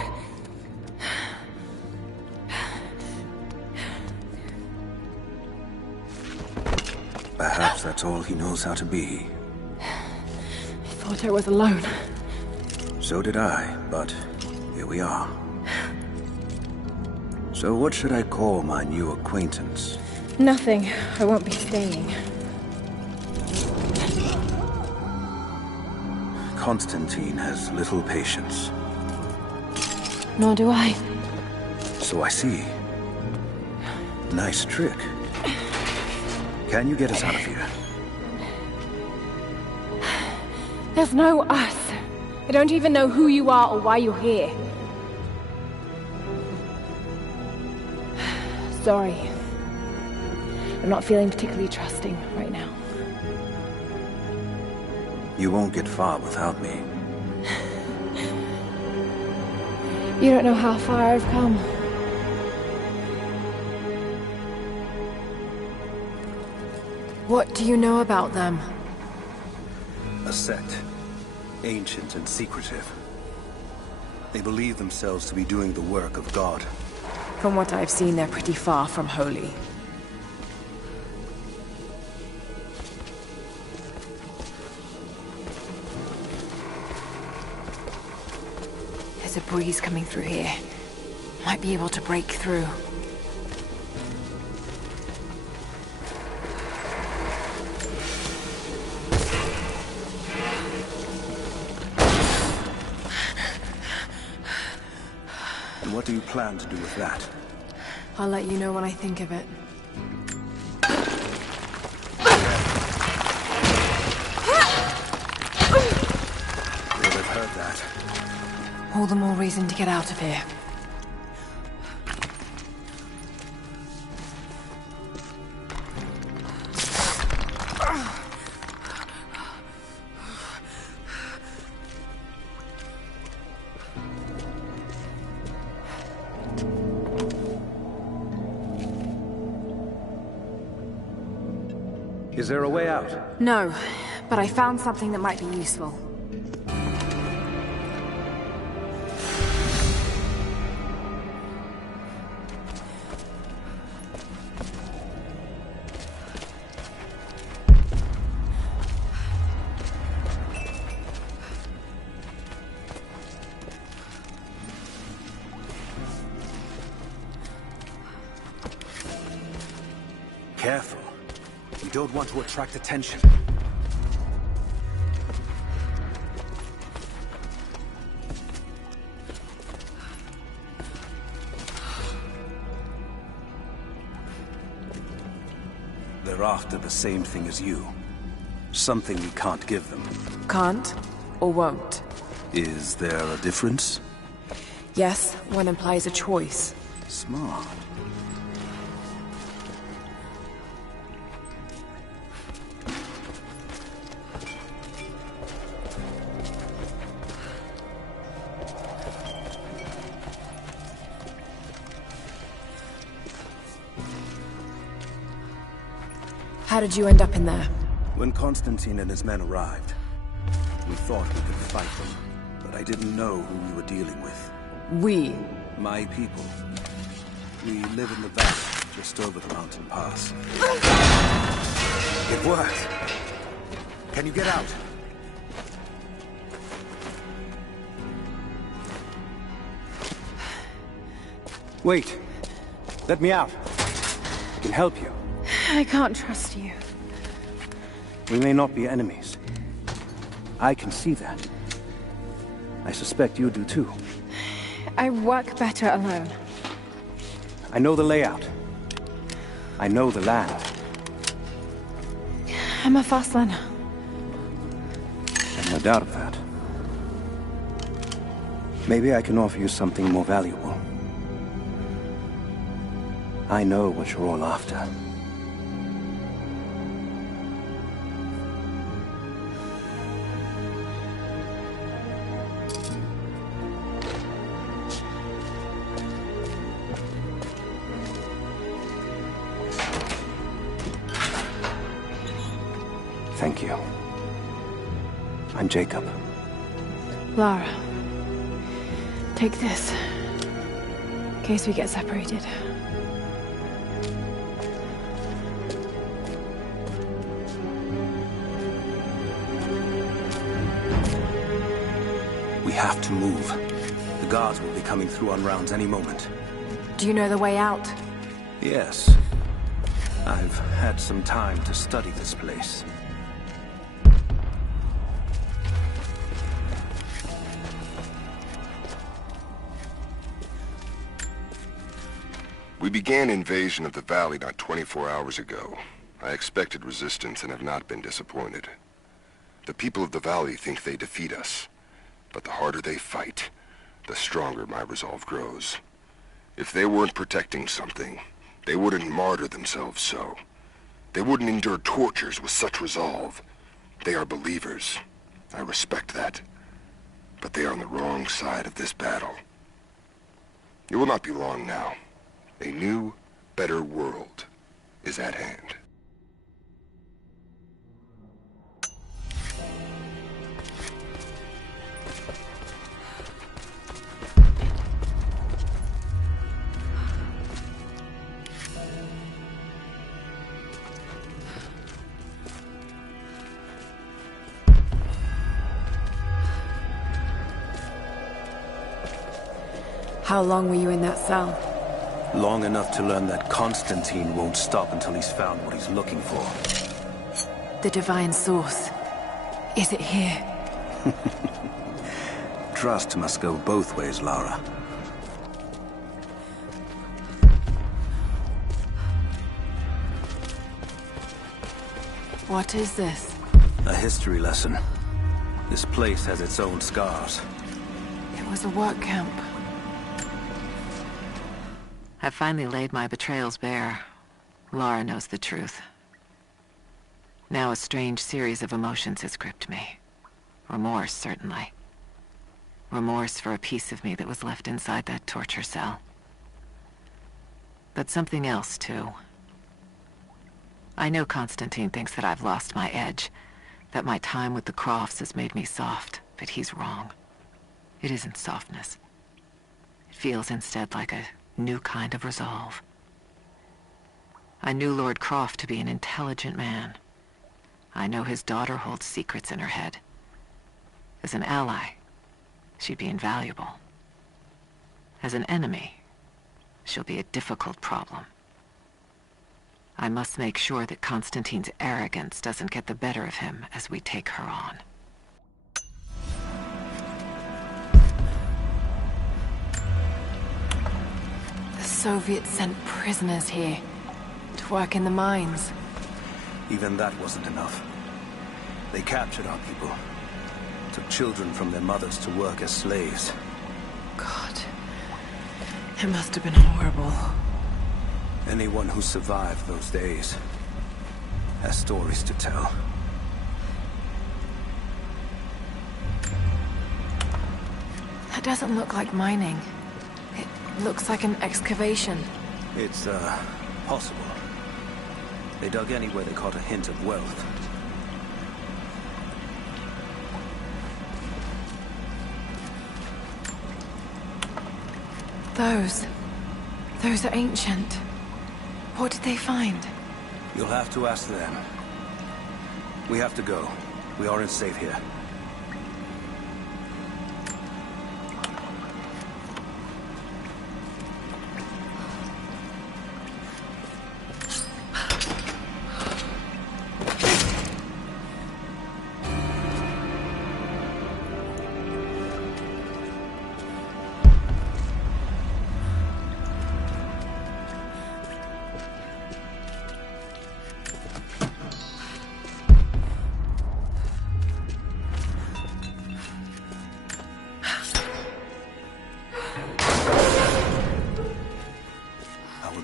Perhaps that's all he knows how to be. I thought I was alone. So did I, but here we are. So what should I call my new acquaintance? Nothing. I won't be staying. Constantine has little patience. Nor do I. So I see. Nice trick. Can you get us out of here? There's no us. I don't even know who you are or why you're here. Sorry. I'm not feeling particularly trusting right now. You won't get far without me. You don't know how far I've come. What do you know about them? A sect. Ancient and secretive. They believe themselves to be doing the work of God. From what I've seen, they're pretty far from holy. There's a breeze coming through here. Might be able to break through. And what do you plan to do with that? I'll let you know when I think of it. Would have heard that. All the more reason to get out of here. Is there a way out? No, but I found something that might be useful. Careful. We don't want to attract attention. They're after the same thing as you. Something we can't give them. Can't or won't? Is there a difference? Yes, one implies a choice. Smart. How did you end up in there? When Constantine and his men arrived, we thought we could fight them, but I didn't know who we were dealing with. We? My people. We live in the valley, just over the mountain pass. It worked! Can you get out? Wait! Let me out! I can help you. I can't trust you. We may not be enemies. I can see that. I suspect you do too. I work better alone. I know the layout. I know the land. I'm a fast learner. I've no doubt of that. Maybe I can offer you something more valuable. I know what you're all after. Thank you. I'm Jacob. Lara, take this. In case we get separated. We have to move. The guards will be coming through on rounds any moment. Do you know the way out? Yes. I've had some time to study this place. We began invasion of the valley not 24 hours ago. I expected resistance and have not been disappointed. The people of the valley think they defeat us, but the harder they fight, the stronger my resolve grows. If they weren't protecting something, they wouldn't martyr themselves so. They wouldn't endure tortures with such resolve. They are believers. I respect that. But they are on the wrong side of this battle. It will not be long now. A new, better world is at hand. How long were you in that cell? Long enough to learn that Constantine won't stop until he's found what he's looking for. The divine source. Is it here? Trust must go both ways, Lara. What is this? A history lesson. This place has its own scars. It was a work camp. I've finally laid my betrayals bare. Lara knows the truth. Now a strange series of emotions has gripped me. Remorse, certainly. Remorse for a piece of me that was left inside that torture cell. But something else, too. I know Constantine thinks that I've lost my edge, that my time with the Crofts has made me soft, but he's wrong. It isn't softness. It feels instead like a new kind of resolve. I knew Lord Croft to be an intelligent man. I know his daughter holds secrets in her head. As an ally, she'd be invaluable. As an enemy, she'll be a difficult problem. I must make sure that Constantine's arrogance doesn't get the better of him as we take her on. The Soviets sent prisoners here to work in the mines. Even that wasn't enough. They captured our people. Took children from their mothers to work as slaves. God. It must have been horrible. Anyone who survived those days has stories to tell. That doesn't look like mining. It looks like an excavation. It's, possible. They dug anywhere they caught a hint of wealth. Those are ancient. What did they find? You'll have to ask them. We have to go. We aren't safe here.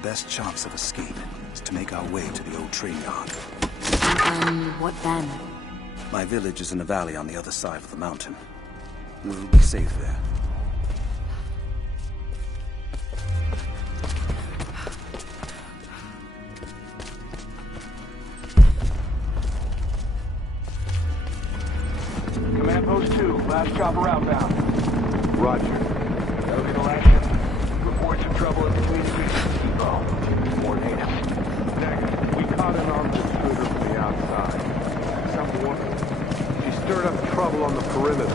Best chance of escape is to make our way to the old train yard. What then? My village is in a valley on the other side of the mountain. We'll be safe there. Command Post 2, last chopper outbound. Roger. That'll be the last ship. Reports of trouble at the Queen Street Depot. More natives. Negative. We caught an armed intruder from the outside. Some woman. She stirred up trouble on the perimeter.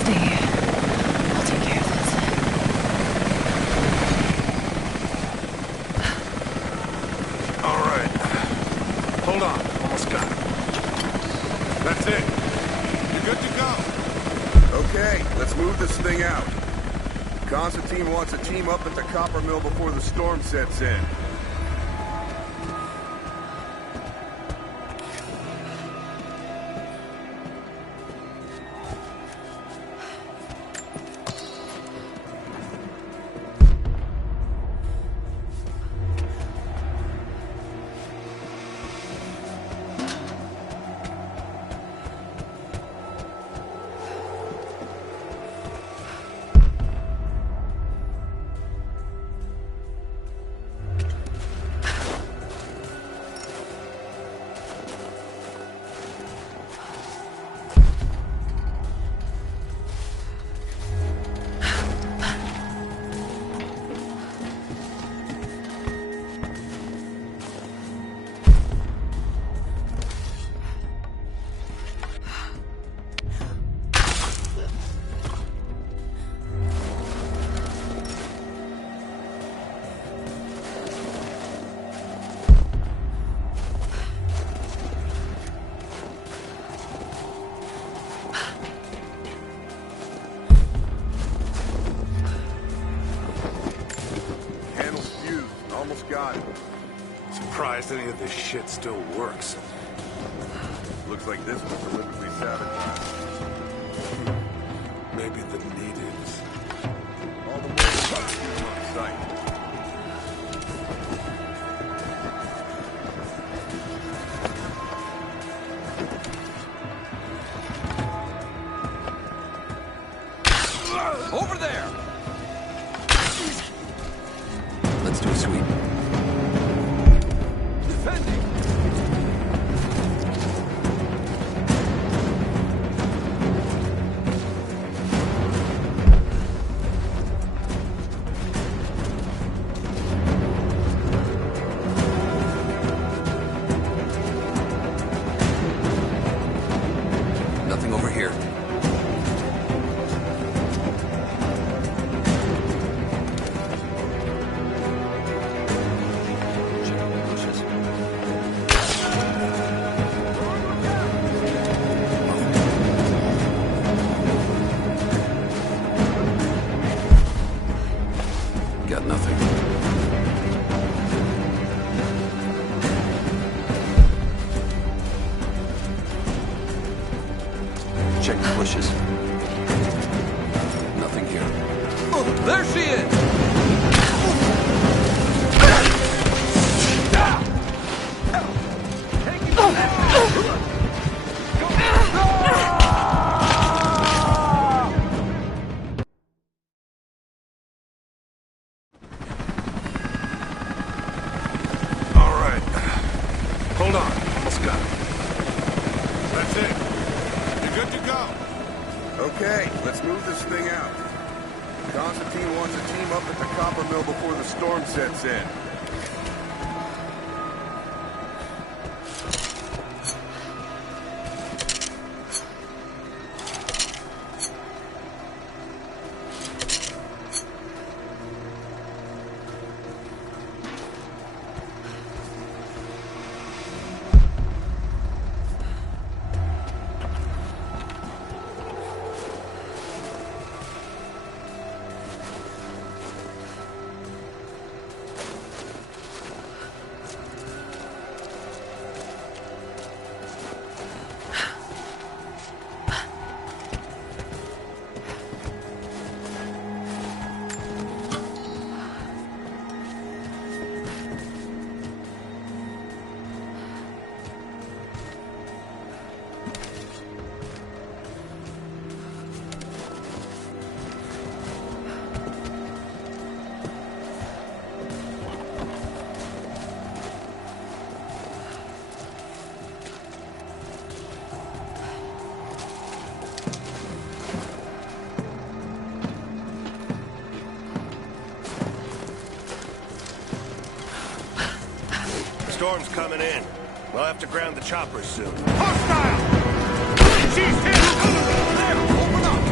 Stay here. I'll take Constantine wants a team up at the copper mill before the storm sets in. Surprised any of this shit still works. Looks like this was deliberately sabotaged. Maybe the natives. All the more on sight. Over there! Let's do a sweep. Defending! Nothing over here. Got nothing. Check the bushes. Nothing here. There she is! All right. Hold on. Almost got it. That's it. You're good to go. Okay, let's move this thing out. Constantine wants a team up at the copper mill before the storm sets in. Storm's coming in. We'll have to ground the choppers soon. Hostile! She's hit! There! Open up!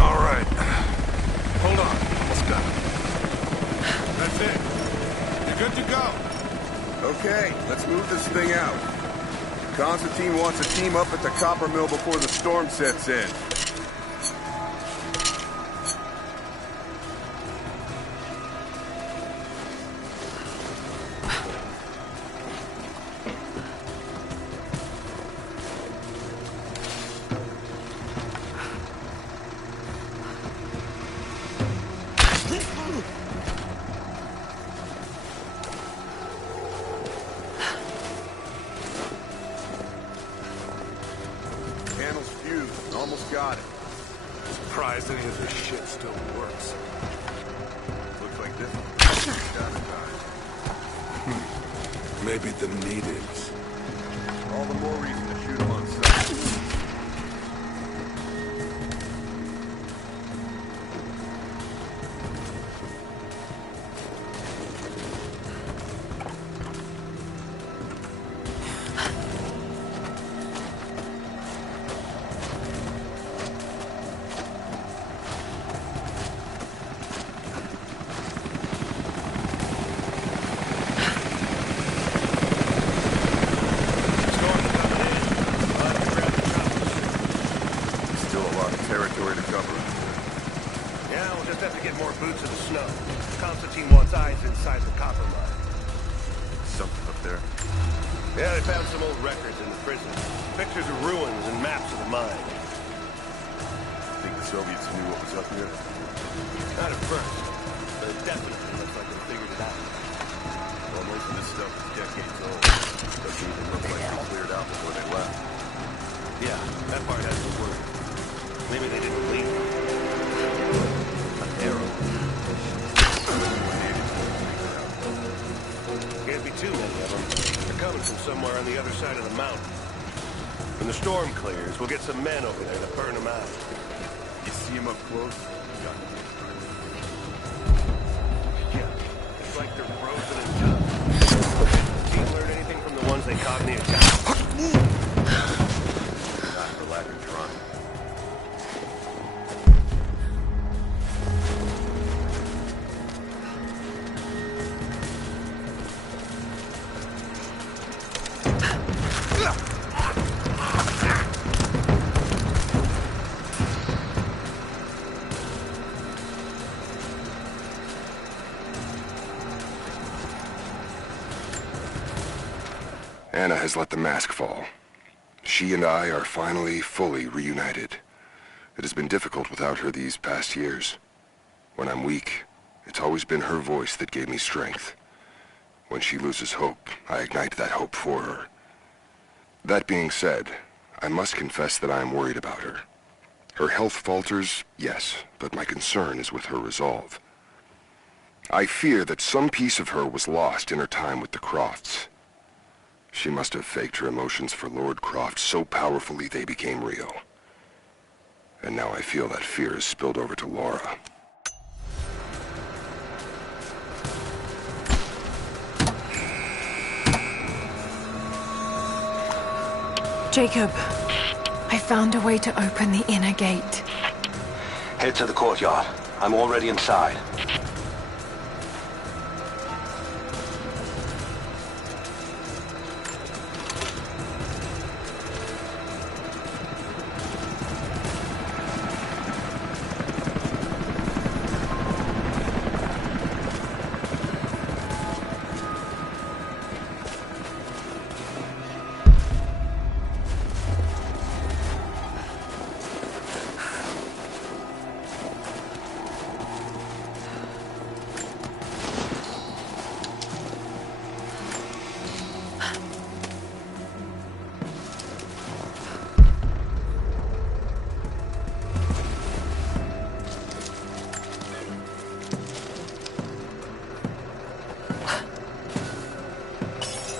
All right. Hold on. Almost got it. That's it. You're good to go. Okay, let's move this thing out. Constantine wants a team up at the copper mill before the storm sets in. Almost got it. Surprised any of this shit still works. Looks like this one. Maybe the natives. All the more reason to shoot them on sight. We'll get some men over there to burn them out. You see him up close? Yeah, it's like they're frozen in time. Did you learn anything from the ones they caught in the attack? Not for lack of trying. Anna has let the mask fall. She and I are finally fully reunited. It has been difficult without her these past years. When I'm weak, it's always been her voice that gave me strength. When she loses hope, I ignite that hope for her. That being said, I must confess that I am worried about her. Her health falters, yes, but my concern is with her resolve. I fear that some piece of her was lost in her time with the Crofts. She must have faked her emotions for Lord Croft so powerfully they became real. And now I feel that fear has spilled over to Laura. Jacob, I found a way to open the inner gate. Head to the courtyard. I'm already inside.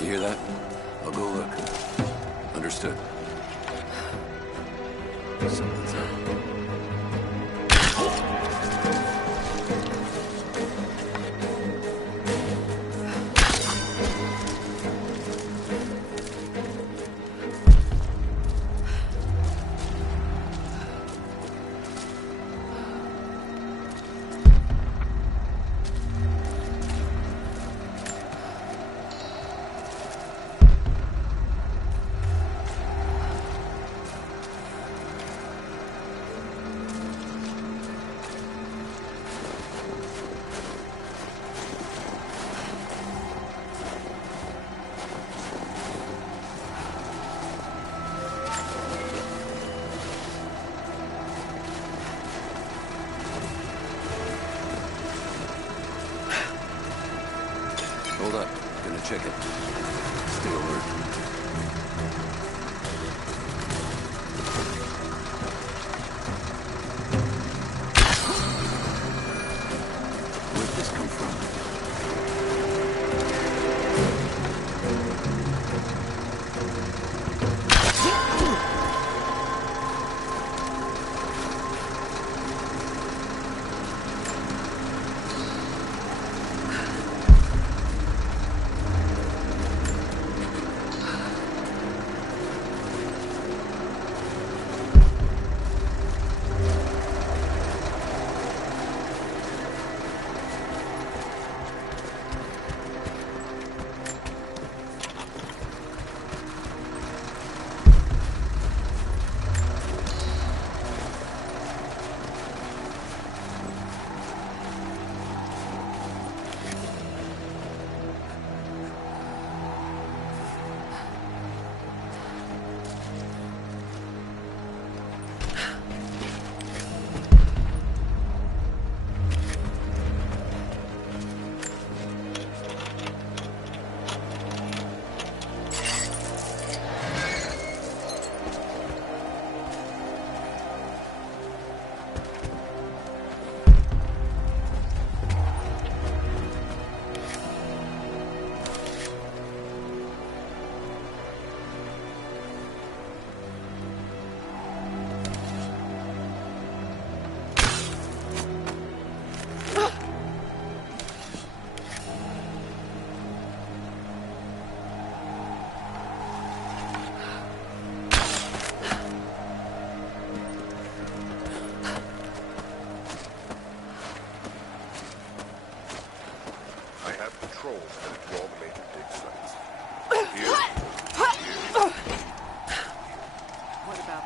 You hear that? I'll go look. Understood. Something's up. Hold up. Gonna check it. Stay alert. Where'd this come from?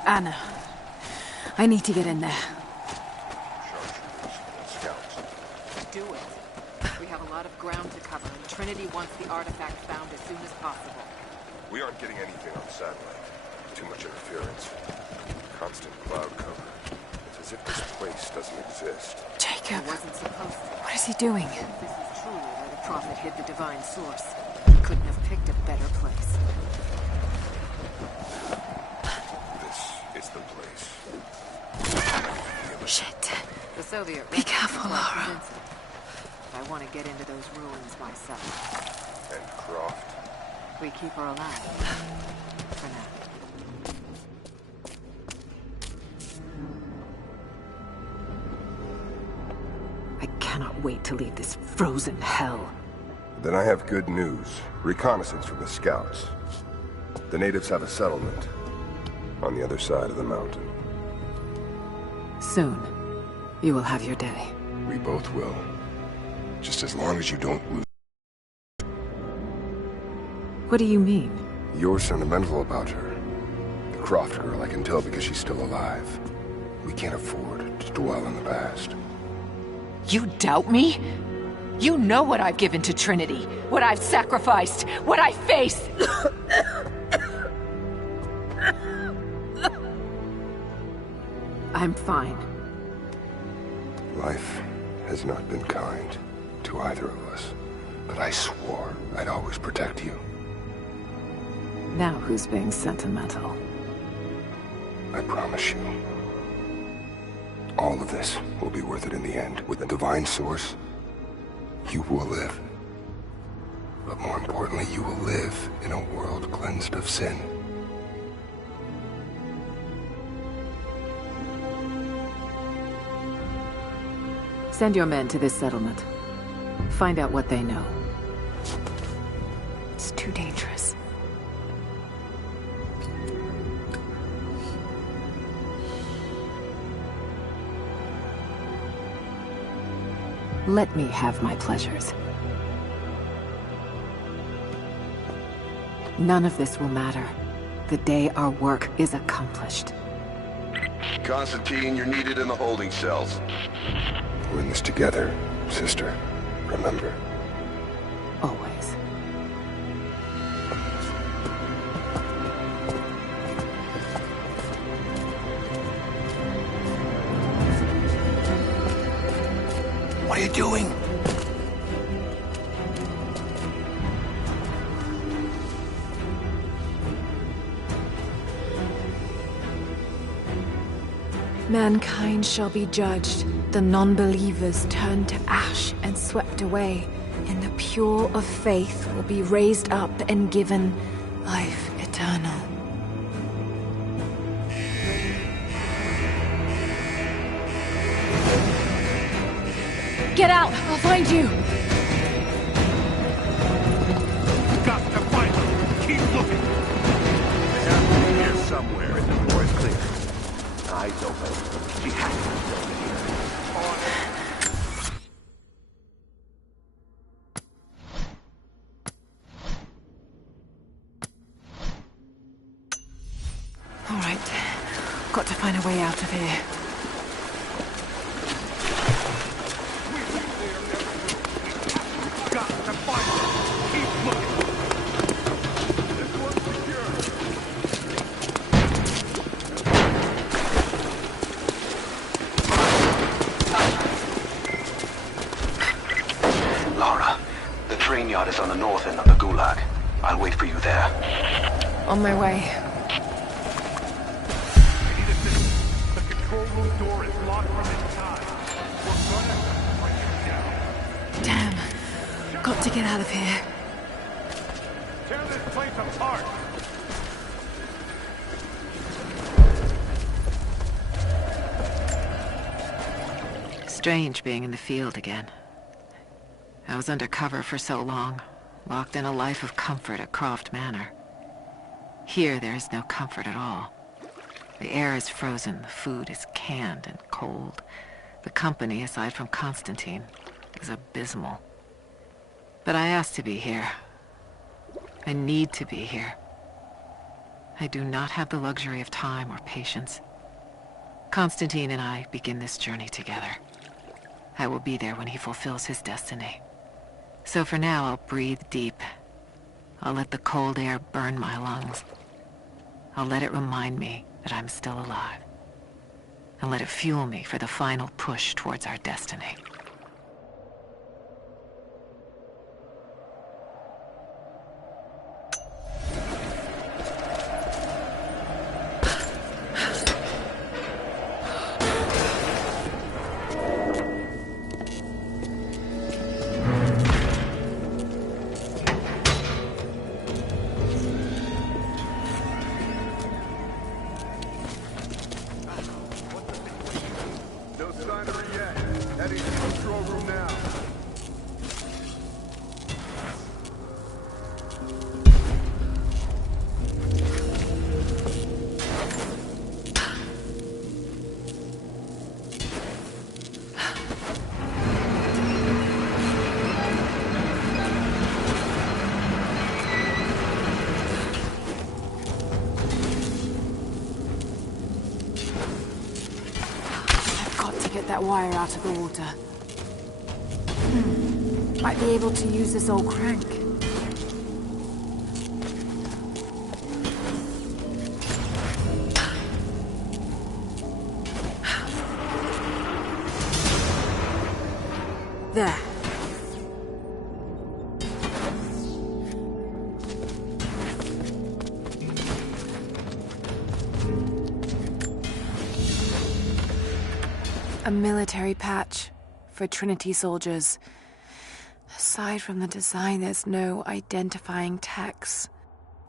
Anna, I need to get in there. Do it. We have a lot of ground to cover, and Trinity wants the artifact found as soon as possible. We aren't getting anything on satellite. Too much interference. Constant cloud cover. It's as if this place doesn't exist. Jacob. It wasn't supposed to. What is he doing? If this is truly where the Prophet hid the divine source, he couldn't have picked a better place. This is the place. Shit. The Soviet... Be careful, Lara. If I want to get into those ruins myself. And Croft? We keep her alive. For now. I cannot wait to leave this frozen hell. Then I have good news. Reconnaissance from the scouts. The natives have a settlement on the other side of the mountain. Soon, you will have your day. We both will. Just as long as you don't lose. What do you mean? You're sentimental about her. The Croft girl, I can tell because she's still alive. We can't afford to dwell in the past. You doubt me? You know what I've given to Trinity, what I've sacrificed, what I face. I'm fine. Life has not been kind to either of us, but I swore I'd always protect you. Now who's being sentimental? I promise you. All of this will be worth it in the end. With the divine source, you will live. But more importantly, you will live in a world cleansed of sin. Send your men to this settlement. Find out what they know. It's too dangerous. Let me have my pleasures. None of this will matter the day our work is accomplished. Constantine, you're needed in the holding cells. We're in this together, sister. Remember. Always. What are you doing? Mankind shall be judged, the non-believers turned to ash and swept away, and the pure of faith will be raised up and given life eternal. Get out! I'll find you! Got to find them! Keep looking! They have to be here somewhere, and the door is clear. Eyes open. She has to be over here. All right. Got to find a way out of here. Got to find them! Keep looking! This one's secure! Lara, the train yard is on the north end of the Gulag. I'll wait for you there. On my way. The control room door is locked from inside. We're gonna break it down. Damn. Got to get out of here. Tear this place apart! Strange being in the field again. I was under cover for so long, locked in a life of comfort at Croft Manor. Here there is no comfort at all. The air is frozen, the food is canned and cold. The company, aside from Constantine, is abysmal. But I asked to be here. I need to be here. I do not have the luxury of time or patience. Constantine and I begin this journey together. I will be there when he fulfills his destiny. So for now, I'll breathe deep. I'll let the cold air burn my lungs. I'll let it remind me that I'm still alive. And let it fuel me for the final push towards our destiny. No sign of her yet. Heading to the control room now. Get that wire out of the water. Might be able to use this old crank. There. A military patch for Trinity soldiers. Aside from the design, there's no identifying text.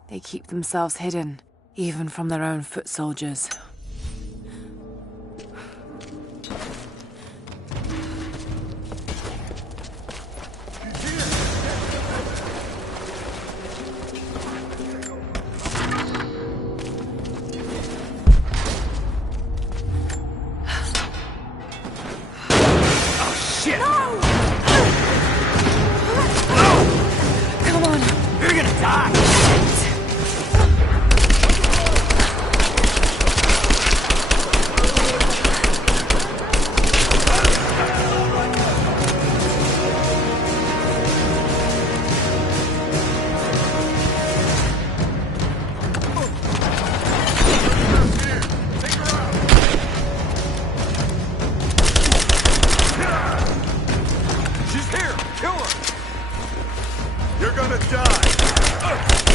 They keep themselves hidden, even from their own foot soldiers. You're gonna die!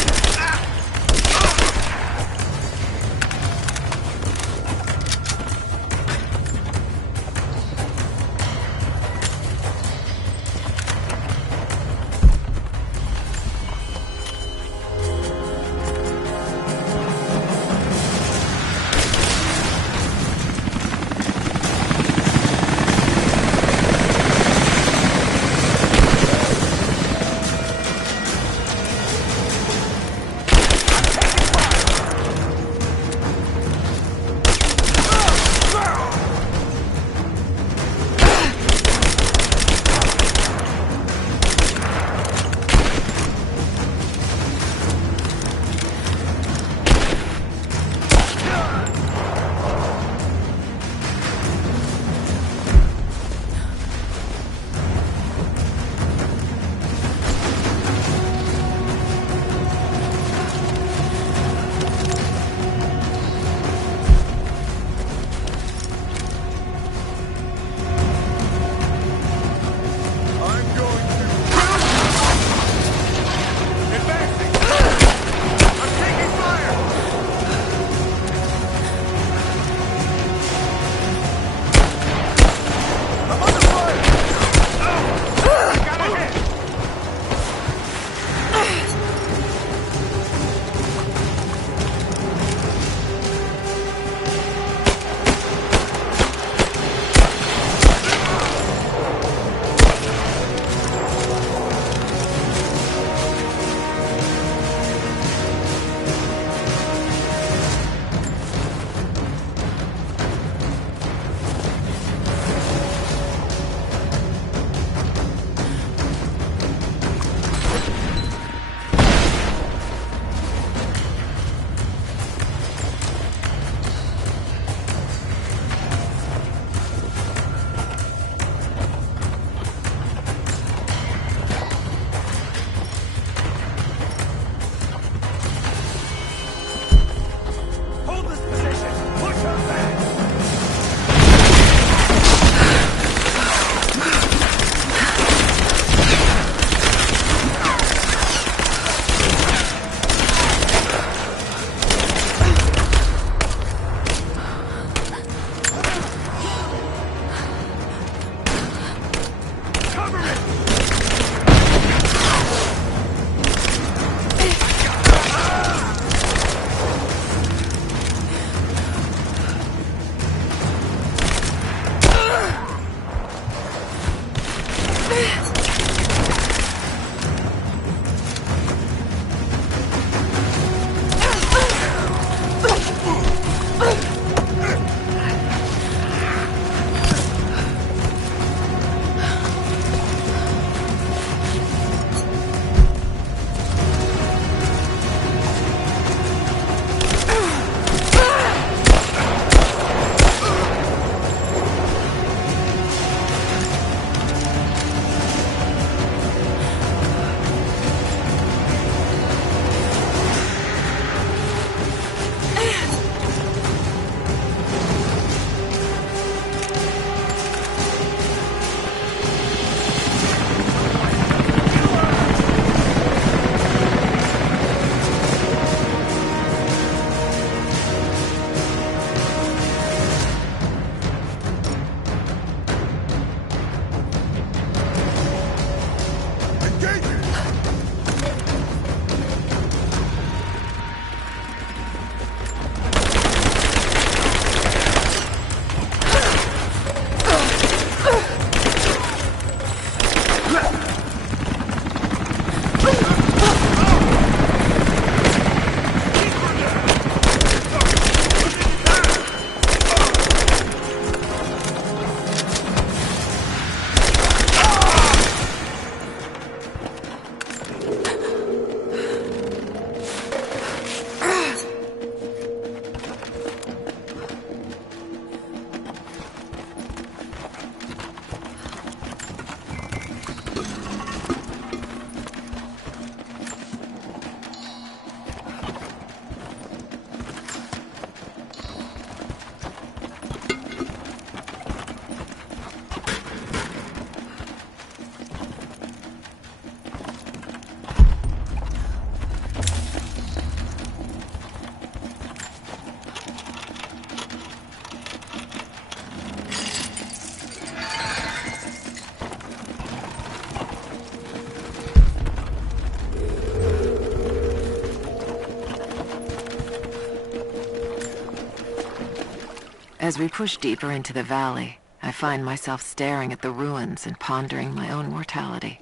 As we push deeper into the valley, I find myself staring at the ruins and pondering my own mortality.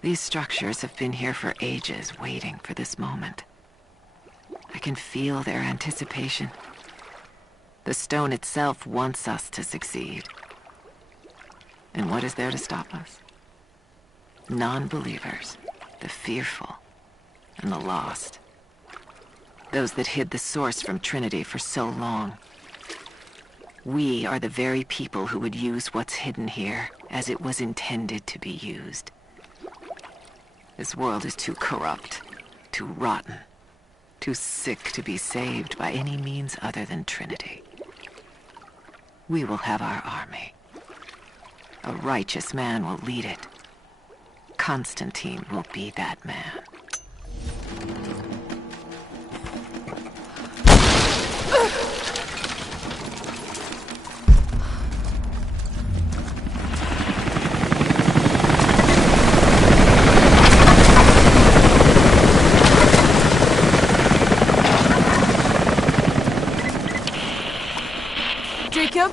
These structures have been here for ages, waiting for this moment. I can feel their anticipation. The stone itself wants us to succeed. And what is there to stop us? Non-believers, the fearful, and the lost. Those that hid the source from Trinity for so long. We are the very people who would use what's hidden here as it was intended to be used. This world is too corrupt, too rotten, too sick to be saved by any means other than Trinity. We will have our army. A righteous man will lead it. Constantine will be that man. Jacob?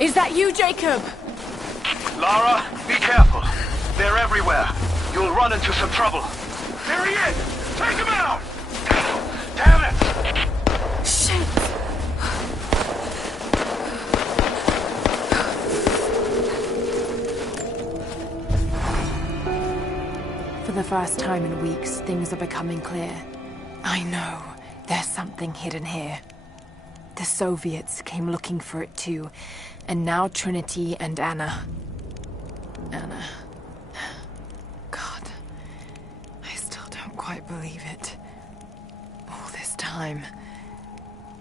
Is that you, Jacob? Lara, be careful. They're everywhere. You'll run into some trouble. There he is! Take him out! Damn it! Shit! For the first time in weeks, things are becoming clear. I know there's something hidden here. The Soviets came looking for it too, and now Trinity and Anna. Anna. God, I still don't quite believe it. All this time,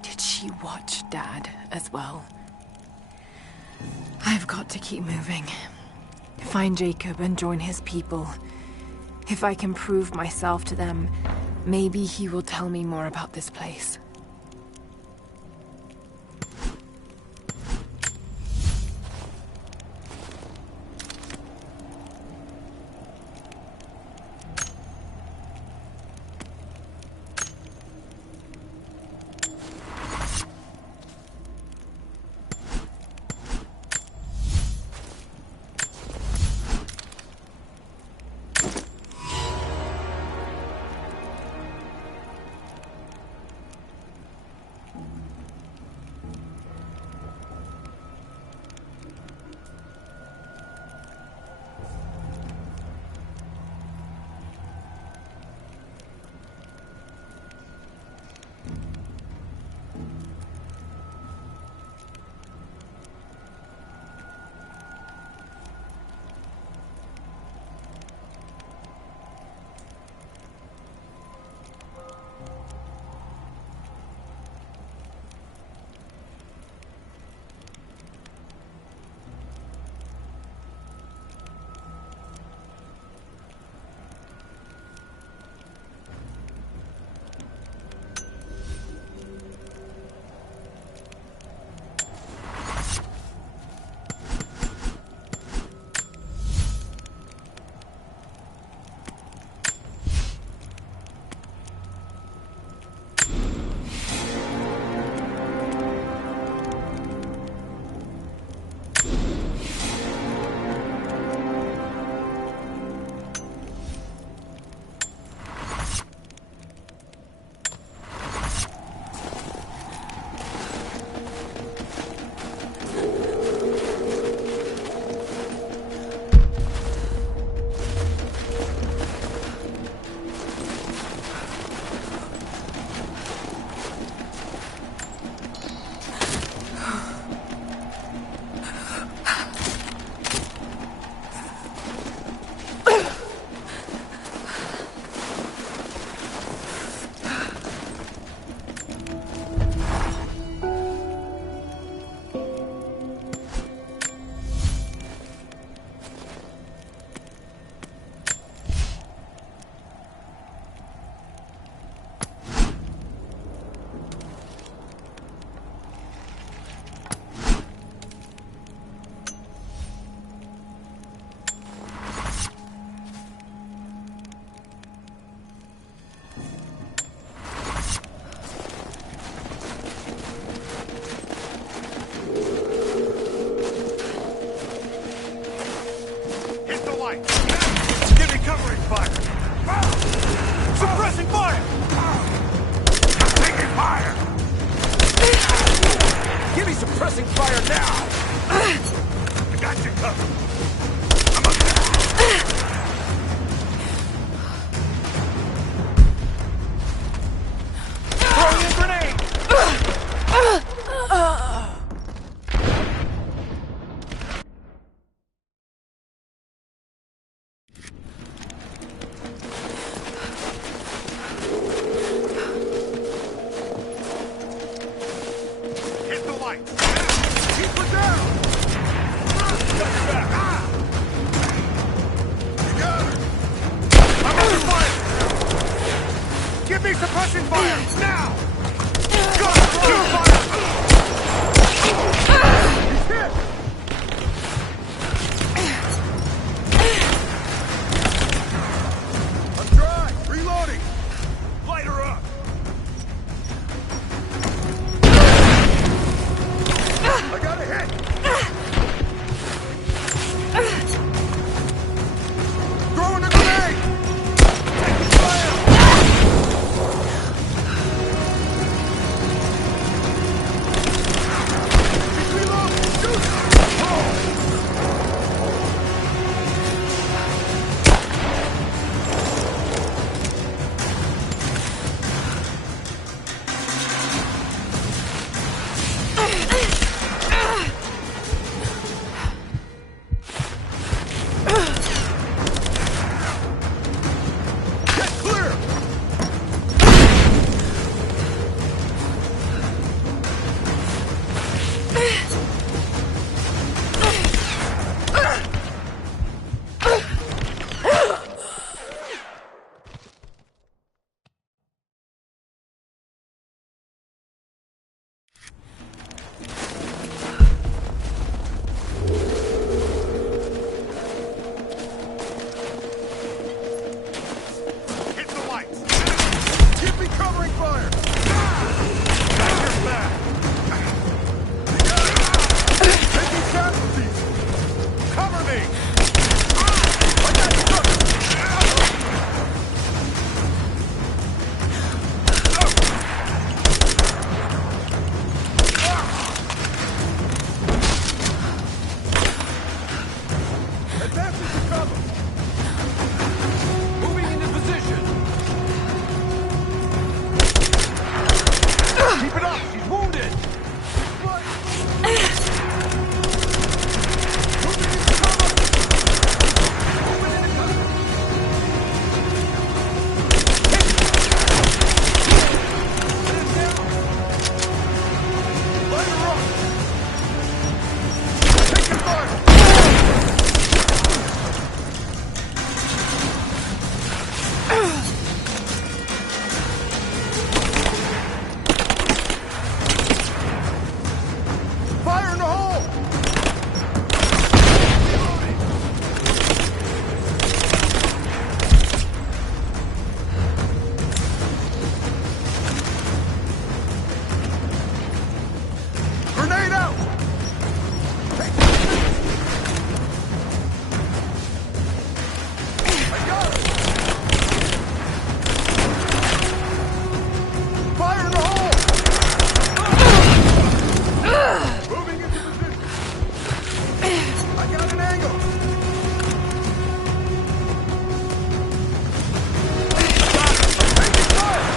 did she watch Dad as well? I've got to keep moving. Find Jacob and join his people. If I can prove myself to them, maybe he will tell me more about this place. Throwing a grenade! Hit the lights! Keep her down! Got your back! You got her! I'm under fire! Give me suppression fire! Now! Go! Keep fire! He's hit! I'm dry! Reloading! Light her up! I got a hit! Throwing a grenade! Taking fire! Reload! Shoot! Get clear! Hit the lights! Keep me covering fire! Got your back! You got it! Taking casualties! Cover me! I got you covered! Advancing to cover! Moving into position! Keep it up! She's wounded! Moving into cover! Moving into cover! Get it down! Light her up! Taking fire! Fire in the hole! Grenade out! I got it! Fire in the hole! Moving into position. I got an angle. Taking fire.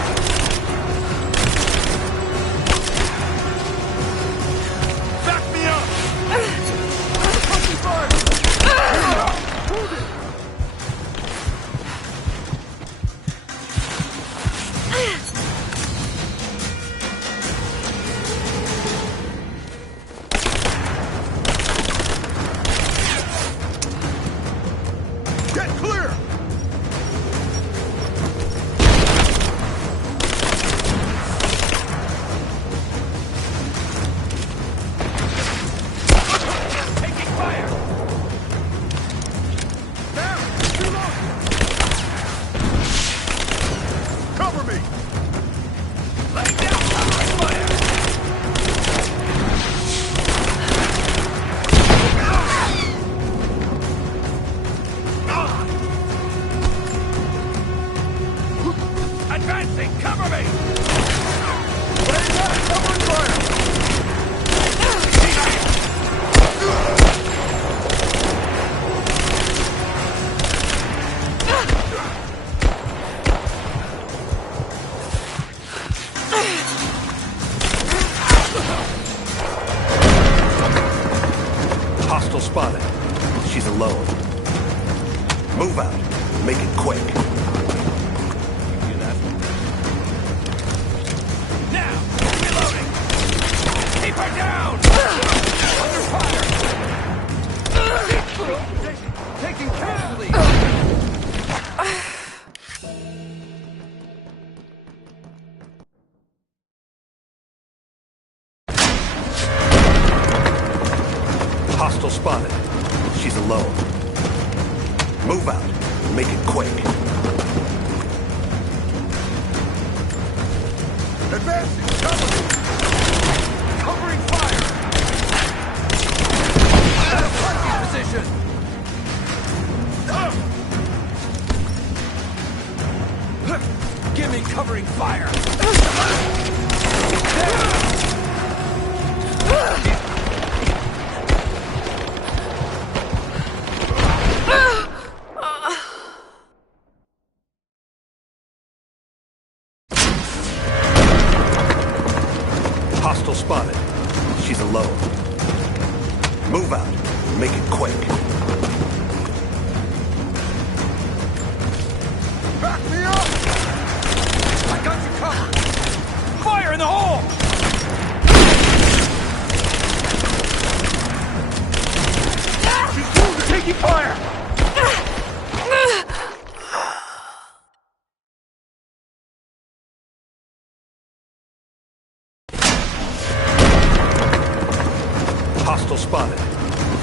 Back me up. Suppressing fire. Wounded. Get clear! Taking fire! Now! Reload! Cover me! Lay down! Covering fire! Advancing! Cover me! Lay down! Covering fire! Make it quick. Now! Reloading! Keep her down! Under fire! Taking casualties! Hostile spotted. She's alone. Move out. Make it quick. Advancing! Cover! Covering fire! Flanking position! Give me covering fire! Hostile spotted. She's alone. Move out. Make it quick. Back me up! I got you covered! Fire in the hole! She's wounded! Taking fire! Hostile spotted.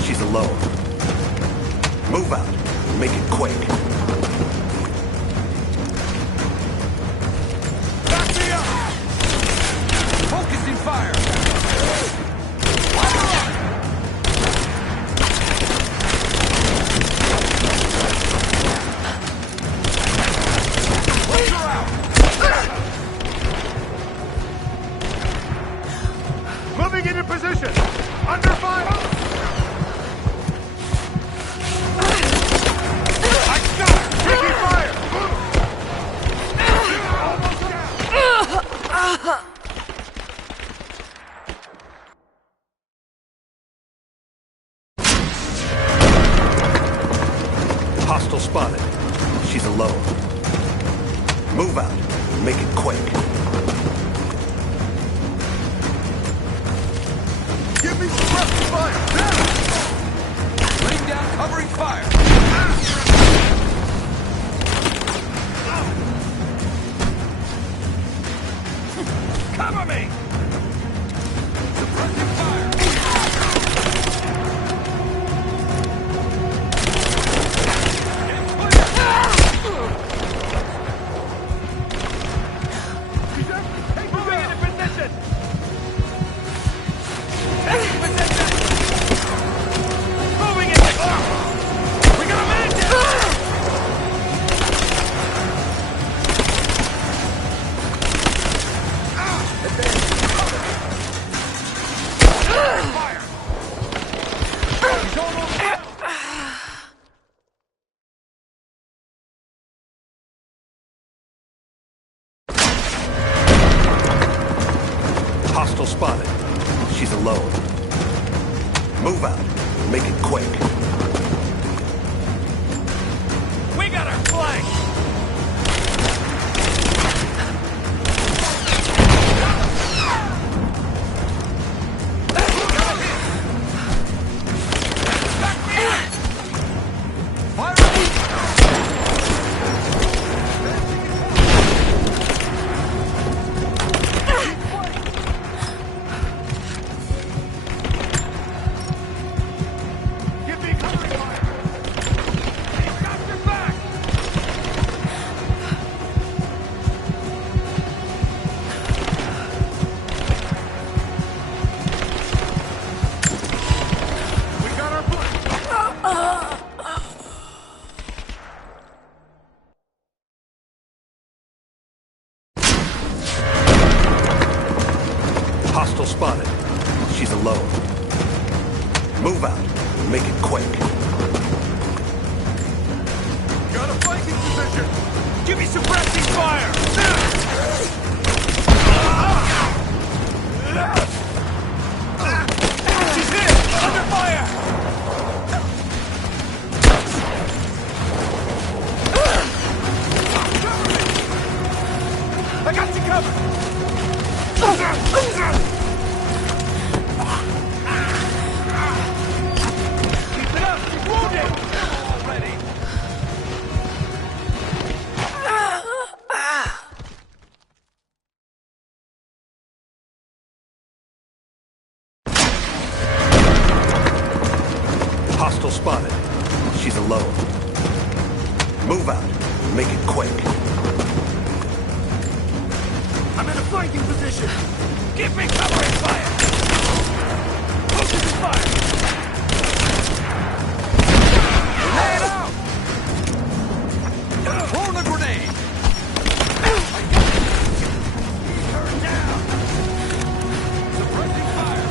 She's alone. Move out. Make it quick. Back me up! Focusing fire! Push her out! Moving into position! Under fire! I got her! Taking fire! Almost down! Hostile spotted. She's alone. Move out. Make it quick. Give me suppressive fire! Damn it! Laying down covering fire! Cover me! Suppressing fire! Get clear! Moving into position! Taking position! Moving in! We got a man down! Fire! He's almost down! Hostile spotted. She's alone. Move out. Make it quick. We got our flank! Hostile spotted. She's alone. Move out. Make it quick. Got a flanking position! Give me suppressing fire! She's hit! Under fire! Move out. Make it quick. I'm in a flanking position! Give me cover and fire! Focus and fire! Grenade out! Throwing a grenade! Turn down! Suppressing fire!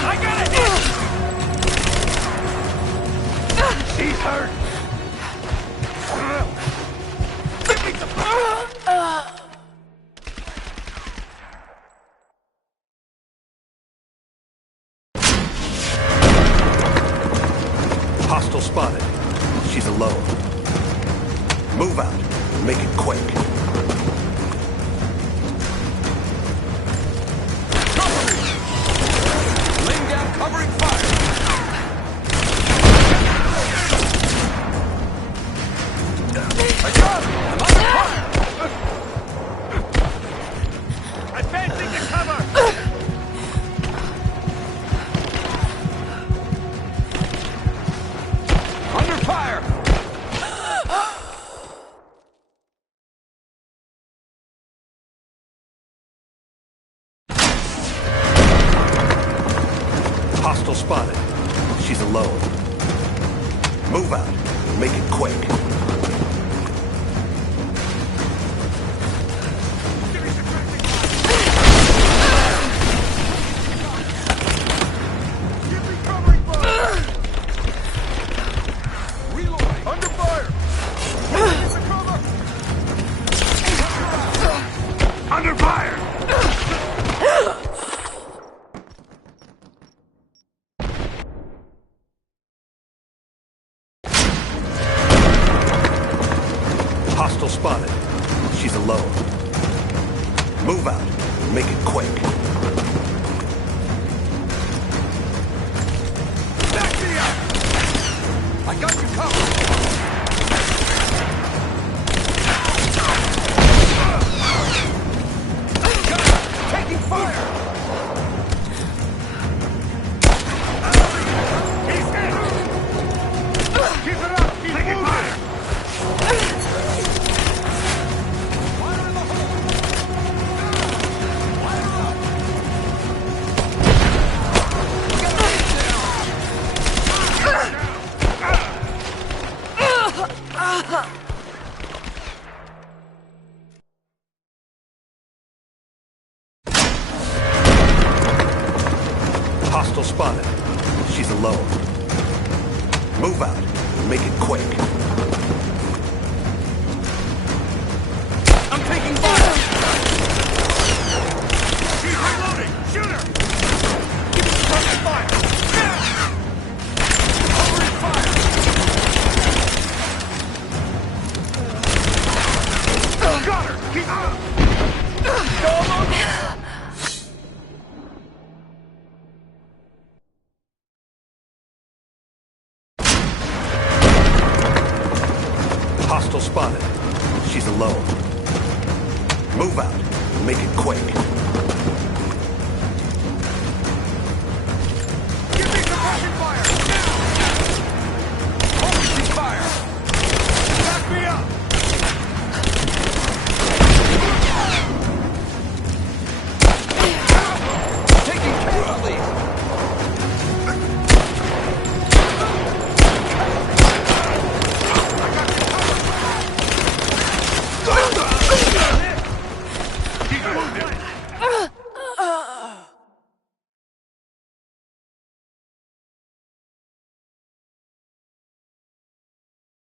I got it! He's hurt! Hostile spotted. She's alone. Move out. Make it quick. Cover me! Laying down covering fire! I got him! I'm under fire! Advancing to cover! Under fire! Hostile spotted. She's alone. Move out. Make it quick. Under fire! Under fire! Hostile spotted. She's alone. Move out. Make it quick. Back me up! I got you covered! Taking fire! He's hit! Keep it up! Keep taking fire! Fire in the hole! Fire up! Hostile spotted. She's alone. Move out. Make it quick. I'm taking fire! She's reloading! Shoot her! Give me some fire! Covering fire! Got her! Keep up! Go along! Hostile spotted. She's alone. Move out. Make it quick.